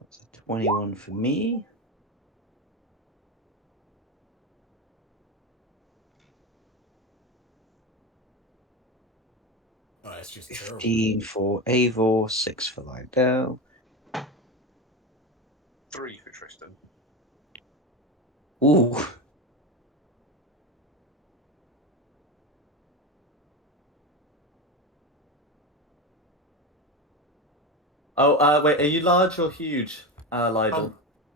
That's a 21 for me. Oh, that's just terrible. 15 for Eivor, 6 for Lydell. 3 for Tristan. Ooh. Oh, wait, are you large or huge, Lydell?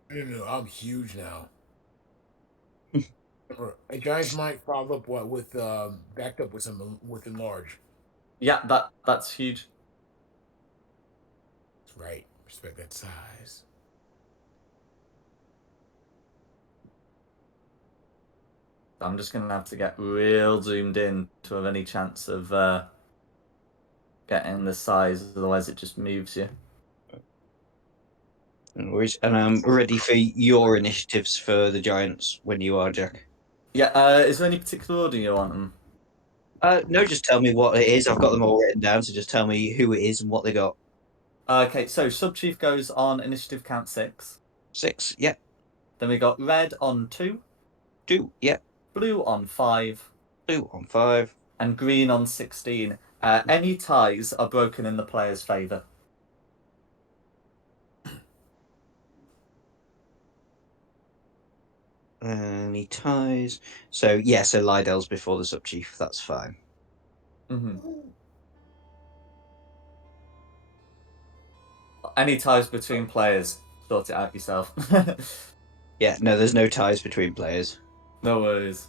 No, I'm huge now. A giants might follow up with backed up with some with enlarge. Yeah, that's huge. That's right. Respect that size. I'm just gonna have to get real zoomed in to have any chance of getting the size, otherwise it just moves you. No worries. And I'm ready for your initiatives for the giants when you are, Jack. Yeah, is there any particular order you want them? No, just tell me what it is. I've got them all written down, so just tell me who it is and what they got. Okay, so Sub Chief goes on initiative count 6. 6, yeah. Then we got red on 2. 2, yeah. Blue on 5. Blue on 5. And green on 16. Any ties are broken in the player's favour. Any ties? So, yeah, so Lydell's before the sub chief. That's fine. Mm-hmm. Any ties between players, sort it out yourself. Yeah, no, there's no ties between players. No worries.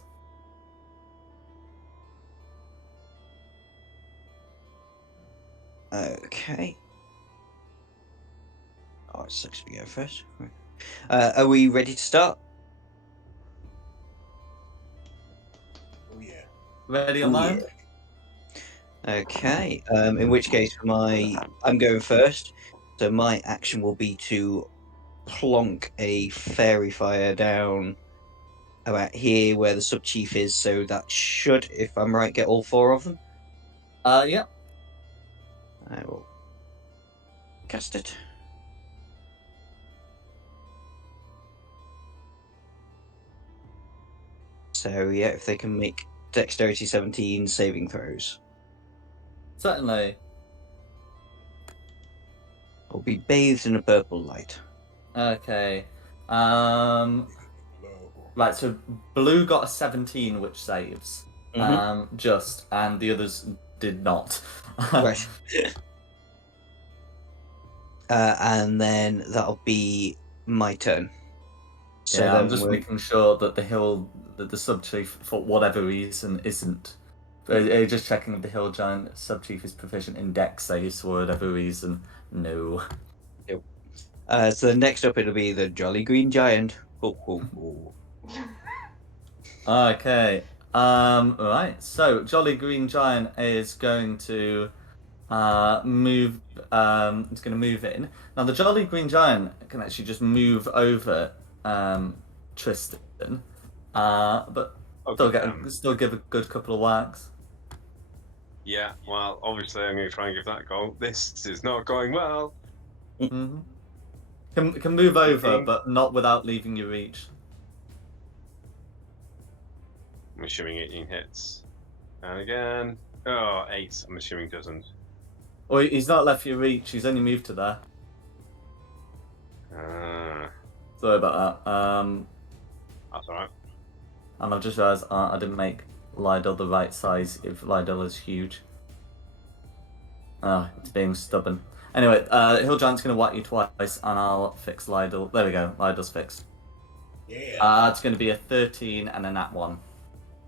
Okay. Oh, it sucks to go first. Right. Are we ready to start? Oh yeah. Ready on Oh, mine? Okay. In which case, I'm going first. So my action will be to plonk a fairy fire down about here where the sub chief is. So that should, if I'm right, get all 4 of them. Yeah. I will cast it. So yeah, if they can make dexterity 17 saving throws, Certainly. I'll be bathed in a purple light. Okay. Low. Right, so blue got a 17, which saves. Mhm. Just, and the others did not. Right. And then that'll be my turn. So Yeah, I'm then just we're making sure that the sub chief, for whatever reason, isn't. Just checking if the hill giant sub chief is proficient in dex saves for whatever reason. No. so the next up it'll be the Jolly Green Giant. Ho, ho, ho. Okay. Right. So Jolly Green Giant is going to move. It's going to move in. Now the Jolly Green Giant can actually just move over Tristan, but Okay. still give a good couple of whacks. Yeah, well, obviously I'm going to try and give that a go. This is not going well. Hmm. Can move over, 18. but not without leaving your reach. I'm assuming 18 hits. And again, oh, 8. I'm assuming doesn't. Or he's not left your reach. He's only moved to there. Sorry about that. That's alright. And I've just realised I didn't make Lydell the right size if Lydell is huge. It's being stubborn. Anyway, Hill Giant's going to whack you twice, and I'll fix Lydell. There we go, Lydell's fixed. Yeah. It's going to be a 13 and a nat 1.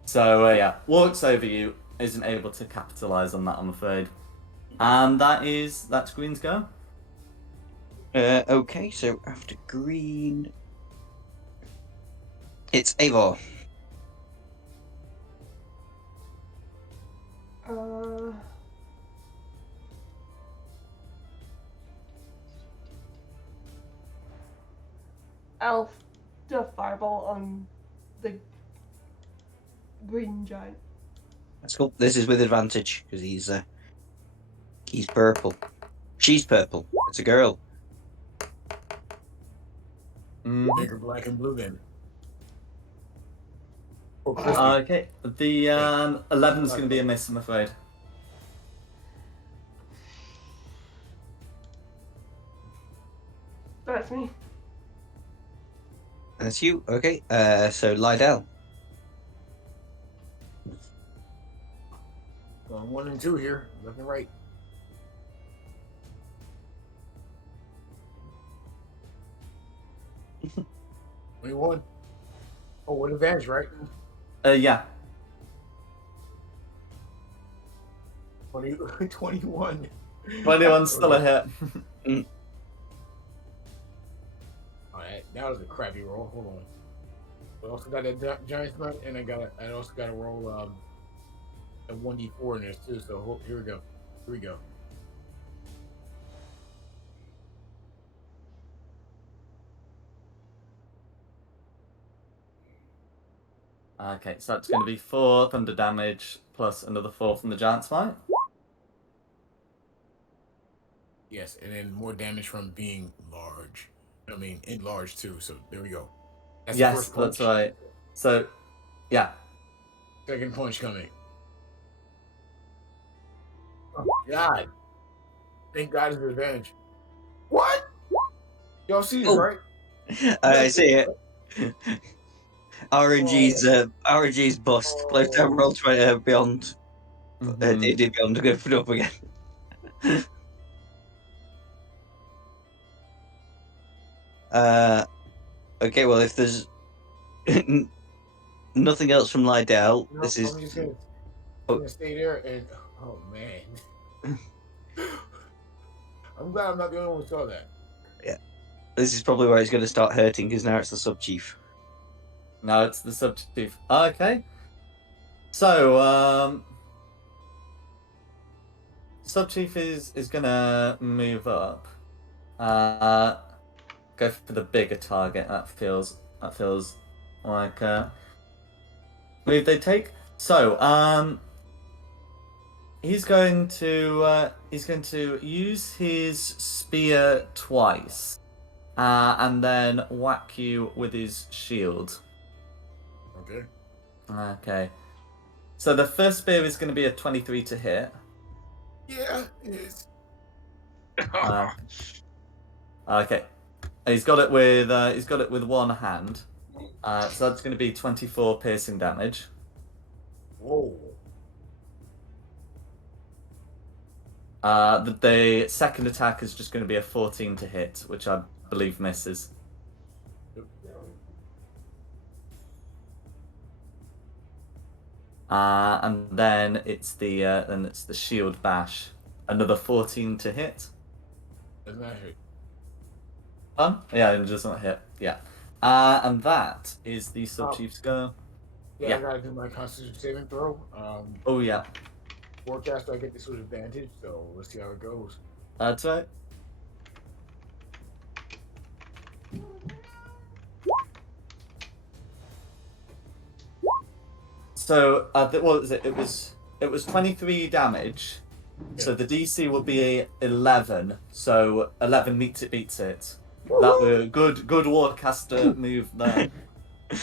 So, yeah, walks over you, isn't able to capitalise on that, I'm afraid. And that's Green's go. Okay, so after green, it's Avor. I'll do a fireball on the green giant. That's cool. This is with advantage because he's purple. She's purple. It's a girl. Make her black and blue then. Or crispy. Okay, the 11's going to be a miss, I'm afraid. That's me. That's you. Okay. So Lydell. Going 1 and 2 here, left and right. $21. Oh, with advantage, right? Yeah. 21. 21's still a hit. Alright, that was a crappy roll. Hold on. I also got that giant nut, and I also got to roll a 1d4 in this too. So here we go. Here we go. Okay, so that's going to be 4 thunder damage plus another 4 from the giant smite. Yes, and then more damage from being large. I mean, enlarged too. So there we go. That's the Yes, first punch. that's right. So, yeah. Second punch coming. Oh, God. Thank God it's advantage. What? Y'all see this, Oh. right? I see it. RNG's bust. Close down roll 20 beyond. It did beyond to go put up again. Okay, well, if there's nothing else from Lydell, No, this is. I'm just gonna stay there and oh man. I'm glad I'm not the only one who saw that. This is probably where it's going to start hurting because now it's the sub chief. No, it's the sub chief. Okay. So, sub chief is gonna move up. Go for the bigger target. That feels like move they take. So, he's going to use his spear twice, and then whack you with his shield. Okay. Okay. So the first spear is going to be a 23 to hit. Yeah, it is. Okay. He's got it with one hand. So that's going to be 24 piercing damage. Whoa. The second attack is just going to be a 14 to hit, which I believe misses. And then it's the shield bash, another 14 to hit. Doesn't that hit? Yeah, it does not hit. Yeah. And that is the sub chief's go. Yeah, I gotta do my Constitution saving throw. Oh yeah. Forecast, I get this with advantage, so let's see how it goes. That's right. So, what was it? It was 23 damage. Yeah. So the DC will be 11. So 11 beats it. That was a good warcaster move there.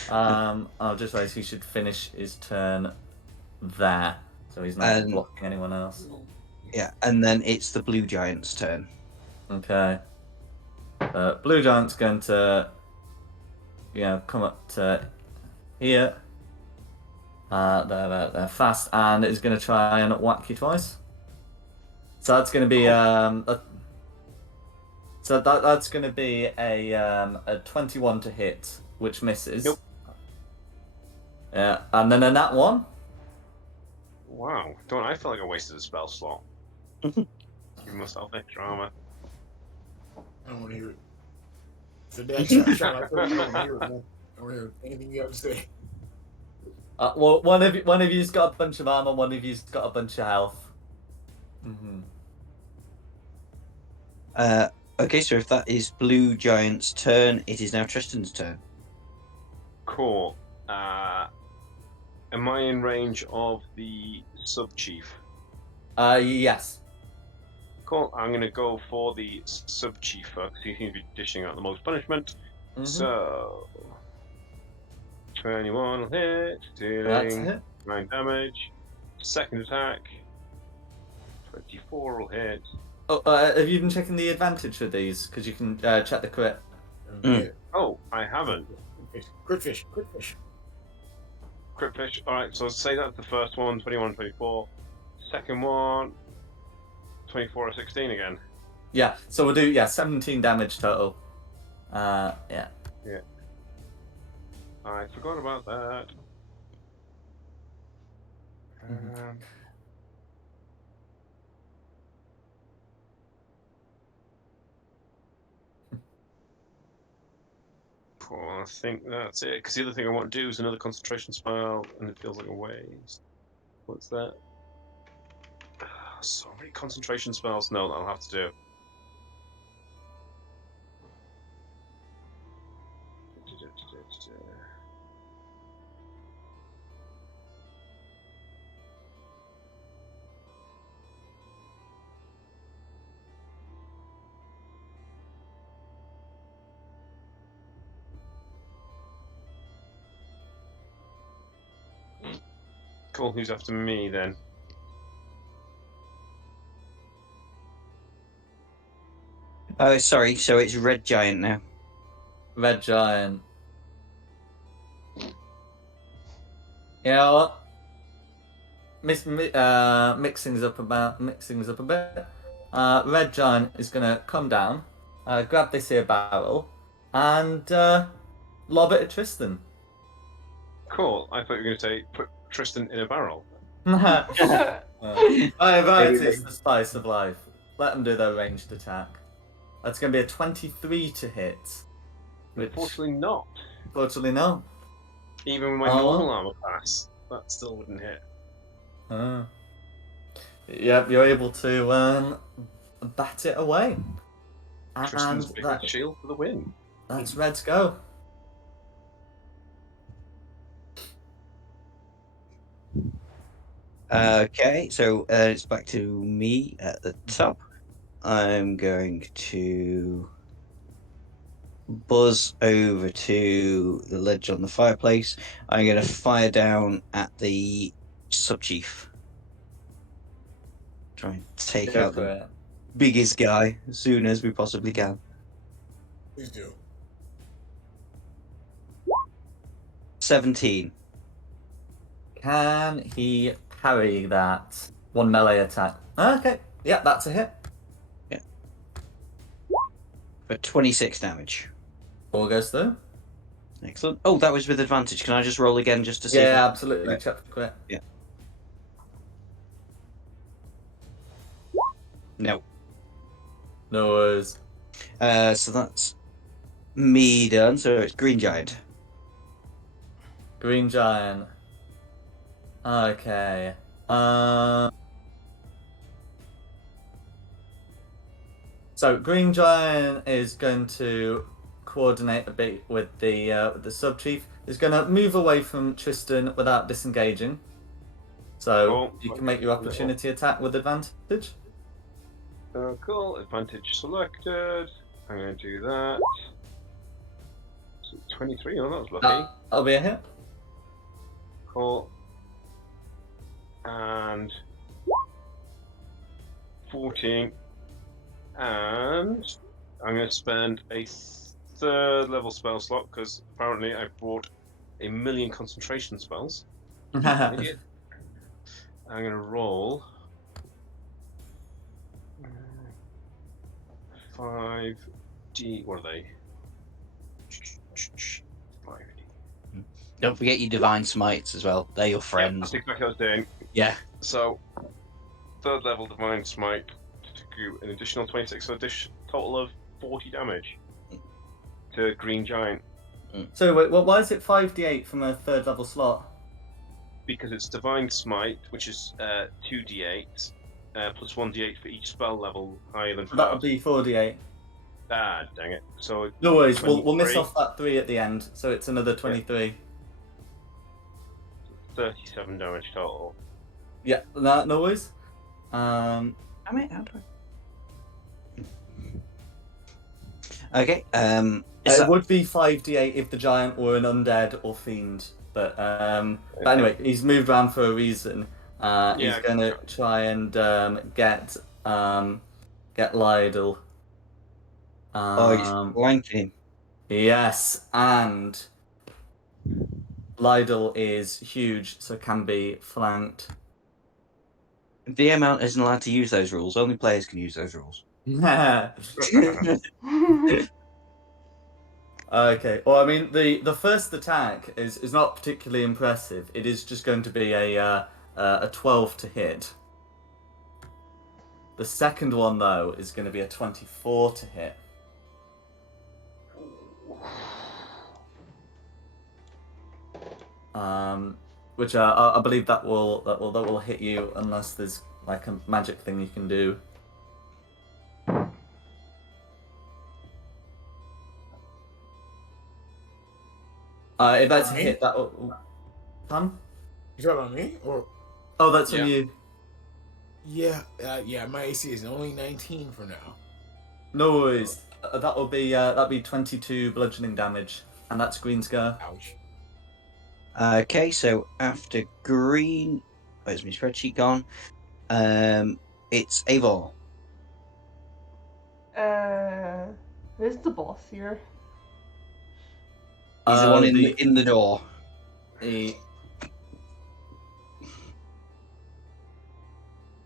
I'll just raise. He should finish his turn there, so he's not blocking anyone else. Yeah, and then it's the blue giant's turn. Okay. Blue giant's going to, come up to here. They're fast, and is going to try and whack you twice. So that's going to be that's going to be a 21 to hit, which misses. Nope. Yeah, and then a nat 1. Wow, don't I feel like I wasted a spell slot? Give myself extra armor. I don't want to hear it. So that shot I don't want to hear it, man. I don't want to hear anything you have to say. Well, one of you's got a bunch of armor, one of you's got a bunch of health. Mm-hmm. Okay, so if that is blue giant's turn, it is now Tristan's turn. Cool. Am I in range of the sub chief? Yes. Cool. I'm gonna go for the sub chief because he seems to be dishing out the most punishment. Mm-hmm. So 21 will hit, That's a dealing hit. 9 damage. Second attack 24 will hit. Oh, have you been checking the advantage for these? Because you can check the crit. Yeah. Oh, I haven't. Crit fish. Crit fish. Crit fish. Alright, so say that's the first one, 21, 24. Second one, 24 or 16 again. Yeah, so we'll do 17 damage total. Yeah. Yeah. I forgot about that. Cool, I think that's it. Because the other thing I want to do is another concentration spell, and it feels like a waste. What's that? So many concentration spells. No, I'll have to do. Cool, who's after me then? Oh, sorry, so it's red giant now. Red giant. You know what? Mixing up a bit. Red giant is gonna come down, grab this here barrel, and lob it at Tristan. Cool, I thought you were going to say put Tristan in a barrel. Variety is the spice of life. let them do their ranged attack. That's going to be a 23 to hit. Which, Unfortunately not. fortunately, no. Even with my normal armor class, that still wouldn't hit. Yep, you're able to bat it away. Tristan's And biggest shield for the win. that's Red's go. Okay, so it's back to me at the top. I'm going to buzz over to the ledge on the fireplace. I'm going to fire down at the sub chief. Try and take Go out for the it. biggest guy as soon as we possibly can. Please do. 17. Can he parry that one melee attack? Okay, yeah, that's a hit. Yeah. For 26 damage. All goes through. Excellent. Oh, that was with advantage. Can I just roll again just to see? Yeah, absolutely. Right. Check for crit. Yeah. No. No worries. So that's me done. So it's Green Giant. Green Giant. Okay. So Green Giant is going to coordinate a bit with the sub chief. He's going to move away from Tristan without disengaging. So you can make your opportunity attack with advantage. Cool. Advantage selected. I'm going to do that. 23. Oh, that was lucky. That'll be a hit. Cool. And 14. And I'm going to spend a third level spell slot because apparently I bought 1,000,000 concentration spells. Idiot. I'm going to roll 5d. What are they? 5d. Don't forget your divine smites as well. They're your friends. That's exactly what I was doing. Yeah. So, third level divine smite to do an additional 26, so total of 40 damage to Green Giant. So wait, well, why is it 5d8 from a third level slot? Because it's divine smite, which is 2d8 plus 1d8 for each spell level higher than 4. That would be 4d8. Ah, dang it. So No worries, we'll miss 23. off that 3 at the end, so it's another 23. 37 damage total. Yeah, no worries. I mean, how do I? Okay. It would be 5d8 if the giant were an undead or fiend, but anyway, he's moved around for a reason. He's going to try and get Lydell. he's flanking. Yes, and Lydell is huge, so can be flanked. The amount isn't allowed to use those rules. Only players can use those rules. Okay. Well, I mean, the first attack is not particularly impressive. It is just going to be a 12 to hit. The second one, though, is going to be a 24 to hit. Which I believe that will hit you unless there's like a magic thing you can do. If that's a hit, that will. Pam? You talking about me or? Oh, that's on you. Yeah, my AC is only 19 for now. No worries. That'll be 22 bludgeoning damage, and that's Green Scar. Ouch. Okay, so after Green, where's my spreadsheet gone? It's Eivor. Who's the boss here? He's the one in the door.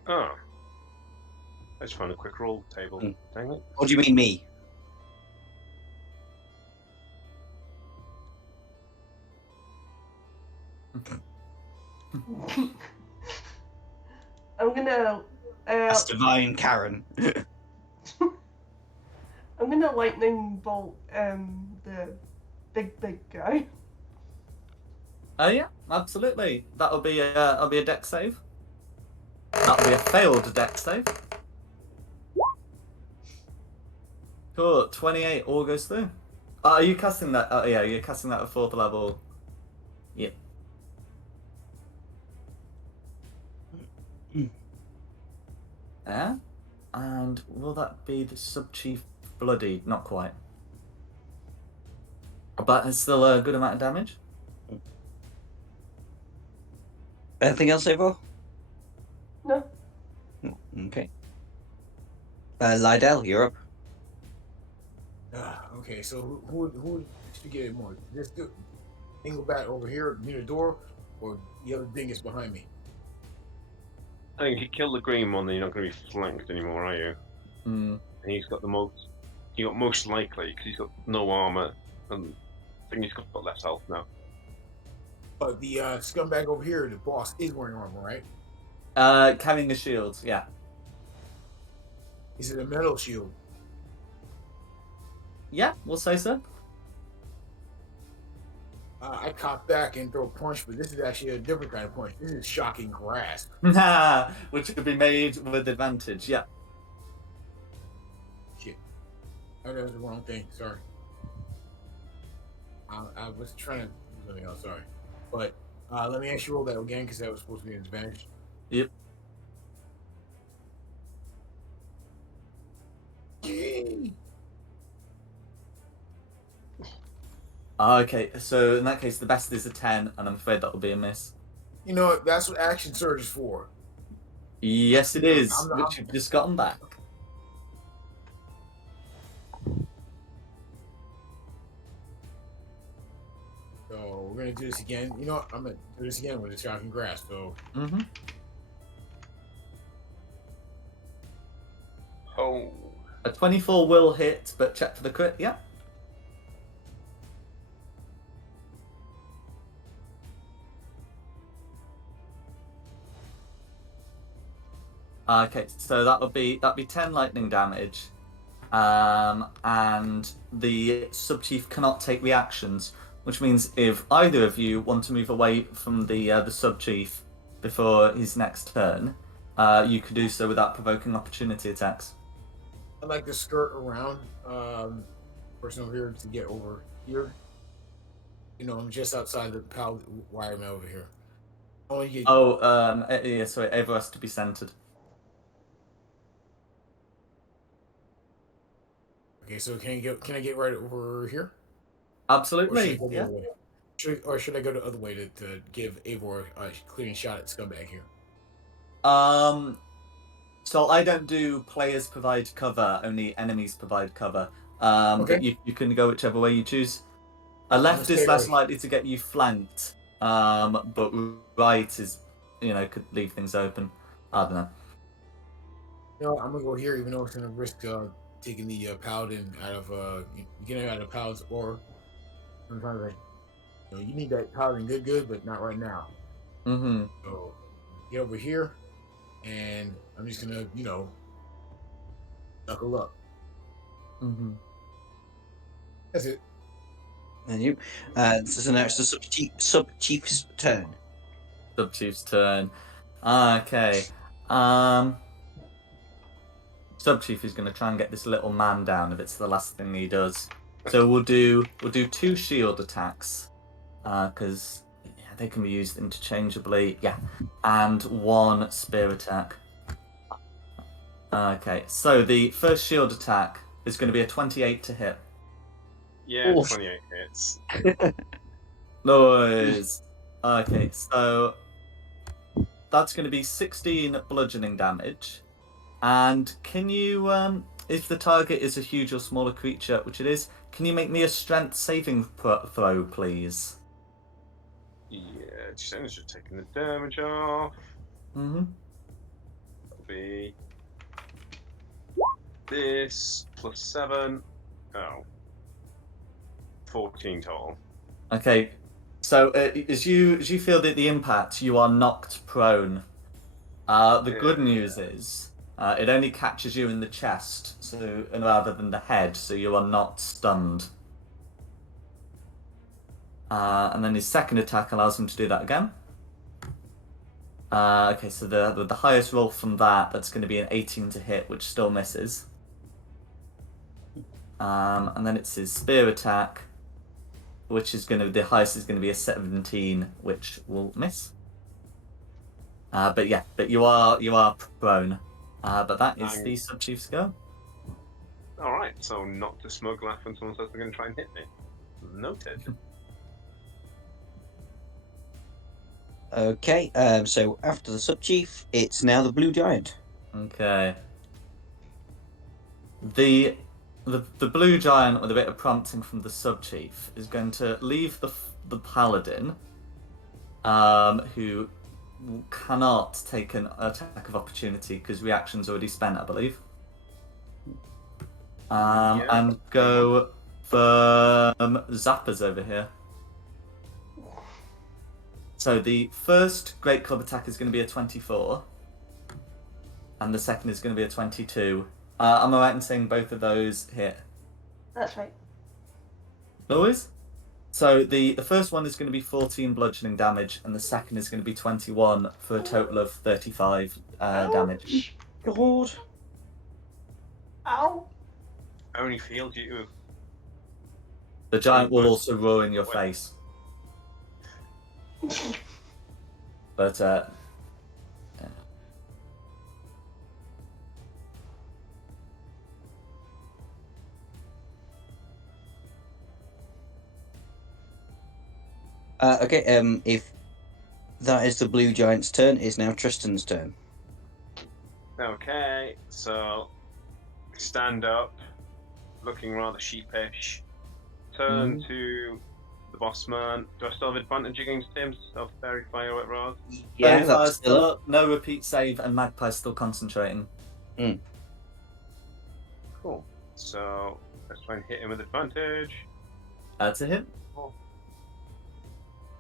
Oh. I just found a quick roll table. Dang it. What do you mean, me? I'm gonna. That's divine Karen. gonna lightning bolt the big guy. Oh yeah, absolutely. That'll be a dex save. That'll be a failed dex save. Cool. 28 all goes through. Are you casting that? Oh yeah, you're casting that at 4th level. Yep. Yeah. And will that be the sub-chief bloodied? Not quite. But it's still a good amount of damage. Anything else, Evo? No. Okay. Lydell, you're up. Okay, so who should get it more? This dude, Dinglebat over here near the door, or the other dingus behind me? I think if you kill the green one, then you're not going to be flanked anymore, are you? Hmm. And he's got the most. He got most likely because he's got no armor, and I think he's got less health now. But the scumbag over here, the boss, is wearing armor, right? Carrying a shield. Yeah. Is it a metal shield? Yeah, we'll say so. I cop back and throw a punch, but this is actually a different kind of punch. This is shocking grasp. Which could be made with advantage. Yeah. Shit. Oh, that was the wrong thing. Sorry. I was trying to do something else. Sorry. But let me actually roll that again because that was supposed to be an advantage. Yep. Yay! Okay, so in that case, the best is a 10, and I'm afraid that will be a miss. You know what? That's what action surge is for. Yes, it is, I'm not- which you've just gotten back. So we're gonna do this again. You know what? I'm gonna do this again with the shocking grasp. So Mm-hmm. Oh. A 24 will hit, but check for the crit. Yeah. Okay, so that'll be 10 lightning damage, and the sub-chief cannot take reactions, which means if either of you want to move away from the sub-chief before his next turn, you can do so without provoking opportunity attacks. I'd like to skirt around person over here to get over here. You know, I'm just outside the pal wire man over here. Oh, you Yeah, sorry, Ava has to be centered. Okay, so can I get right over here? Absolutely, Or should I go the yeah. other way? Should I go the other way to give Eivor a clean shot at scumbag here? So I don't do players provide cover, only enemies provide cover. Okay. But you can go whichever way you choose. Left is less likely to get you flanked, but right is, could leave things open. I don't know. No, I'm gonna go here, even though it's gonna risk taking the paladin out of getting out of paladin's or sometimes you need that paladin good, but not right now. Mm-hmm. So get over here, and I'm just gonna knuckle up. Mm-hmm. That's it. And you. This is now it's the sub-chief's turn. Sub-chief's turn. Okay. Sub-chief is going to try and get this little man down if it's the last thing he does. So we'll do 2 shield attacks, because they can be used interchangeably. Yeah, and 1 spear attack. Okay, so the first shield attack is going to be a 28 to hit. Yeah, Oof. 28 hits. Noise. Okay, so that's going to be 16 bludgeoning damage. And can you, if the target is a huge or smaller creature, which it is, can you make me a strength saving throw, please? Yeah, just as you're taking the damage off. Mm-hmm. That'll be this plus 7. Oh. 14 total. Okay, so as you feel the impact, you are knocked prone. The good news is It only catches you in the chest, so rather than the head, so you are not stunned. And then his second attack allows him to do that again. Okay, so the highest roll from that's going to be an 18 to hit, which still misses. And then it's his spear attack, which is the highest is going to be a 17, which will miss. But you are prone. But that is the sub-chief's go. All right, so not to smug laugh when someone says they're going to try and hit me. Noted. Okay, so after the sub-chief, it's now the blue giant. Okay. The blue giant, with a bit of prompting from the sub-chief, is going to leave the paladin, who cannot take an attack of opportunity because reaction's already spent, I believe. And go for zappers over here. So the first great club attack is going to be a 24, and the second is going to be a 22. Am I right in saying both of those hit? That's right. Always? So the first one is going to be 14 bludgeoning damage, and the second is going to be 21 for a total of 35 damage. God. Ow. Only field you. The giant will also roar in your face. But Okay, if that is the blue giant's turn, it's now Tristan's turn. Okay, so stand up, looking rather sheepish. Turn to the boss man. Do I still have advantage against him? Stealth, fairy, fire, whatever else? Yeah, that's that's still up. No repeat save, and Magpie's still concentrating. Cool. So let's try and hit him with advantage. To hit.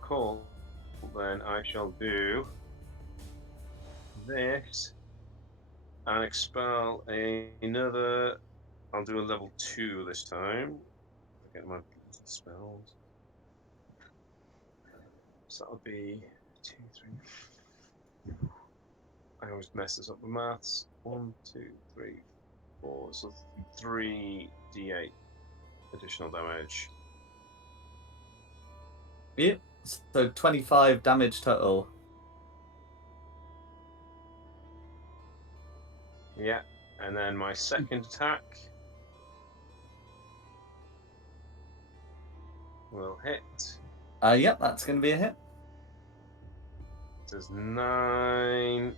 Cool. Then I shall do this and expel another. I'll do a level 2 this time. Get my spells. So that'll be 2, 3. I always mess this up with maths. 1, 2, 3, 4. So 3d8 additional damage. Yeah. So 25 damage total. Yeah, and then my second attack will hit. Yep, that's going to be a hit. Does 9.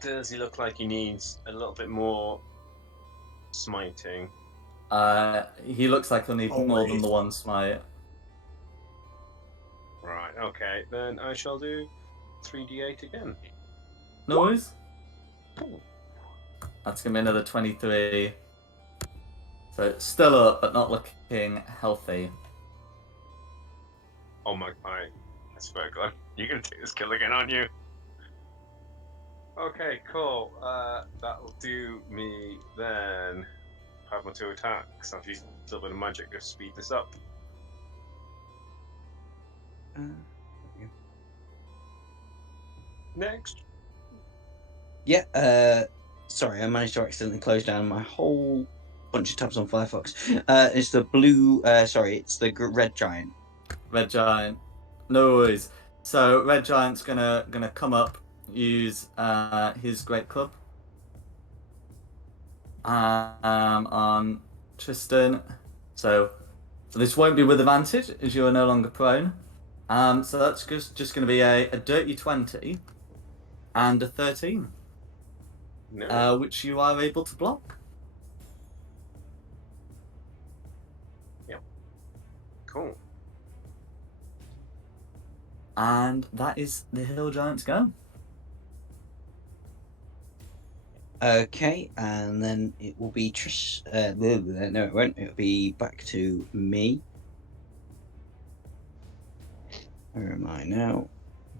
Does he look like he needs a little bit more smiting? He looks like he'll need more than the one smite. Right, okay, then I shall do 3d8 again. No worries. That's going to be another 23. So it's still up, but not looking healthy. Oh my god, I swear God, you're going to take this kill again, aren't you? Okay, cool. That'll do me then. Have my 2 attacks. I've used a little bit of magic to speed this up. Next. Yeah, sorry, I managed to accidentally close down my whole bunch of tabs on Firefox. It's the blue, it's the red giant. Red giant. No worries. So red giant's gonna come up, use his great club on Tristan. So this won't be with advantage as you are no longer prone. So that's just going to be a dirty 20 and a 13, No. which you are able to block. Yep. Cool. And that is the hill giant's go. Okay, and then it will be Trish. No, it won't. It'll be back to me. Where am I now?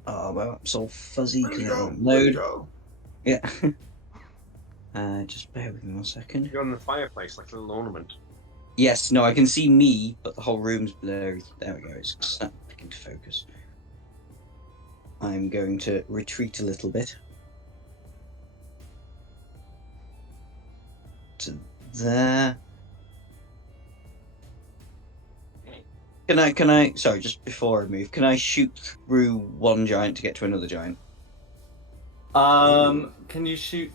Oh, well, it's all fuzzy because it won't load. Yeah. Just bear with me 1 second. You're on the fireplace like a little ornament. Yes, no, I can see me, but the whole room's blurry. There we go. It's snapped back into focus. I'm going to retreat a little bit. To there. Can I, sorry, just before I move, can I shoot through one giant to get to another giant? Can you shoot?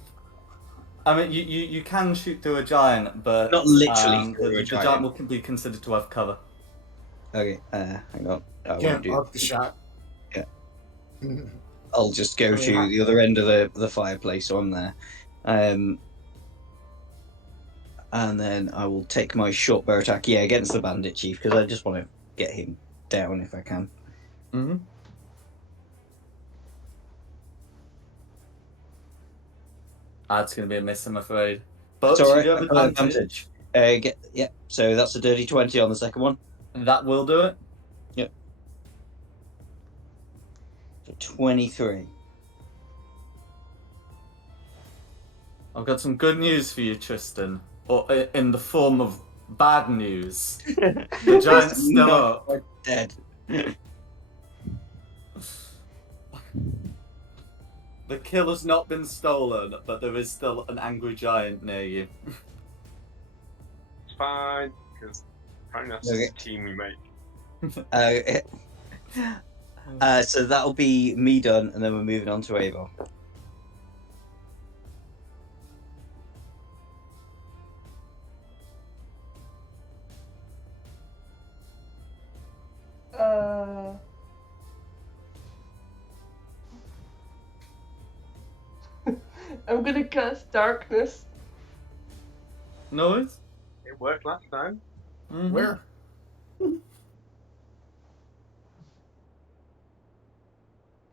I mean, you can shoot through a giant, but Not literally through the a giant giant. will be considered to have cover. Okay, hang on. I won't Can't do. arc the shot. Yeah. I'll just go I mean, to the other end of the fireplace, so I'm there. And then I will take my short bow attack, against the bandit chief, because I just want to get him down if I can. Mm-hmm. That's going to be a miss, I'm afraid. But It's all right. you have I've got advantage. So that's a dirty 20 on the second one. That will do it. Yep. So 23. I've got some good news for you, Tristan. Or in the form of bad news. The giant's still up. Dead. The kill has not been stolen, but there is still an angry giant near you. It's fine, because apparently that's Okay. the team we make. So that'll be me done, and then we're moving on to Ava. I'm gonna cast darkness. Noise? It worked last time. Mm-hmm. Where?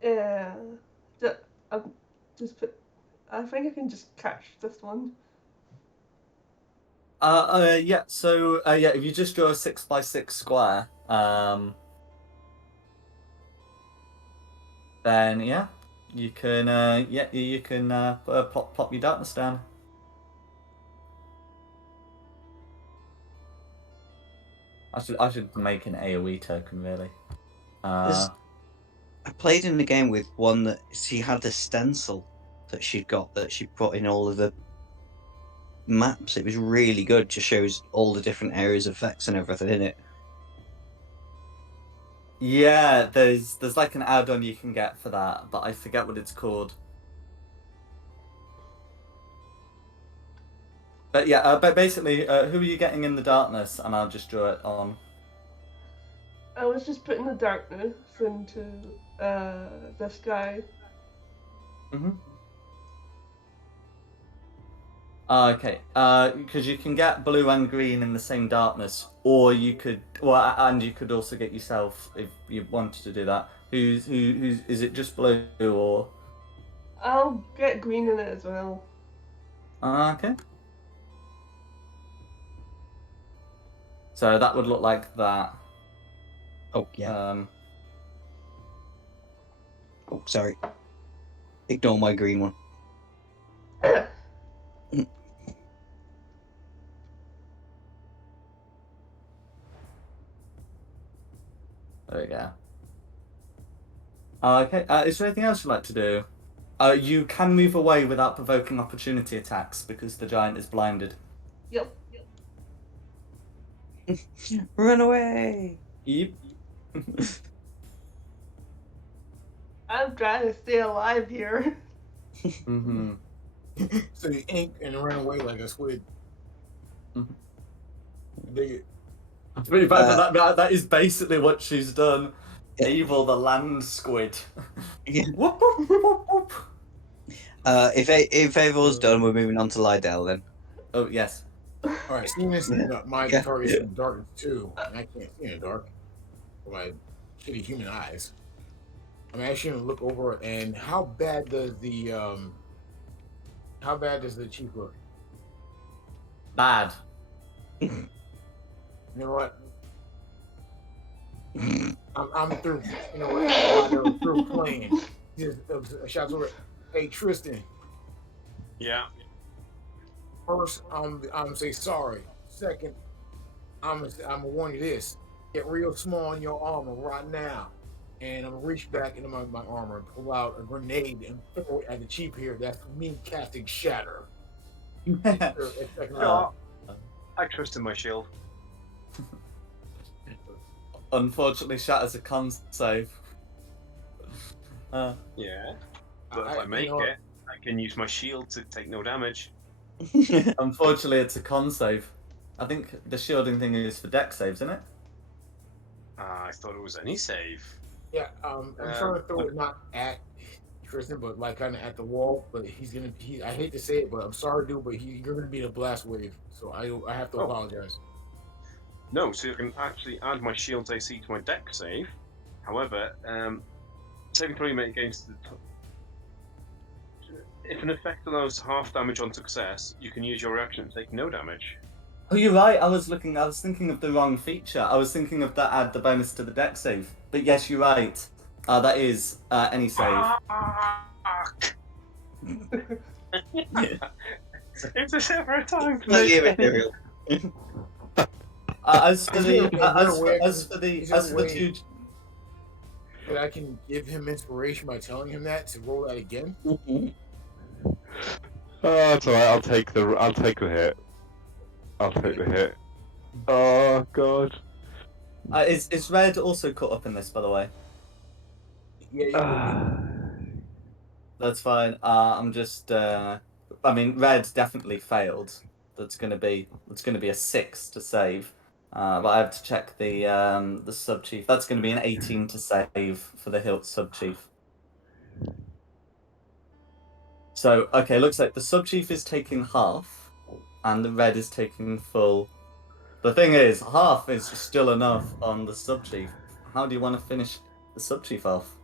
Yeah. Just put. I think I can just catch this one. Yeah. So, if you just draw a 6x6 square, then you can, you can pop your darkness down. I should make an AOE token really. I played in the game with one that she had a stencil that she'd got that she put in all of the maps. It was really good. Just shows all the different areas, effects, and everything in it. Yeah, there's like an add-on you can get for that, but I forget what it's called. But yeah, but basically, who are you getting in the darkness? And I'll just draw it on. I was just putting the darkness into this guy. Mm-hmm. Okay, because you can get blue and green in the same darkness, or you could, and you could also get yourself if you wanted to do that. Who's is it just blue or? I'll get green in it as well. Okay. So that would look like that. Oh yeah. Oh, sorry. Ignore my green one. There we go. Okay, is there anything else you'd like to do? You can move away without provoking opportunity attacks because the giant is blinded. Yep. Run away! Yep. I'm trying to stay alive here. Mm-hmm. So you ink and run away like a squid. Mhm. Dig it. Really bad, but that is basically what she's done. Evil the land squid. Yeah. Whoop, whoop, whoop, whoop. If Avor's done, we're moving on to Lydell then. Oh yes. All right, seeing this, my Yeah. target's in the darkness too, and I can't see in the dark with my shitty human eyes. I'm actually gonna look over and how bad does the chief look? Bad. You know what? I'm through. You know what? I'm through playing. Just shouts over. Hey Tristan, Yeah. First, I'm say sorry. Second, I'm gonna warn you this: get real small in your armor right now, and I'm gonna reach back into my armor and pull out a grenade and throw it at the chief here. That's me casting Shatter. No, I trust in my shield. Unfortunately, Shatter's a con save. Yeah. But if I make it, I can use my shield to take no damage. Unfortunately, it's a con save. I think the shielding thing is for deck saves, isn't it? I thought it was any save. Yeah, I'm trying to throw it not at Tristan, but like kind of at the wall. But I hate to say it, but I'm sorry, dude, but you're gonna be in a blast wave, so I have to apologize. No, so you can actually add my shield's AC to my deck save. However, saving throw you make against the if an effect allows half damage on success, you can use your reaction to take no damage. Oh, you're right. I was thinking of the wrong feature. I was thinking of that add the bonus to the deck save. But yes, you're right. That is any save. It's a separate time. As for the two. That I can give him inspiration by telling him that to roll that again. Oh, that's alright. I'll take the hit. I'll take the hit. Oh god. Is Red also caught up in this, by the way? Yeah. That's fine. I'm just. I mean, Red definitely failed. That's gonna be a 6 to save. But I have to check the sub chief. That's gonna be an 18 to save for the hilt sub chief. So okay, looks like the sub chief is taking half, and the Red is taking full. The thing is, half is still enough on the sub chief. How do you want to finish the sub chief off?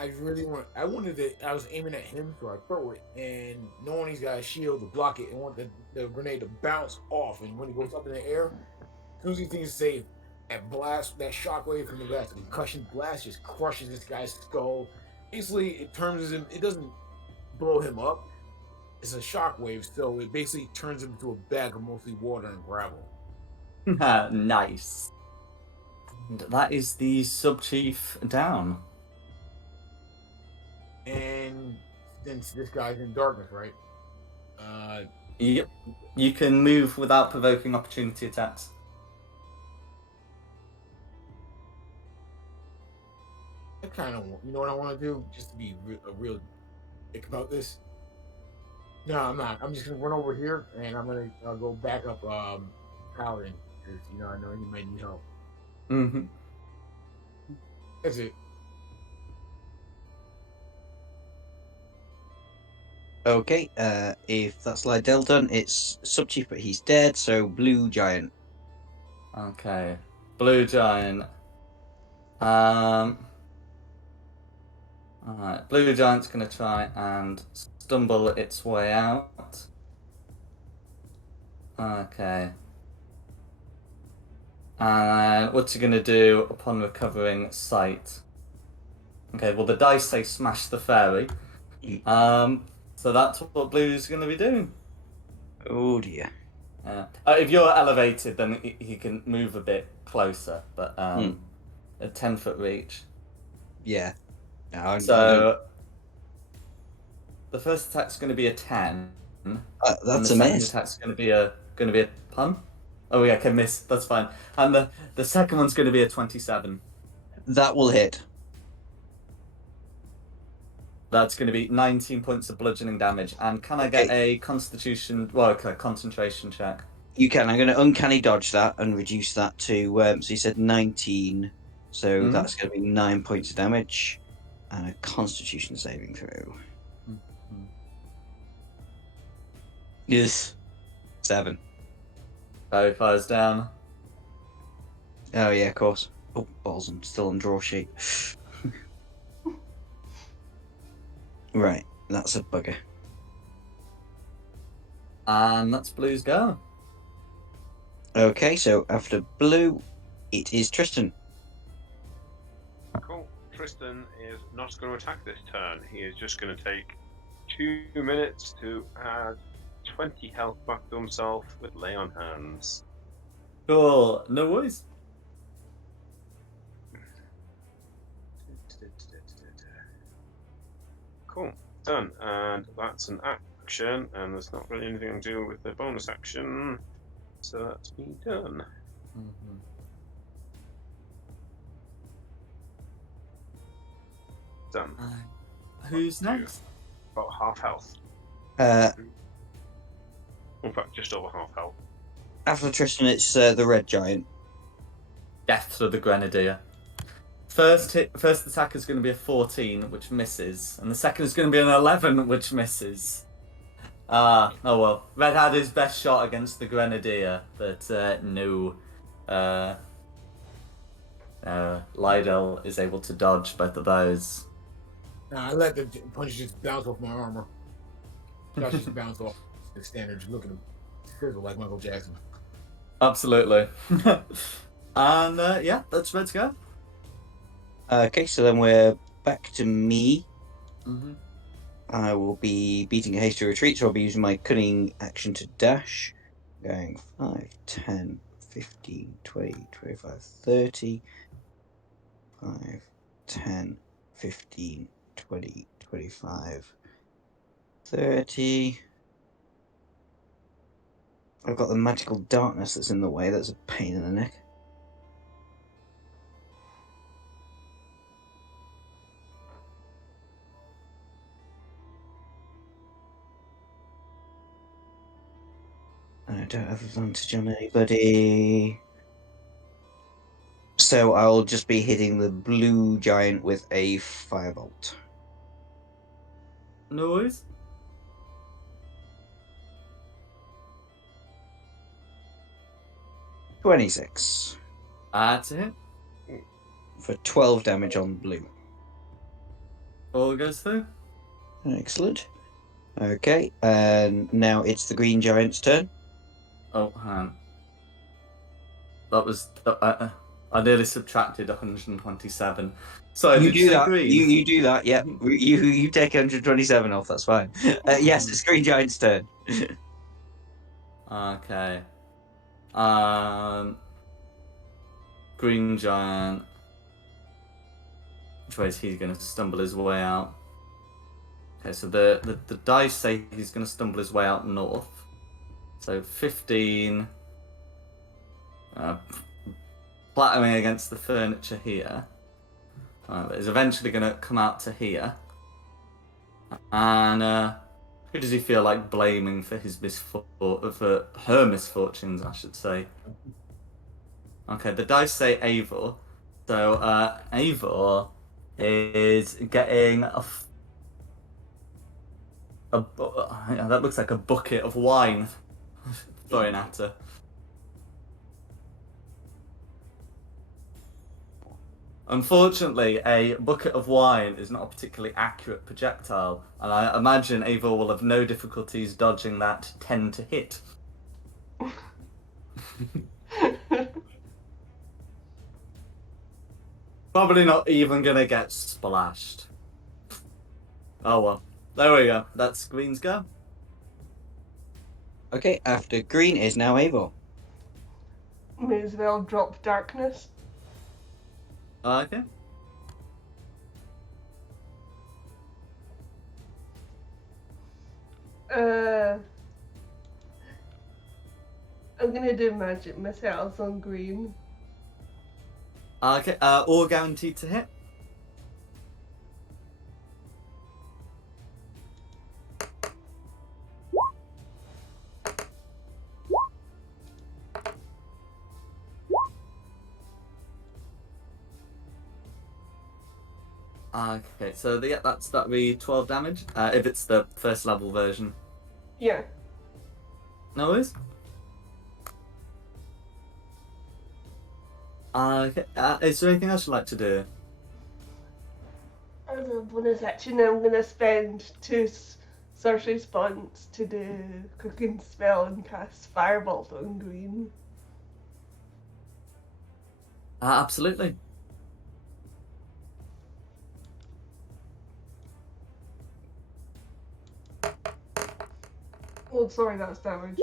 I was aiming at him, so I throw it, and knowing he's got a shield to block it, and want the grenade to bounce off, and when it goes up in the air, as soon as he thinks it's safe, that shockwave from the blast, the concussion blast just crushes this guy's skull. Basically, it doesn't blow him up. It's a shockwave, so it basically turns him into a bag of mostly water and gravel. Nice. And that is the sub chief down. And since this guy's in darkness, right? Yep. You can move without provoking opportunity attacks. I kind of, you know what I want to do, just to be a real dick about this. No, I'm not. I'm just gonna run over here, and I'm gonna go back up Paladin, because I know he might need help. Mm-hmm. That's it. Okay, if that's Lydell done, it's sub chief, but he's dead. So blue giant. Okay, blue giant. Alright, blue giant's gonna try and stumble its way out. Okay. And what's he gonna do upon recovering sight? Okay, well the dice say smash the fairy. So that's what blue's gonna be doing. Oh dear. If you're elevated, then he can move a bit closer, but a 10-foot reach. Yeah. No, so the first attack's going to be a 10. That's a miss. The second attack's going to be a pun. Oh yeah, can miss. That's fine. And the second one's going to be a 27. That will hit. That's going to be 19 points of bludgeoning damage. And can I get a concentration check? You can. I'm going to uncanny dodge that and reduce that to. So you said 19. So that's going to be 9 points of damage, and a Constitution saving throw. Yes. 7. Barry fires down. Oh yeah, of course. Oh balls! I'm still on draw sheet. Right, that's a bugger. And that's blue's go. Okay, so after blue, it is Tristan. Cool. Tristan is not going to attack this turn. He is just going to take 2 minutes to add 20 health back to himself with lay on hands. Cool. No worries. Cool. Done. And that's an action, and there's not really anything to do with the bonus action. So that's me done. Mm-hmm. Done. Who's next? About half health. In fact, just over half health. After Tristan, it's the red giant. Death to the Grenadier. First attack is going to be a 14, which misses, and the second is going to be an 11, which misses. Oh well. Red had his best shot against the Grenadier, but no. Lydell is able to dodge both of those. Nah, I let the punch just bounce off my armor. Shots just bounce off the standard. Look at him. Sizzle like Michael Jackson. Absolutely. And yeah, that's Red's go. Okay, so then we're back to me. Mm-hmm. I will be beating a hasty retreat, so I'll be using my cunning action to dash. Going 5, 10, 15, 20, 25, 30. 5, 10, 15, 20, 25, 30. I've got the magical darkness that's in the way. That's a pain in the neck. I don't have advantage on anybody. So I'll just be hitting the blue giant with a firebolt. No worries. $26 That's it. for 12 damage on blue. All goes through. Excellent. Okay, and now it's the green giant's turn. Oh, hang on. That was... I nearly subtracted 127. Sorry, You did do say that. green? You do that. Yeah, you take 127 off. That's fine. Yes, it's green giant's turn. Okay. Green giant. Which way is he going to stumble his way out? Okay, so the dice say he's going to stumble his way out north. So 15. Plattering against the furniture here. But is eventually going to come out to here. And who does he feel like blaming for his for her misfortunes, I should say? Okay, the dice say Eivor. So Eivor is getting that looks like a bucket of wine thrown at her. Unfortunately, a bucket of wine is not a particularly accurate projectile, and I imagine Eivor will have no difficulties dodging that 10 to hit. Probably not even gonna get splashed. Oh well. There we go. That's green's go. Okay, after green is now Eivor. May as well drop darkness. Okay. I'm gonna do magic missiles on green. Okay. All guaranteed to hit. Okay, so that'll be 12 damage if it's the first level version. Yeah. No worries. Okay. Is there anything else you'd like to do? As a bonus action, I'm gonna spend 2 sorcery points to do cooking spell and cast firebolt on green. Absolutely. Oh, sorry, that's damage.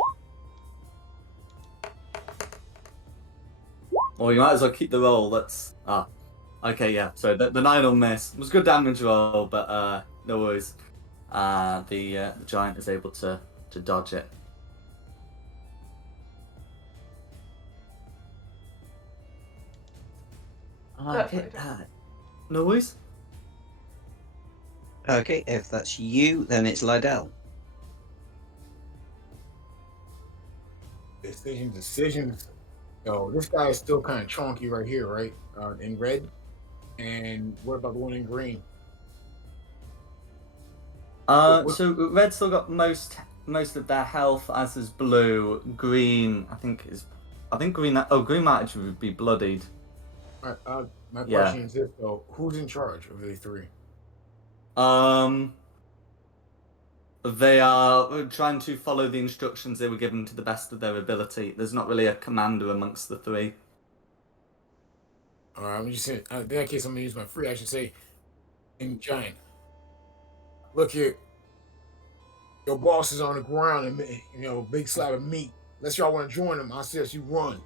Or you might as well keep the roll. Okay, yeah. So the 9 will miss. It was a good damage roll, but no worries. The giant is able to dodge it. That's Okay, right. no worries. Okay, if that's you, then it's Lydell. Decisions. So this guy is still kind of chonky right here, right? In red. And what about the one in green? What- So red still got most of their health, as is blue. Green, I think green. Oh, green might actually be bloodied. My Yeah. question is this though: who's in charge of the three? They are trying to follow the instructions they were given to the best of their ability. There's not really a commander amongst the three. All right, I'm just saying. In that case, I'm gonna use my free action. Say, in giant, look here. Your boss is on the ground, and big slab of meat. Unless y'all want to join him, I'll suggest you run.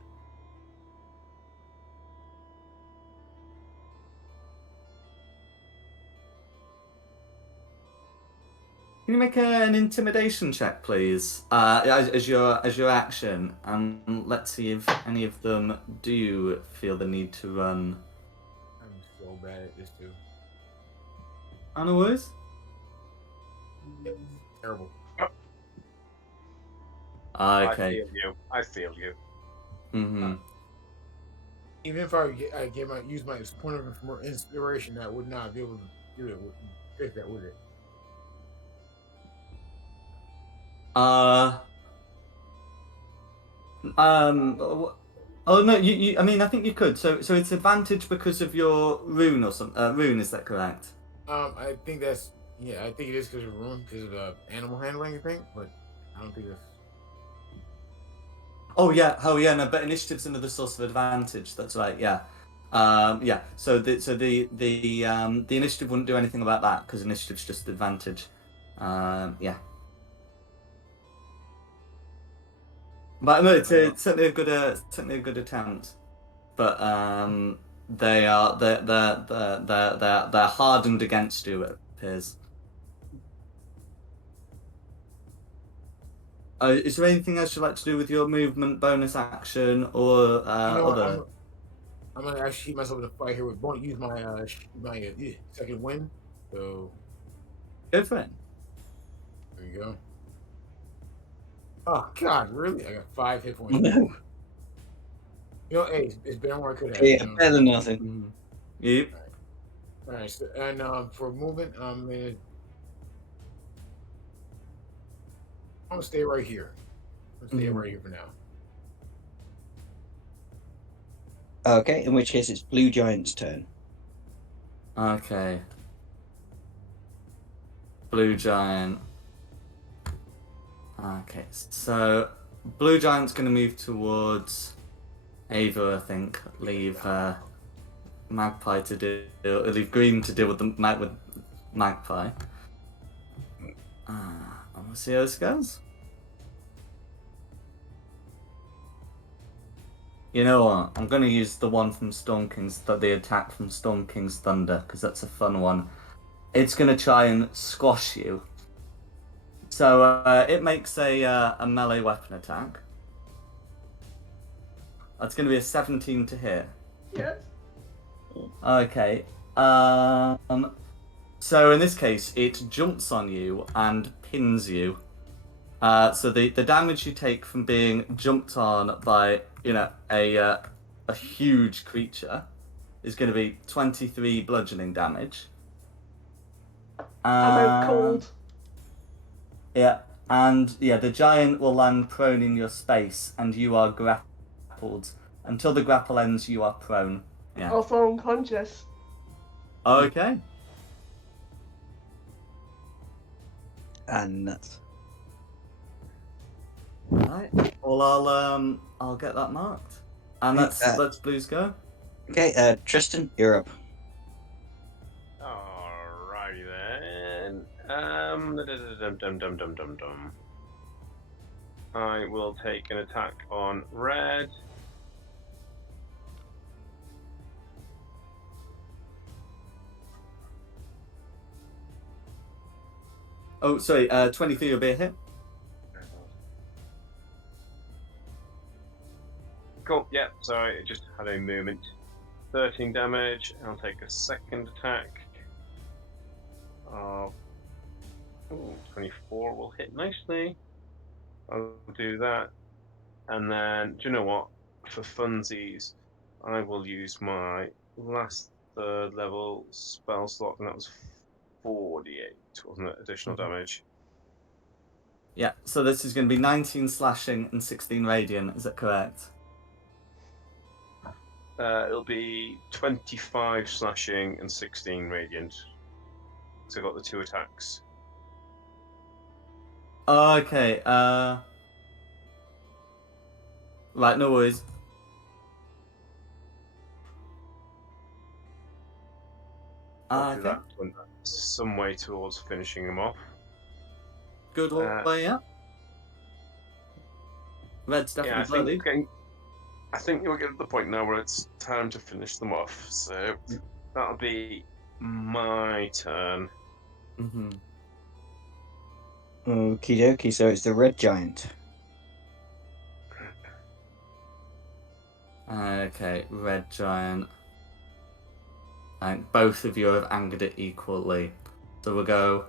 Can you make an intimidation check, please? As your action, and let's see if any of them do feel the need to run. I'm so bad at this too. No worries. Terrible. Okay. I feel you. Mm-hmm. Even if I use my point of inspiration, I would not be able to do it. Fix that with it. Oh no, I mean, I think you could. So it's advantage because of your rune or some rune. Is that correct? I think that's I think it is because of room, because of the animal handling thing, but I don't think that's. Oh yeah, no. But initiative's another source of advantage. That's right. Yeah. Yeah. So the initiative wouldn't do anything about that because initiative's just advantage. Yeah. But no, it's certainly a good attempt. But they're hardened against you. It appears. Is there anything else you'd like to do with your movement, bonus action, or other? I'm gonna actually keep myself in a fight here with. Won't use my second win. So Go for it. there you go. Oh God, really? I got 5 hit points. No. Hey, it's better than what I could have. Yeah, better than nothing. Mm-hmm. Yep. All right. So, and for movement, I'm gonna stay right here. I'm gonna stay right here for now. Okay, in which case it's Blue Giant's turn. Okay. Blue Giant. Okay, so Blue Giant's going to move towards Ava, I think. Leave Magpie to deal. Leave Green to deal with with Magpie. We'll see how this goes. You know what? I'm going to use the one from Storm King's, the attack from Storm King's Thunder, because that's a fun one. It's going to try and squash you. So it makes a melee weapon attack. That's going to be a 17 to hit. Yes. Okay. So in this case, it jumps on you and pins you. So the damage you take from being jumped on by a huge creature is going to be 23 bludgeoning damage. I'm cold. Yeah, and the giant will land prone in your space, and you are grappled. Until the grapple ends, you are prone. Yeah. Also unconscious. Okay. And nuts. Right. Well, I'll get that marked, and let's Blues go. Okay, Tristan, you're up. Alrighty then. I will take an attack on red. Oh, sorry, 23 will be a hit. Cool, yeah, sorry, it just had a movement. 13 damage. I'll take a second attack. 24 will hit nicely. I'll do that. And then, do you know what? For funsies, I will use my last third level spell slot, and that was 48, wasn't it? Additional damage. Yeah, so this is going to be 19 slashing and 16 radiant, is that correct? It'll be 25 slashing and 16 radiant. So I got the 2 attacks. Okay, right, no worries. Hopefully Okay, that went some way towards finishing him off. good way, yeah. Red's Yeah, definitely I think bloody. I think you'll get to the point now where it's time to finish them off. So that'll be my turn. Mm-hmm. Okie dokie, so it's the red giant. Okay, red giant. And both of you have angered it equally. So we'll go.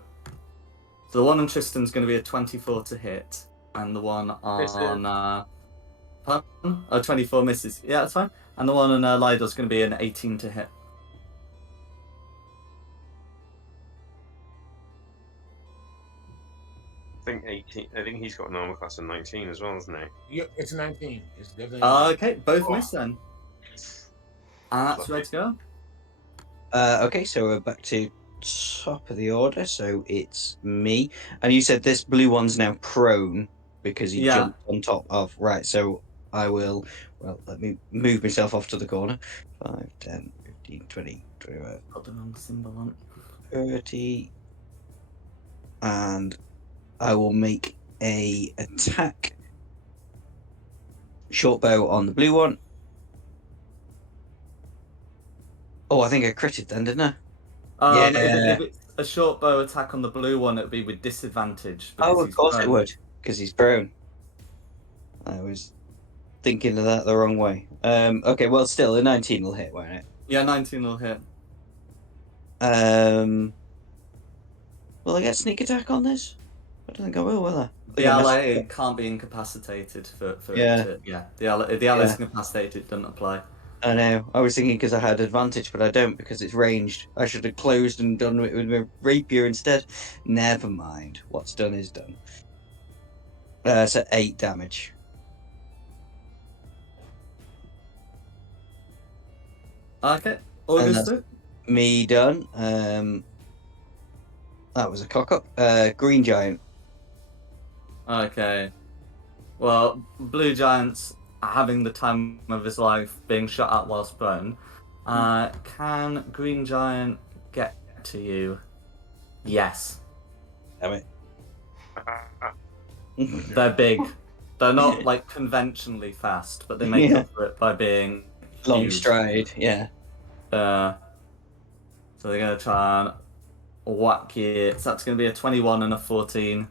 So the one on Tristan's going to be a 24 to hit, and the one on pardon? Oh, 24 misses. Yeah, that's fine. And the one on Lidor's going to be an 18 to hit. I think 18. I think he's got an armor class of 19 as well, isn't he? Yep, it's 19. It's definitely. Okay, both miss then. And that's ready to go. Okay, so we're back to top of the order. So it's me, and you said this blue one's now prone because he jumped on top of. Right, so I will. Well, let me move myself off to the corner. 5, 10, 15, 20, 25, Got the wrong symbol on. 30, and I will make a attack short bow on the blue one. Oh, I think I critted then, didn't I? If it's a short bow attack on the blue one, it would be with disadvantage. Oh, of course it would, because he's prone. I was thinking of that the wrong way. Okay, well, still, a 19 will hit, won't it? Yeah, 19 will hit. Will I get sneak attack on this? I don't think I will I? The ally can't be incapacitated for it to. Yeah, the ally's incapacitated, it doesn't apply. I know. I was thinking because I had advantage, but I don't because it's ranged. I should have closed and done it with my rapier instead. Never mind. What's done is done. So 8 damage. Okay, Augusto. Me done. That was a cock up. Green giant. Okay. Well, blue giant's having the time of his life, being shot at whilst prone. Can green giant get to you? Yes. Damn it. They're big. They're not like conventionally fast, but they make up for it by being long huge. stride. Yeah. So they're gonna try and whack you. So that's gonna be a 21 and a 14.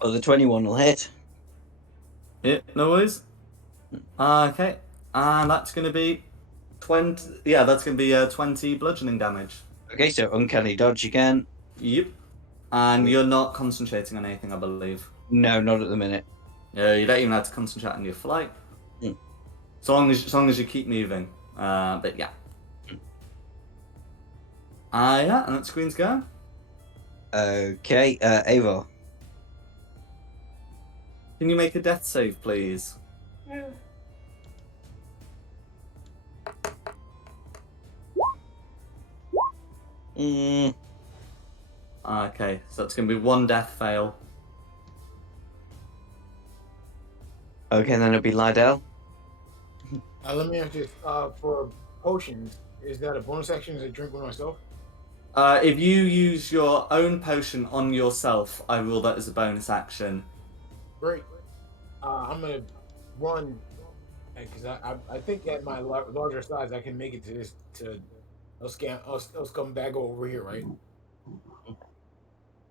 Oh, the 21 will hit. Yeah, no worries. Okay, and that's going to be 20. Yeah, that's going to be 20 bludgeoning damage. Okay, so uncanny dodge again. Yep. And you're not concentrating on anything, I believe. No, not at the minute. Yeah, you don't even have to concentrate on your flight. As long as you keep moving. But yeah. Yeah, and that's Queen's go. Okay, Eivor. Can you make a death save, please? Yeah. Okay, so that's going to be 1 death fail. Okay, then it'll be Lydell. Let me ask you, for potions, is that a bonus action to drink one myself? If you use your own potion on yourself, I rule that as a bonus action. Great. I'm gonna run because I think at my larger size I can make it to this to I'll come back over here, right?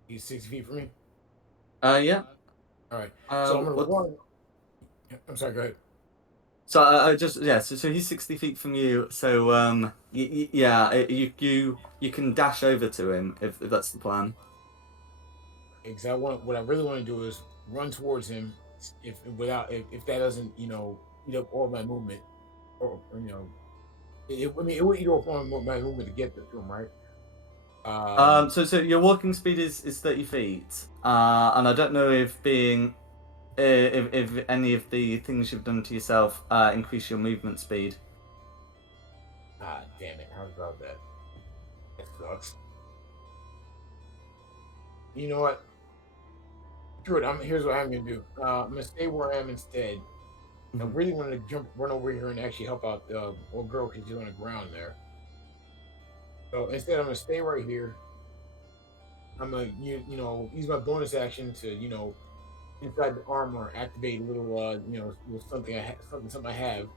He's 6 feet from me. Yeah. All right. So I'm gonna What? run. I'm sorry. Go ahead. So I just yeah. So he's 60 feet from you. So yeah, you can dash over to him if that's the plan. Because I want what I really want to do is run towards him. If that doesn't eat up all my movement, or I mean it would eat up all my movement to get to him, right? So your walking speed is 30 feet. And I don't know if being if any of the things you've done to yourself increase your movement speed. Damn it! How about that? That sucks. You know what? Screw it. Here's what I'm gonna do. I'm gonna stay where I am instead. I really wanted to run over here and actually help out the old girl because she's on the ground there. So instead, I'm gonna stay right here. I'm gonna use my bonus action to inside the armor activate a little little something I have,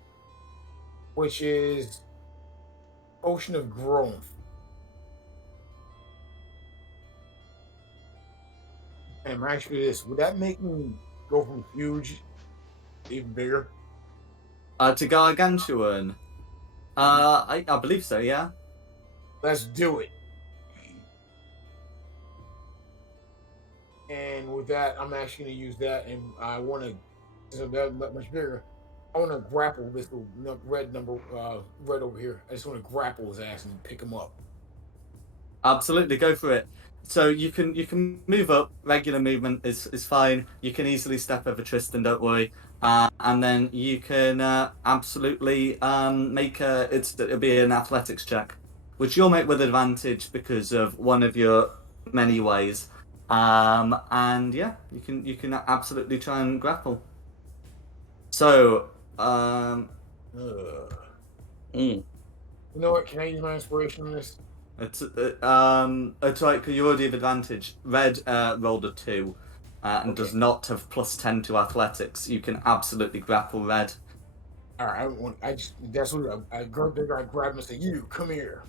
which is Ocean of Growth. And I'm actually this. Would that make me go from huge to even bigger? To gargantuan. I believe so. Yeah. Let's do it. And with that, I'm actually going to use that, and I want to, since I'm that much bigger, I want to grapple this little red over here. I just want to grapple his ass and pick him up. Absolutely, go for it. So you can move up. Regular movement is fine. You can easily step over Tristan. Don't worry. And then you can absolutely it'll be an athletics check, which you'll make with advantage because of one of your many ways. And yeah, you can absolutely try and grapple. So You know what? Can I use my inspiration on this? It's right because you already have advantage. Red rolled a 2 and Okay. does not have +10 to athletics. You can absolutely grapple Red. All right, that's what I grab him and say, "You come here."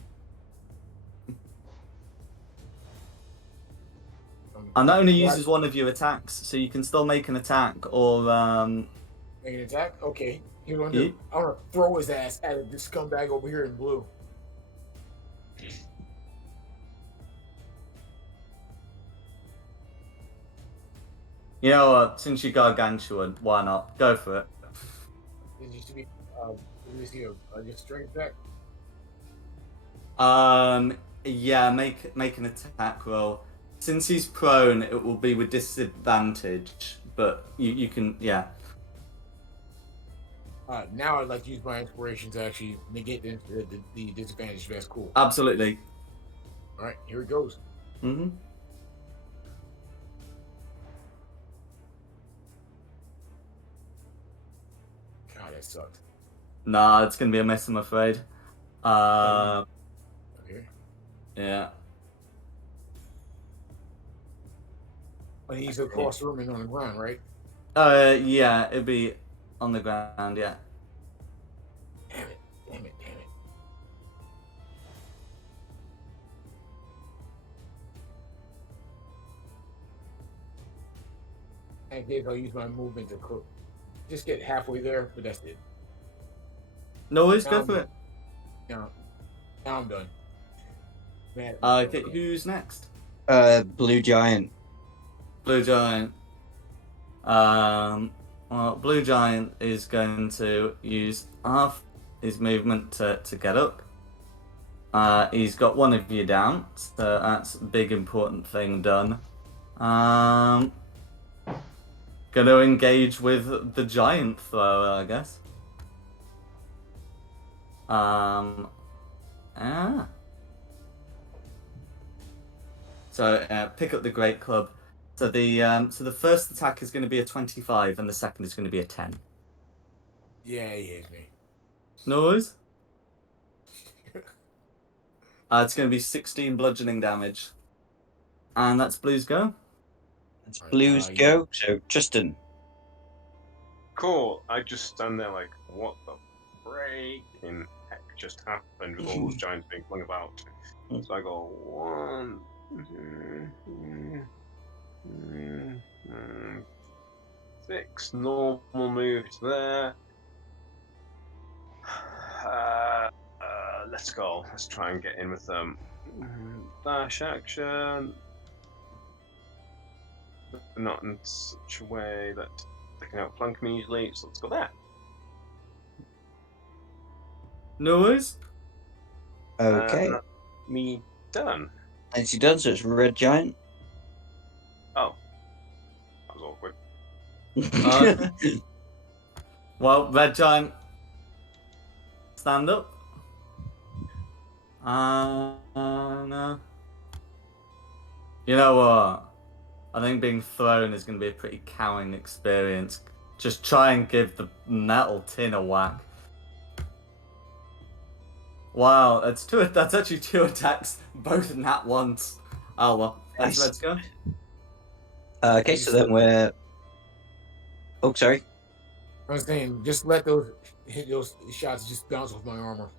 And that only uses one of your attacks, so you can still make an attack or make an attack. Okay, here's what I'm gonna do. I'm gonna throw his ass at this scumbag over here in blue. You know what? Since you're gargantuan, why not? Go for it. It used to be, let see just strength attack. Yeah, make an attack roll. Since he's prone, it will be with disadvantage, but you can, yeah. Now I'd like to use my inspiration to actually negate the disadvantage. That's cool. Absolutely. All right, here it goes. Mm-hmm. God, that sucked. Nah, it's gonna be a miss, I'm afraid. Okay. Yeah. But he's across the room and on the ground, right? Yeah, it'd be on the ground, yeah. Damn it. I guess I'll use my movement to just get halfway there, but that's it. No worries, go for it. Now I'm done. Man, Okay, who's next? Blue Giant. Blue Giant. Well, Blue Giant is going to use half his movement to get up. He's got one of you down, so that's a big important thing done. Gonna engage with the giant thrower, I guess. Yeah. So pick up the great club. So the first attack is going to be a 25, and the second is going to be a 10. Yeah, he hit me. No worries. It's going to be 16 bludgeoning damage, and that's Blue's go. It's Blue's go. So Tristan. cool. I just stand there like, what the freaking heck just happened with all those giants being flung about? So I go 1, 2, 6. Normal moves there. Let's go. Let's try and get in with them. Dash action. But not in such a way that they can outflank me easily. So let's go there. No worries. Okay. That's me done. And she done, so it's red giant. Oh. That was awkward. Well, red giant, stand up. No. You know what? I think being thrown is going to be a pretty cowing experience. Just try and give the metal tin a whack. Wow, that's actually 2 attacks, both nat once. Oh well, let's go. Okay, so then we're. Oh, sorry. I was saying, just let those shots just bounce off my armor.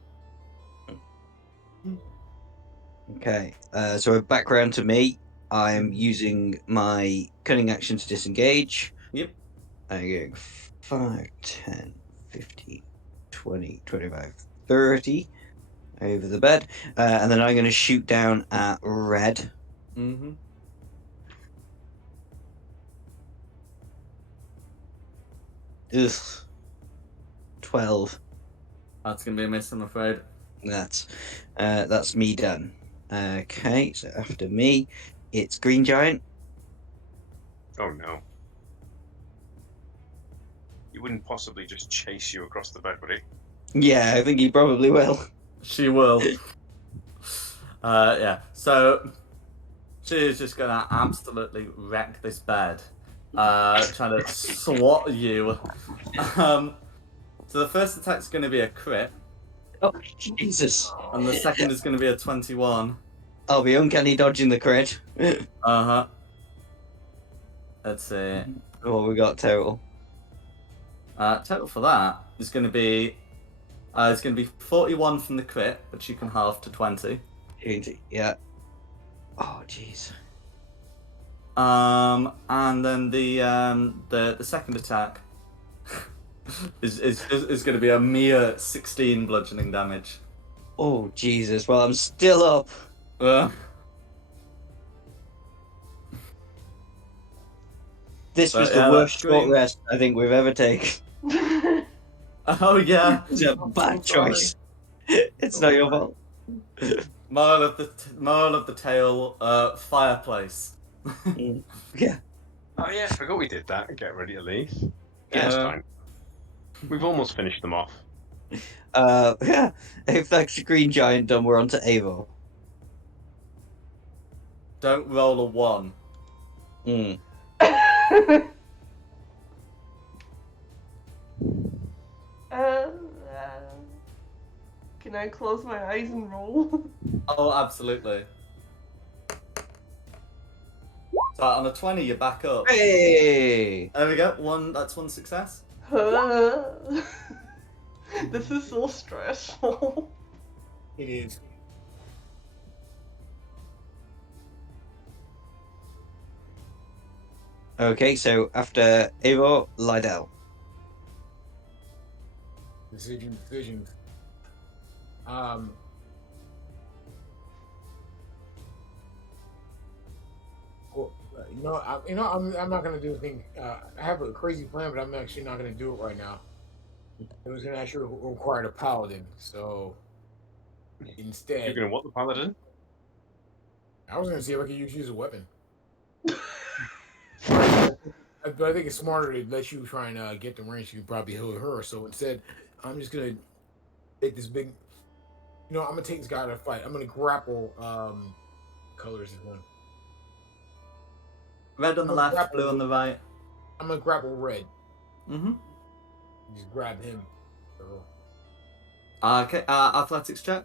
Okay, so we're back round to me. I'm using my cunning action to disengage. Yep. I'm going 5, 10, 15, 20, 25, 30 over the bed. And then I'm going to shoot down at red. Mm-hmm. Ugh. 12. That's going to be a miss, I'm afraid. That's me done. Okay, so after me, it's green giant. Oh no. He wouldn't possibly just chase you across the bed, would he? Yeah, I think he probably will. She will. Yeah, so she is just going to absolutely wreck this bed. Trying to swat you. So the first attack's going to be a crit. Oh, Jesus. And the second is going to be a 21. I'll be uncanny dodging the crit. Uh-huh. Let's see. What we got total? Total for that is going to be... it's going to be 41 from the crit, which you can halve to 20. 20, yeah. Oh, jeez. And then the second attack is going to be a mere 16 bludgeoning damage. Oh, Jesus. Well, I'm still up. This was the worst short rest I think we've ever taken. Oh, yeah. It's a bad choice. It's not your fault. Moral of the tale, fireplace. Yeah. Oh yeah, I forgot we did that. Get ready to leave. Yeah, it's fine. We've almost finished them off. Yeah. If that's green giant done, we're on to Avo. Don't roll a 1. Can I close my eyes and roll? Oh, absolutely. So on a 20, you're back up. Hey! There we go. That's 1 success. This is so stressful. It is. Okay, so after Avo, Lydell. Decisions. Well, I'm not gonna do a thing. I have a crazy plan, but I'm actually not gonna do it right now. It was gonna actually require a paladin, so instead, You're gonna what, the paladin? I was gonna see if I could use a weapon. But I think it's smarter to let you try and get the range. You can probably heal her. So instead, I'm just gonna take this big. I'm gonna take this guy to fight. I'm gonna grapple. Colors is one. Red on the left, blue on the right. I'm gonna grapple red. Mm-hmm. Just grab him. Okay, athletics check.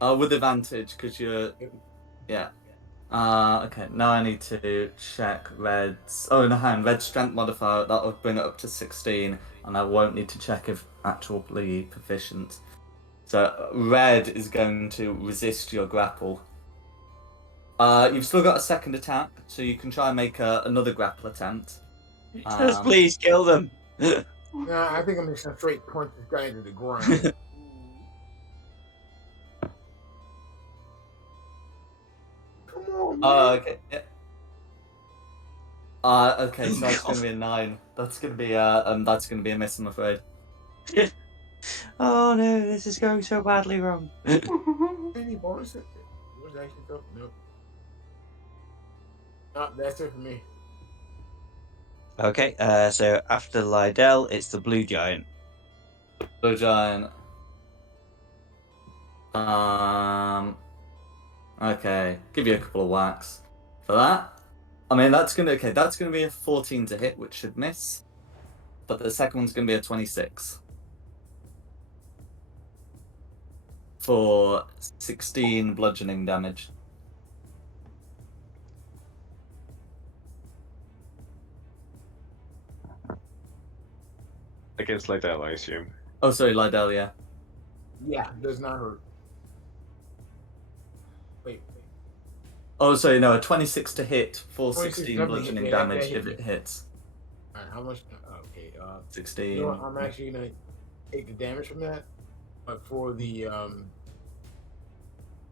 With advantage, because you're... Yeah. Okay, now I need to check Red's... Oh, no, hang on. Red's strength modifier, that would bring it up to 16, and I won't need to check if actually proficient. So, Red is going to resist your grapple. You've still got a second attack, so you can try and make another grapple attempt. Just please kill them. Nah, I think I'm just gonna straight punch this guy into the ground. Come on, man. Okay, yeah. Okay, so that's gonna be a 9. That's gonna be a miss, I'm afraid. Oh no, this is going so badly wrong. Any bonus? Where's actually go? Nope. That's it for me. Okay, so after Lydell, it's the blue giant. Blue giant. Okay, give you a couple of whacks for that. I mean, that's gonna be a 14 to hit, which should miss. But the second one's gonna be a 26 for 16 bludgeoning damage. Against Lydell, I assume. Oh, sorry, Lydell, yeah. Yeah, does not hurt. Wait. Oh, sorry, no, a 26 to hit for 26 16 definitely bludgeoning hit, yeah, damage that if hit it hits. Alright, how much? Okay, 16. you know what, I'm actually gonna take the damage from that, but for the I'm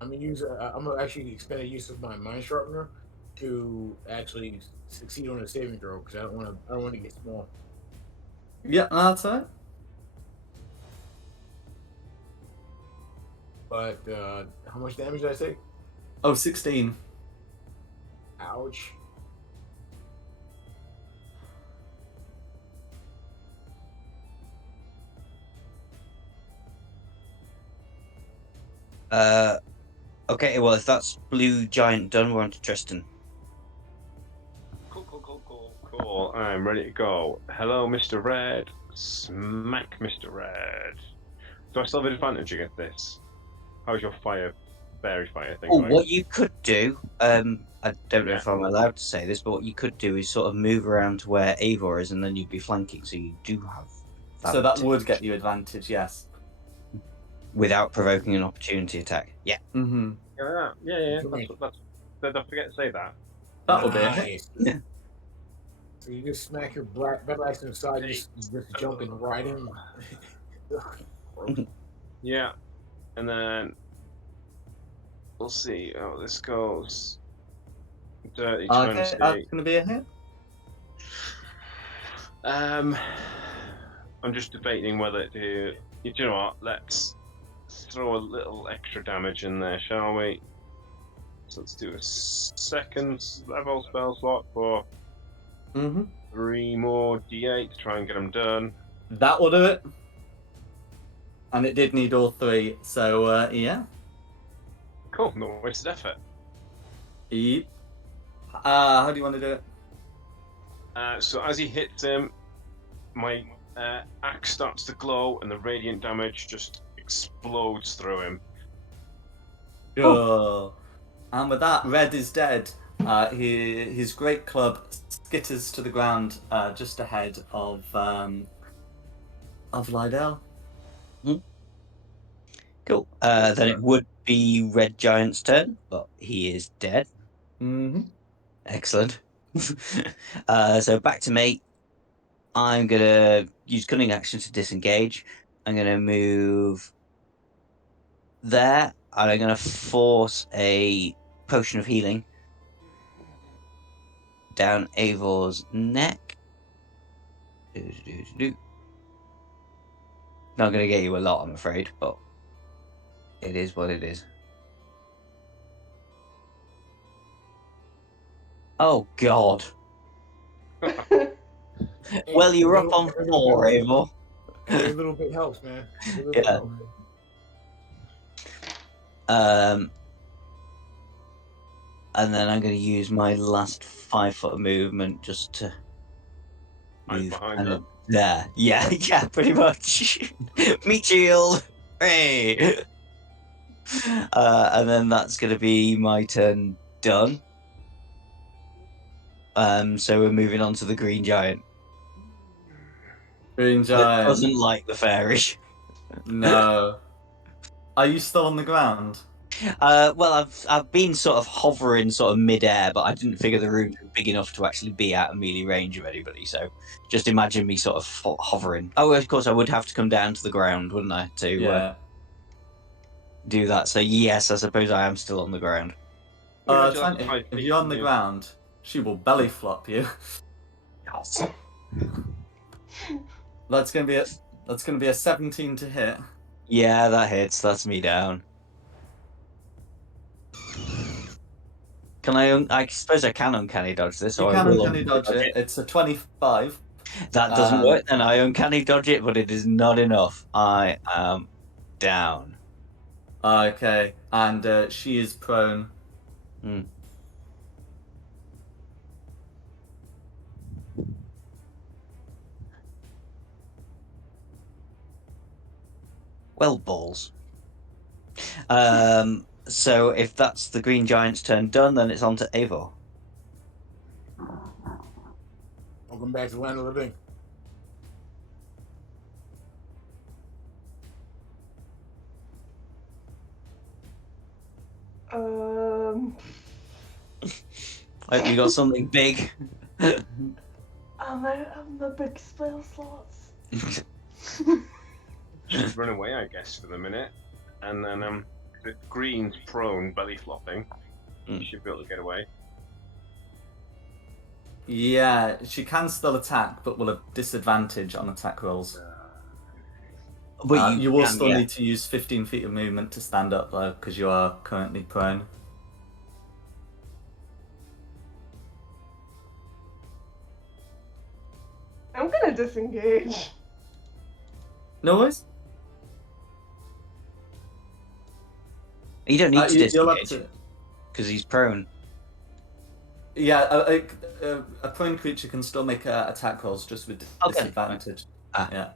gonna actually expend the use of my mind sharpener to actually succeed on a saving throw because I don't want to get small. Yeah, that's it. But how much damage did I say? Oh, 16. Ouch. Okay, well, if that's blue giant done, we're on to Tristan. Cool. I'm ready to go. Hello, Mr. Red. Smack, Mr. Red. Do I still have advantage against this? How's your fairy fire thing going? What you could do, I don't know if I'm allowed to say this, but what you could do is sort of move around to where Eivor is, and then you'd be flanking, so you do have that. So that would get you advantage, yes. Without provoking an opportunity attack. Yeah. Mm-hmm. Yeah. Don't forget to say that. That would be it. Nice. So you just smack your battle axe in the side, just jumping right in. Yeah, and then we'll see how this goes. Dirty 20. Okay, that's gonna be a hit. I'm just debating whether to. You know what? Let's throw a little extra damage in there, shall we? So let's do a second level spell slot for 3 more d8 to try and get them done. That will do it. And it did need all 3, so yeah. Cool, no wasted effort. Yep. How do you want to do it? So as he hits him, my axe starts to glow and the radiant damage just explodes through him. Oh. And with that, Red is dead. His great club skitters to the ground just ahead of Lydell. Cool. Then it would be Red Giant's turn, but he is dead. Mm-hmm. Excellent. So back to me. I'm gonna use cunning action to disengage. I'm gonna move there, and I'm gonna force a potion of healing down Eivor's neck. Not gonna get you a lot, I'm afraid, but it is what it is. Oh God. Well, you're up on 4, Eivor. Every little bit helps, man. Yeah. And then I'm going to use my last 5 foot of movement just to move behind her. there. Yeah, pretty much. Meat shield. Hey. And then that's going to be my turn done. So we're moving on to the green giant. Green It giant. doesn't like the fairy. No. Are you still on the ground? Well, I've been sort of hovering sort of mid-air, but I didn't figure the room was big enough to actually be out of melee range of anybody. So just imagine me sort of hovering. Oh, of course, I would have to come down to the ground, wouldn't I, to do that? So yes, I suppose I am still on the ground. Tanti, if you're on the ground, she will belly flop you. Yes. That's gonna be a 17 to hit. Yeah, that hits. That's me down. Can I suppose I can uncanny dodge this. You So can I will uncanny dodge it. It's a 25. That doesn't work. Then I uncanny dodge it, but it is not enough. I am down. Okay, and she is prone. Hmm. Well, balls. So if that's the green giant's turn done, then it's on to Eivor. Welcome back to the land of the living. You got something big. I'm a big spell slots. Just run away, I guess, for the minute, and then the green's prone, belly flopping. You should be able to get away. Yeah, she can still attack, but will have disadvantage on attack rolls. But you will still need to use 15 feet of movement to stand up, though, because you are currently prone. I'm gonna disengage. No worries. You don't need to disengage to... because he's prone. Yeah, a prone creature can still make attack rolls just with disadvantage. Yeah.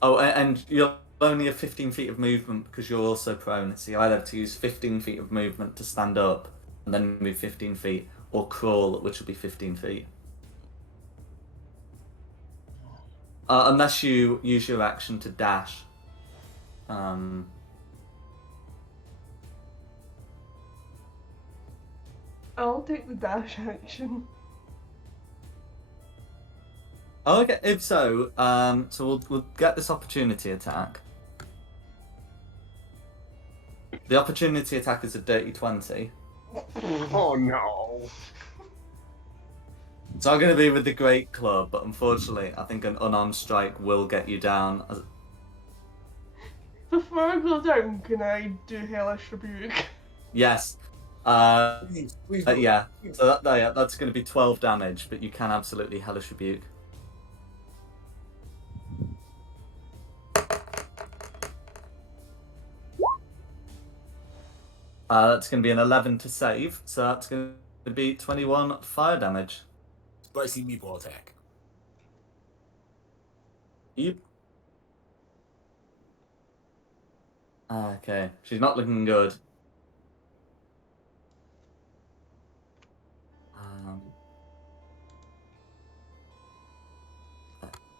Oh, and you'll only have 15 feet of movement because you're also prone. So you either have to use 15 feet of movement to stand up and then move 15 feet, or crawl, which will be 15 feet. Unless you use your action to dash. I'll take the dash action. Oh, okay. If so, we'll get this opportunity attack. The opportunity attack is a dirty 20. Oh no! It's not going to be with the Great Club, but unfortunately, I think an unarmed strike will get you down. Before I go down, can I do Hellish Rebuke? Yes. Please yeah. So that's going to be 12 damage, but you can absolutely Hellish Rebuke. That's going to be an 11 to save, so that's going to be 21 fire damage. Spicy meatball attack. Yep. Okay, she's not looking good.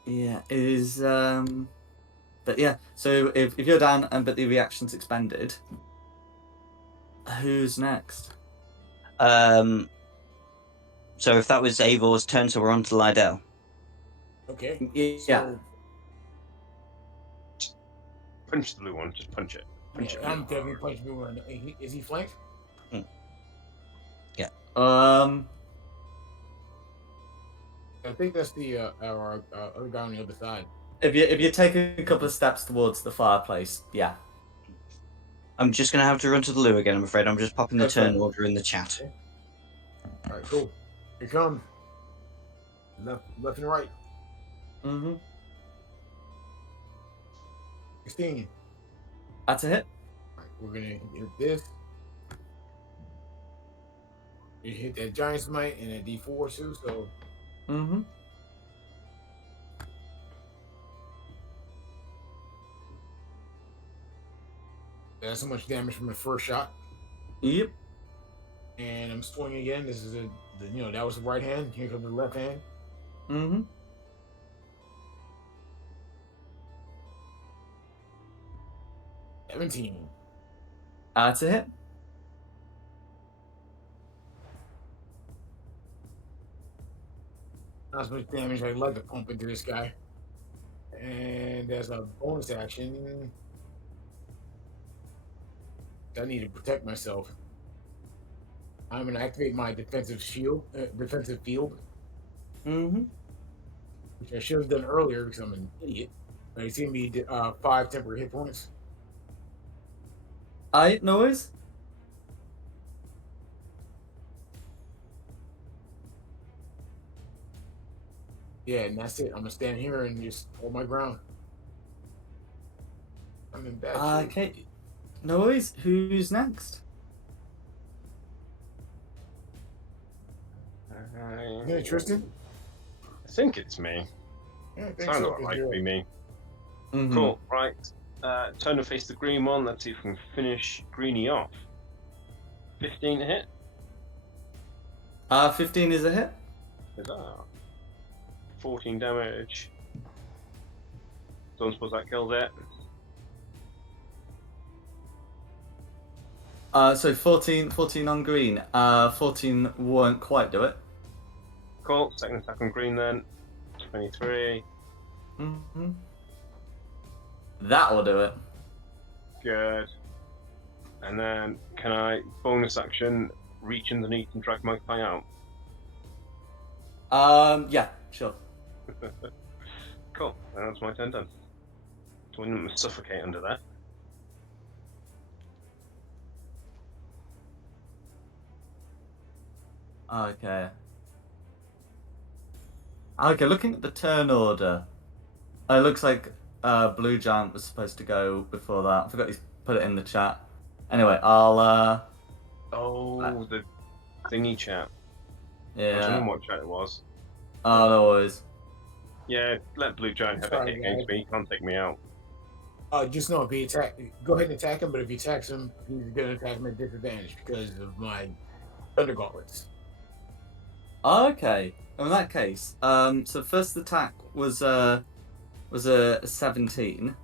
Yeah, but yeah, so if you're down but the reaction's expended, who's next? So if that was Eivor's turn, so we're on to Lydell. Okay. Yeah. Punch the blue one, just punch it. Punch it. I'm definitely punching blue one. Is he flanked? Yeah. I think that's the our other guy on the other side. If you take a couple of steps towards the fireplace, yeah. I'm just gonna have to run to the loo again. I'm afraid. I'm just popping the turn order in the chat. Okay. All right, cool. Here comes. Left and right. Mm-hmm. 16. That's a hit. All right, we're gonna hit this. You hit that giant smite and a D4 too, so. Mm-hmm. That's so much damage from the first shot. Yep. And I'm swinging again. This is that was the right hand. Here comes the left hand. Mm-hmm. 17. To hit. Not as much damage I'd like to pump into this guy. And as a bonus action, I need to protect myself. I'm going to activate my defensive field, Mm-hmm. which I should have done earlier because I'm an idiot. But it's going to be 5 temporary hit points. Alright, no worries. Yeah, and that's it. I'm going to stand here and just hold my ground. I'm in bad shape. Okay. No worries. Who's next? Yeah, Tristan? I think it's me. Yeah, I think Sounds so, about 'cause right to you're- be me. Mhm. Cool, right. Turn to face the green one. Let's see if we can finish Greenie off. 15 to hit. 15 is a hit. Huzzah. 14 damage. Don't suppose that kills it. So 14 on green. 14 won't quite do it. Cool. Second attack on green then. 23. Mm-hmm. That'll do it. Good. And then can I bonus action reach underneath and drag Magpie out? Yeah, sure. Cool. And that's my turn done. So I didn't suffocate under there. Okay. Okay, looking at the turn order, it looks like Blue Giant was supposed to go before that. I forgot to put it in the chat. Anyway, I'll Oh, the thingy chat. I yeah. don't know what chat it was. Oh, no worries. Yeah, let Blue Giant have a Sorry, hit against guys. me. He can't take me out. Just know if he go ahead and attack him, but if he attacks him, he's going to attack him at disadvantage because of my Thunder Gauntlets. Okay. In that case, so first attack was a 17,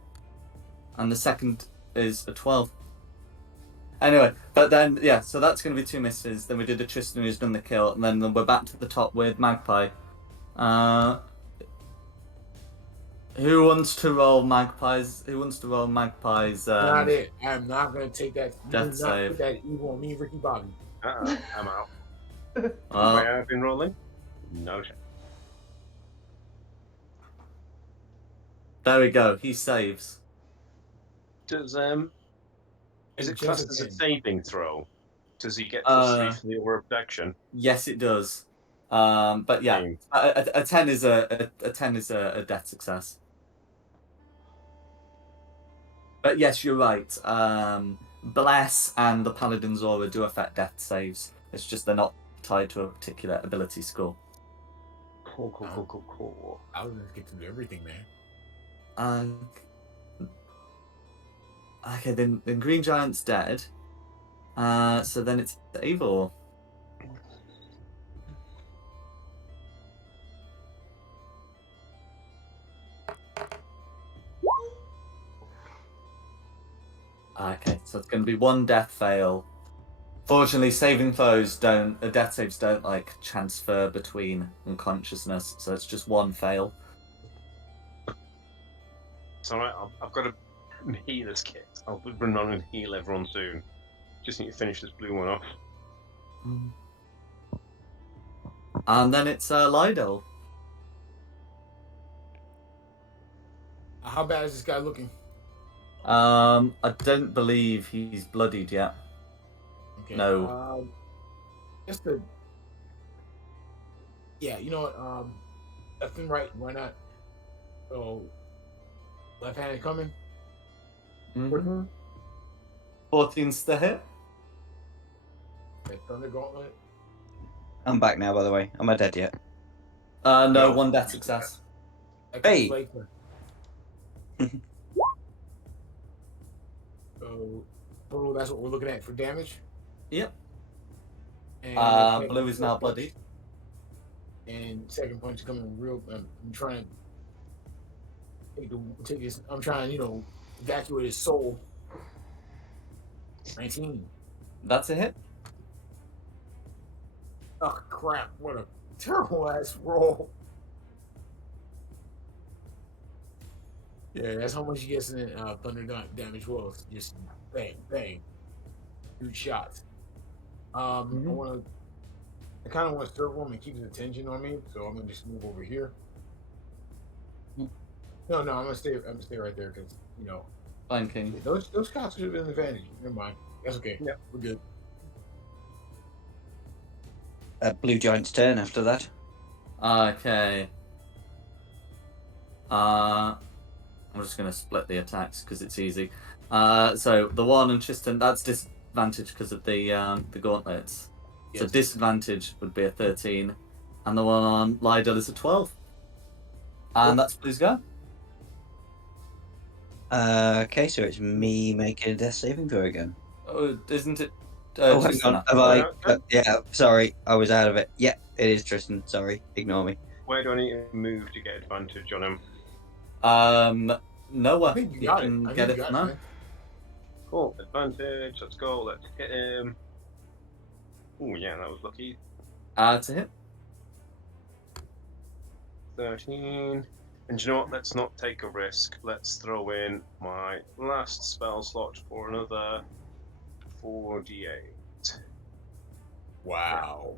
and the second is a 12. Anyway, but then yeah, so that's going to be 2 misses. Then we did a Tristan who's done the kill, and then we're back to the top with Magpie. Who wants to roll Magpies? Who wants to roll Magpies? Not it. I'm not going to take that. Death Do not save. put that evil on me, Ricky Bobby. I'm out. Well, Where I've been rolling? No shit. there we go. He saves. Does is And it classed just as a a 10. saving throw? Does he get +3 for the over protection? Yes, it does. But yeah, Same. a 10 is a 10 is a death success. But yes, you're right. Bless and the Paladin's Aura do affect death saves. It's just they're not tied to a particular ability score. Cool. I was going to get through everything, man. Okay, then Green Giant's dead. So then it's Eivor. Okay, so it's going to be 1 death fail. Fortunately, death saves don't like transfer between unconsciousness, so it's just 1 fail. It's alright, I've got a healer's kit. I'll run on and heal everyone soon. Just need to finish this blue one off. And then it's Lydell. How bad is this guy looking? I don't believe he's bloodied yet. Okay. No. Yeah, you know what? Left and right, why not? So, left hand coming. 14's the hit. Okay, Thunder Gauntlet. I'm back now, by the way. Am I dead yet? No, No. 1 death success. Hey! So, total, that's what we're looking at for damage. Yep. And Blue is now bloodied. And second punch coming real. I'm trying to take his. I'm trying, evacuate his soul. 19. That's a hit. Oh crap! What a terrible ass roll. Yeah, that's how much he gets in thunder damage. Well, just bang, bang, 2 shots. I kind of want to circle him and keep his attention on me, so I'm gonna just move over here. No, I'm gonna stay. I'm gonna stay right there because Flanking. those shots should have been an advantage. Never mind. That's okay. Yeah, we're good. Blue Giant's turn after that. Okay. I'm just going to split the attacks because it's easy. So the one on Tristan, that's disadvantage because of the gauntlets. Yes. So disadvantage would be a 13, and the one on Lydell is a 12. And that's Blue's go. Okay, so it's me making a death saving throw again. Oh, isn't it? Oh, hang Tristan on. after Have that? I? Yeah, sorry. I was out of it. Yeah, it is Tristan. Sorry. Ignore me. Where do I need to move to get advantage on him? Nowhere. I think You you got can it. get it from there. man. Cool, advantage. Let's go. Let's hit him. Oh yeah, that was lucky. To hit. 13. And you know what? Let's not take a risk. Let's throw in my last spell slot for another 4d8. Wow.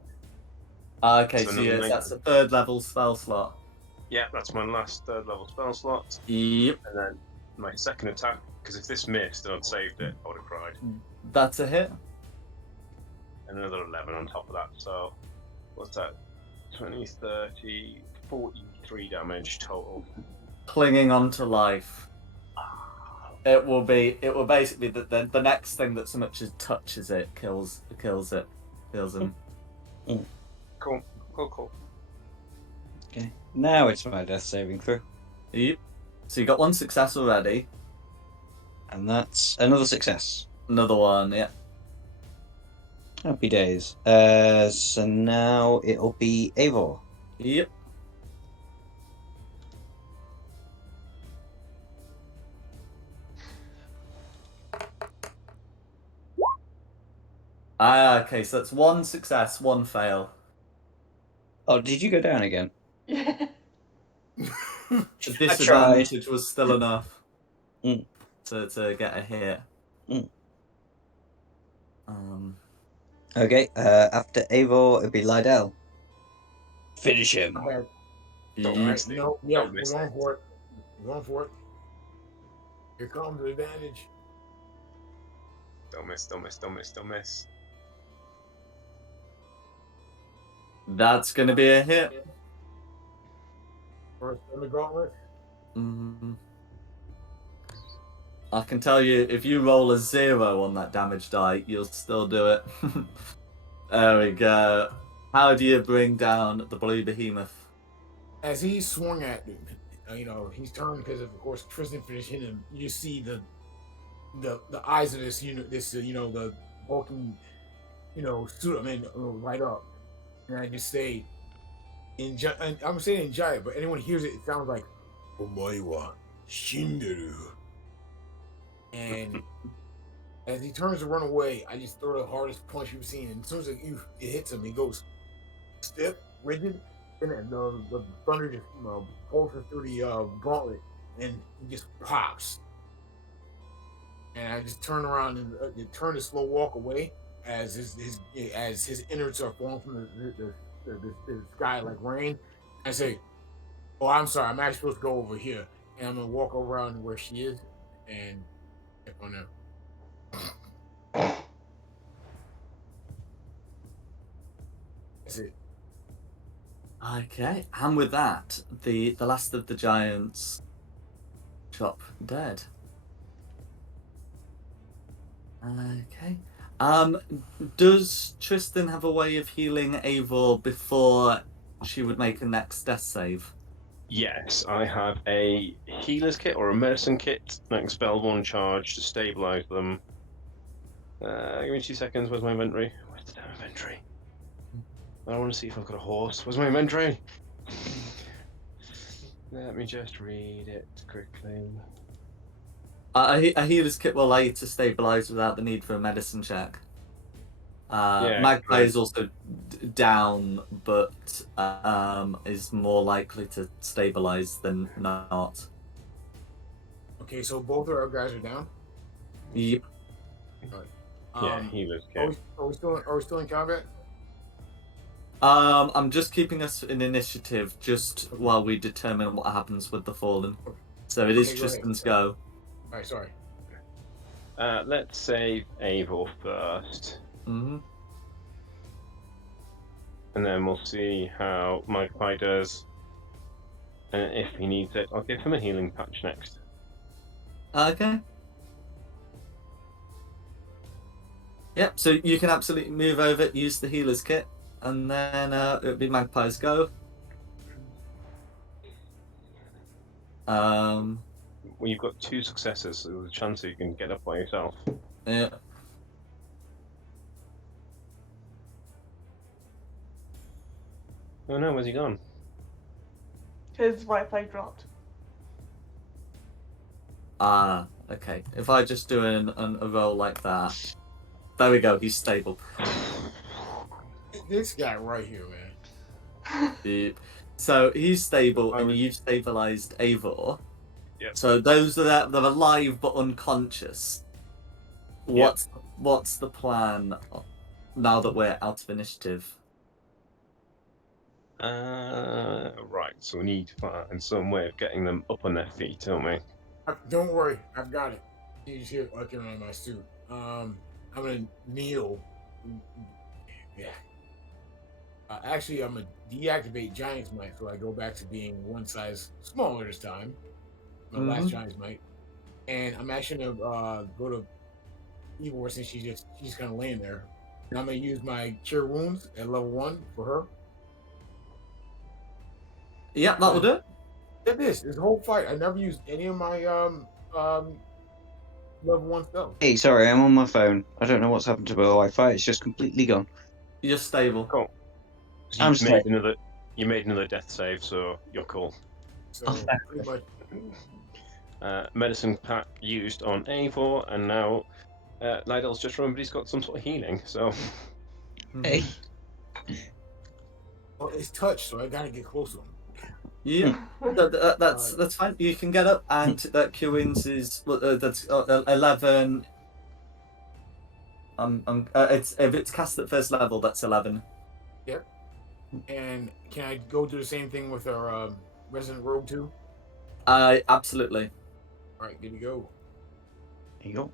Okay, So so another yes, that's a 3rd level spell slot. Yeah, that's my last 3rd level spell slot. Yep. And then my second attack, because if this missed and I'd saved it, I would have cried. That's a hit. And another 11 on top of that. So, what's that? 20, 30, 43 damage total. Clinging on to life. It will basically the next thing that so much as touches it kills him. Cool. Okay. Now it's my death saving throw. Yep. So you got 1 success already. And that's another success. Another one, yeah. Happy days. So now it'll be Eivor. Yep. Okay, so that's 1 success, 1 fail. Oh, did you go down again? Yeah. The disadvantage was still enough Mm. to get a hit. Mm. Okay, after Eivor, it'll be Lydell. Finish him. Alright. Don't Yep. miss it. No, yeah, Don't we're miss going it. for it. We're going for it. Here comes the advantage. Don't miss. That's gonna be a hit. First on the gauntlet. I can tell you, if you roll a 0 on that damage die, you'll still do it. There we go. How do you bring down the blue behemoth? As he swung at him, he's turned because of course Tristan finished hitting him. You see the eyes of this the bulking suit I'm in light up, and I just say I'm saying in Giant, but anyone hears it, it sounds like Omaiwa Shinderu. And as he turns to run away, I just throw the hardest punch you've seen, and as soon as it hits him, he goes stiff, rigid, and then the thunder just pulses through the gauntlet, and he just pops. And I just turn around and turn to slow walk away as his innards are falling from the sky like rain. I say, "Oh, I'm sorry. I'm actually supposed to go over here," and I'm gonna walk around where she is and check on her. That's it. Okay, and with that, the last of the giants drop dead. Okay. Does Tristan have a way of healing Eivor before she would make a next death save? Yes, I have a healer's kit or a medicine kit that can spell 1 charge to stabilize them. Give me 2 seconds. Where's my inventory? Where's the damn inventory? I want to see if I've got a horse. Where's my inventory? Let me just read it quickly. A healer's kit will allow you to stabilize without the need for a medicine check. Magpie great. is also down, but is more likely to stabilize than not. Okay, so both of our guys are down. Yep. Yeah, healer's Are kit. we still in combat? I'm just keeping us in initiative just while we determine what happens with the fallen. So it is Okay, go Tristan's ahead. go. All right, sorry. Let's save Eivor first, Mm-hmm. and then we'll see how Magpie does. And if he needs it, I'll give him a healing patch next. Okay. Yep, so you can absolutely move over, use the healer's kit, and then it'll be Magpie's go. Well, you've got 2 successes, so there's a chance that you can get up by yourself. Yeah. Oh no, where's he gone? His Wi-Fi dropped. Okay. If I just do a roll like that. There we go, he's stable. This guy right here, man. Yep. So he's stable, I and was- you've stabilized Eivor. Yep. So those they're alive but unconscious. What's the plan now that we're out of initiative? Right, so we need to find some way of getting them up on their feet, don't we? Don't worry, I've got it. He's here looking around my suit. I'm gonna kneel. Yeah. Actually, I'm gonna deactivate Giant's Might, so I go back to being one size smaller this time. My last Giant's Might, and I'm actually gonna go to Evil since she's kind of laying there. And I'm gonna use my Cure Wounds at level 1 for her. Yeah, that'll do it. Get this whole fight, I never used any of my level 1 spells. Hey, sorry, I'm on my phone. I don't know what's happened to my Wi-Fi. It's just completely gone. You're stable. Cool. So I'm you made another death save, so you're cool. So Oh, pretty much. Medicine pack used on Eivor, and now Lydel's just remembered he's got some sort of healing, so... Hey. Well, it's touch, so I gotta get close to him. Yeah, that's fine. You can get up, and that Q wins is that's 11. It's if it's cast at first level, that's 11. Yep. And can I go do the same thing with our resident rogue too? Absolutely. All right, good to go. There you go.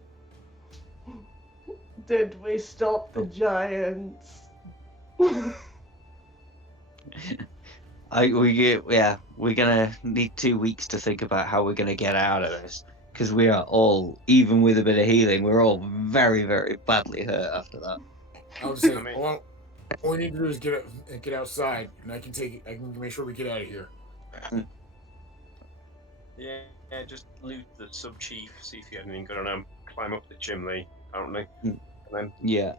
Did we stop the giants? We're gonna need 2 weeks to think about how we're gonna get out of this, because we are all, even with a bit of healing, we're all very, very badly hurt after that. I was saying, I mean- all we need to do is get outside, and I can make sure we get out of here. Yeah, just loot the sub-chief, see if he had anything good on him, climb up the chimney, apparently, and then... Yeah.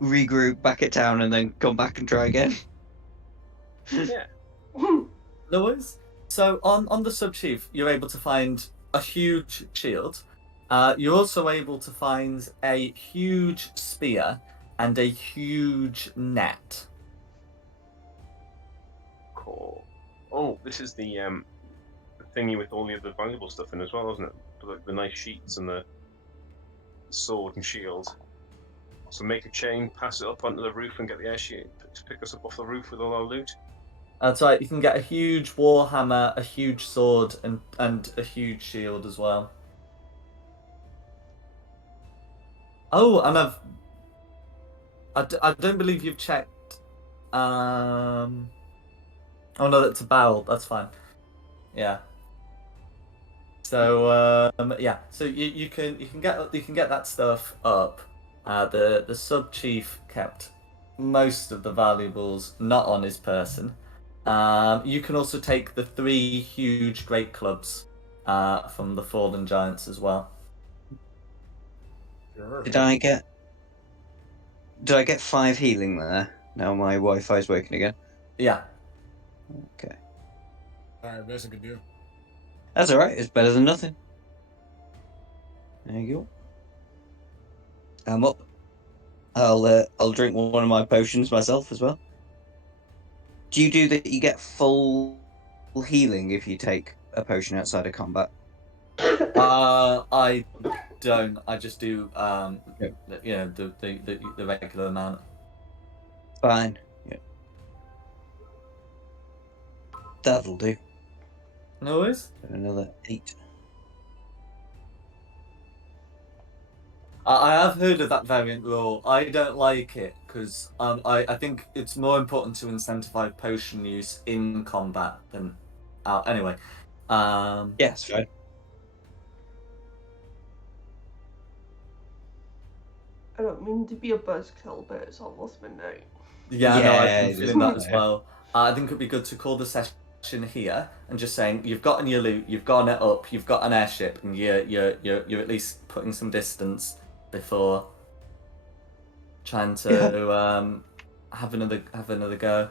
Regroup back at town and then come back and try again. Yeah. No worries. So on the sub chief, you're able to find a huge shield. You're also able to find a huge spear and a huge net. Cool. Oh, this is the thingy with all the other valuable stuff in as well, isn't it? Like the nice sheets and the sword and shield. So make a chain, pass it up onto the roof, and get the air sheet to pick us up off the roof with all our loot. That's right. You can get a huge war hammer, a huge sword, and a huge shield as well. Oh, and I don't believe you've checked. Oh no, that's a barrel. That's fine. Yeah. So yeah. So you can get that stuff up. The sub chief kept most of the valuables not on his person. You can also take the 3 huge great clubs from the fallen giants as well. Sure. Did I get 5 healing there? Now my Wi-Fi's working again. Yeah. Okay. All right, best I could do. That's all right. It's better than nothing. There you go. I'm up. I'll drink one of my potions myself as well. Do you do that? You get full healing if you take a potion outside of combat. I don't. I just do Yep. you know, the regular amount. Fine. Yeah. That'll do. No worries. Another 8. I have heard of that variant rule. I don't like it because I think it's more important to incentivize potion use in combat than out. Anyway, Yeah, it's fine. I don't mean to be a buzzkill, but it's almost midnight. yeah, no, I've been it feeling that is. as well. I think it'd be good to call the session here and just saying you've gotten your loot, you've gotten it up, you've got an airship, and you're at least putting some distance before trying to have another go.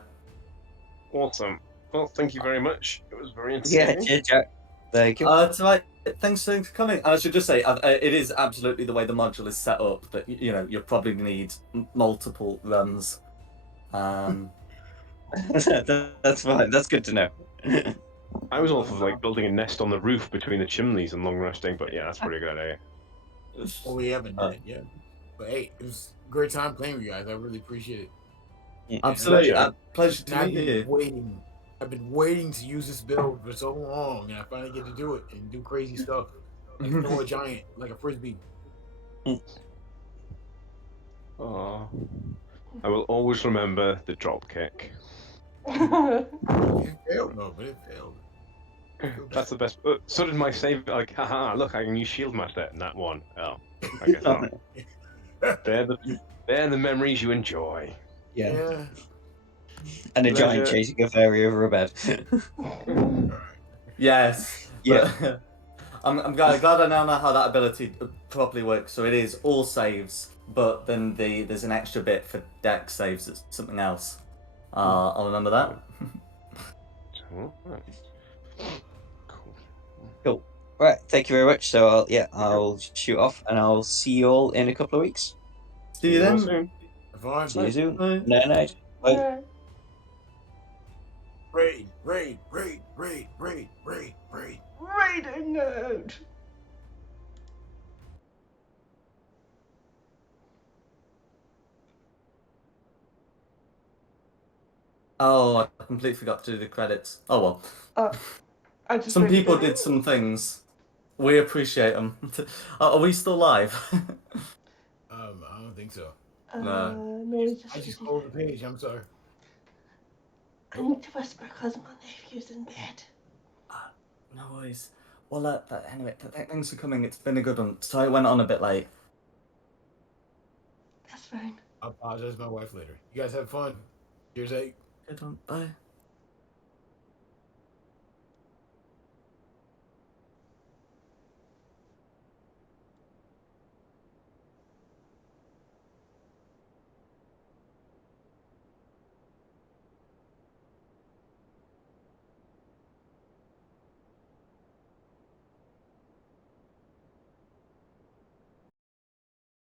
Awesome. Well, thank you very much. It was very Yeah, entertaining. cheers, Jack. There you go. It's right. Thanks for coming. I should just say, it is absolutely the way the module is set up that you know you'll probably need multiple runs. That's fine. That's good to know. I was all for like building a nest on the roof between the chimneys and long resting, but yeah, that's a pretty good idea. Oh, we haven't done it yet. But hey, it was a great time playing with you guys. I really appreciate it. Yeah. Absolutely, pleasure And to meet you. I've been waiting to use this build for so long, and I finally get to do it and do crazy stuff. Like throw a giant like a frisbee. Oh, I will always remember the drop kick. It failed, no, but it failed. That's the best. So did my save. Like, haha! Look, I can use shield master in that one. Oh, I guess not. They're the memories you enjoy. Yeah. And a Pleasure. giant chasing a fairy over a bed. Yes. Yeah. But, I'm glad I now know how that ability properly works. So it is all saves, but then there's an extra bit for deck saves. It's something else. I'll remember that. Cool. Right. Thank you very much. So I'll shoot off, and I'll see you all in a couple of weeks. See you then. soon. Fine. See you soon. Bye. Night. Bye. Raid. Raiding node. Oh, I completely forgot to do the credits. Oh well. I just Some people figured did some things. We appreciate them. Are we still live? I don't think so. No. No, I just closed the page. I'm sorry. I need to whisper because my nephew's in bed. No worries. Well, anyway, thanks for coming. It's been a good one. Sorry I went on a bit late. That's fine. I'll apologize to my wife later. You guys have fun. Cheers, 8. Good one. Bye.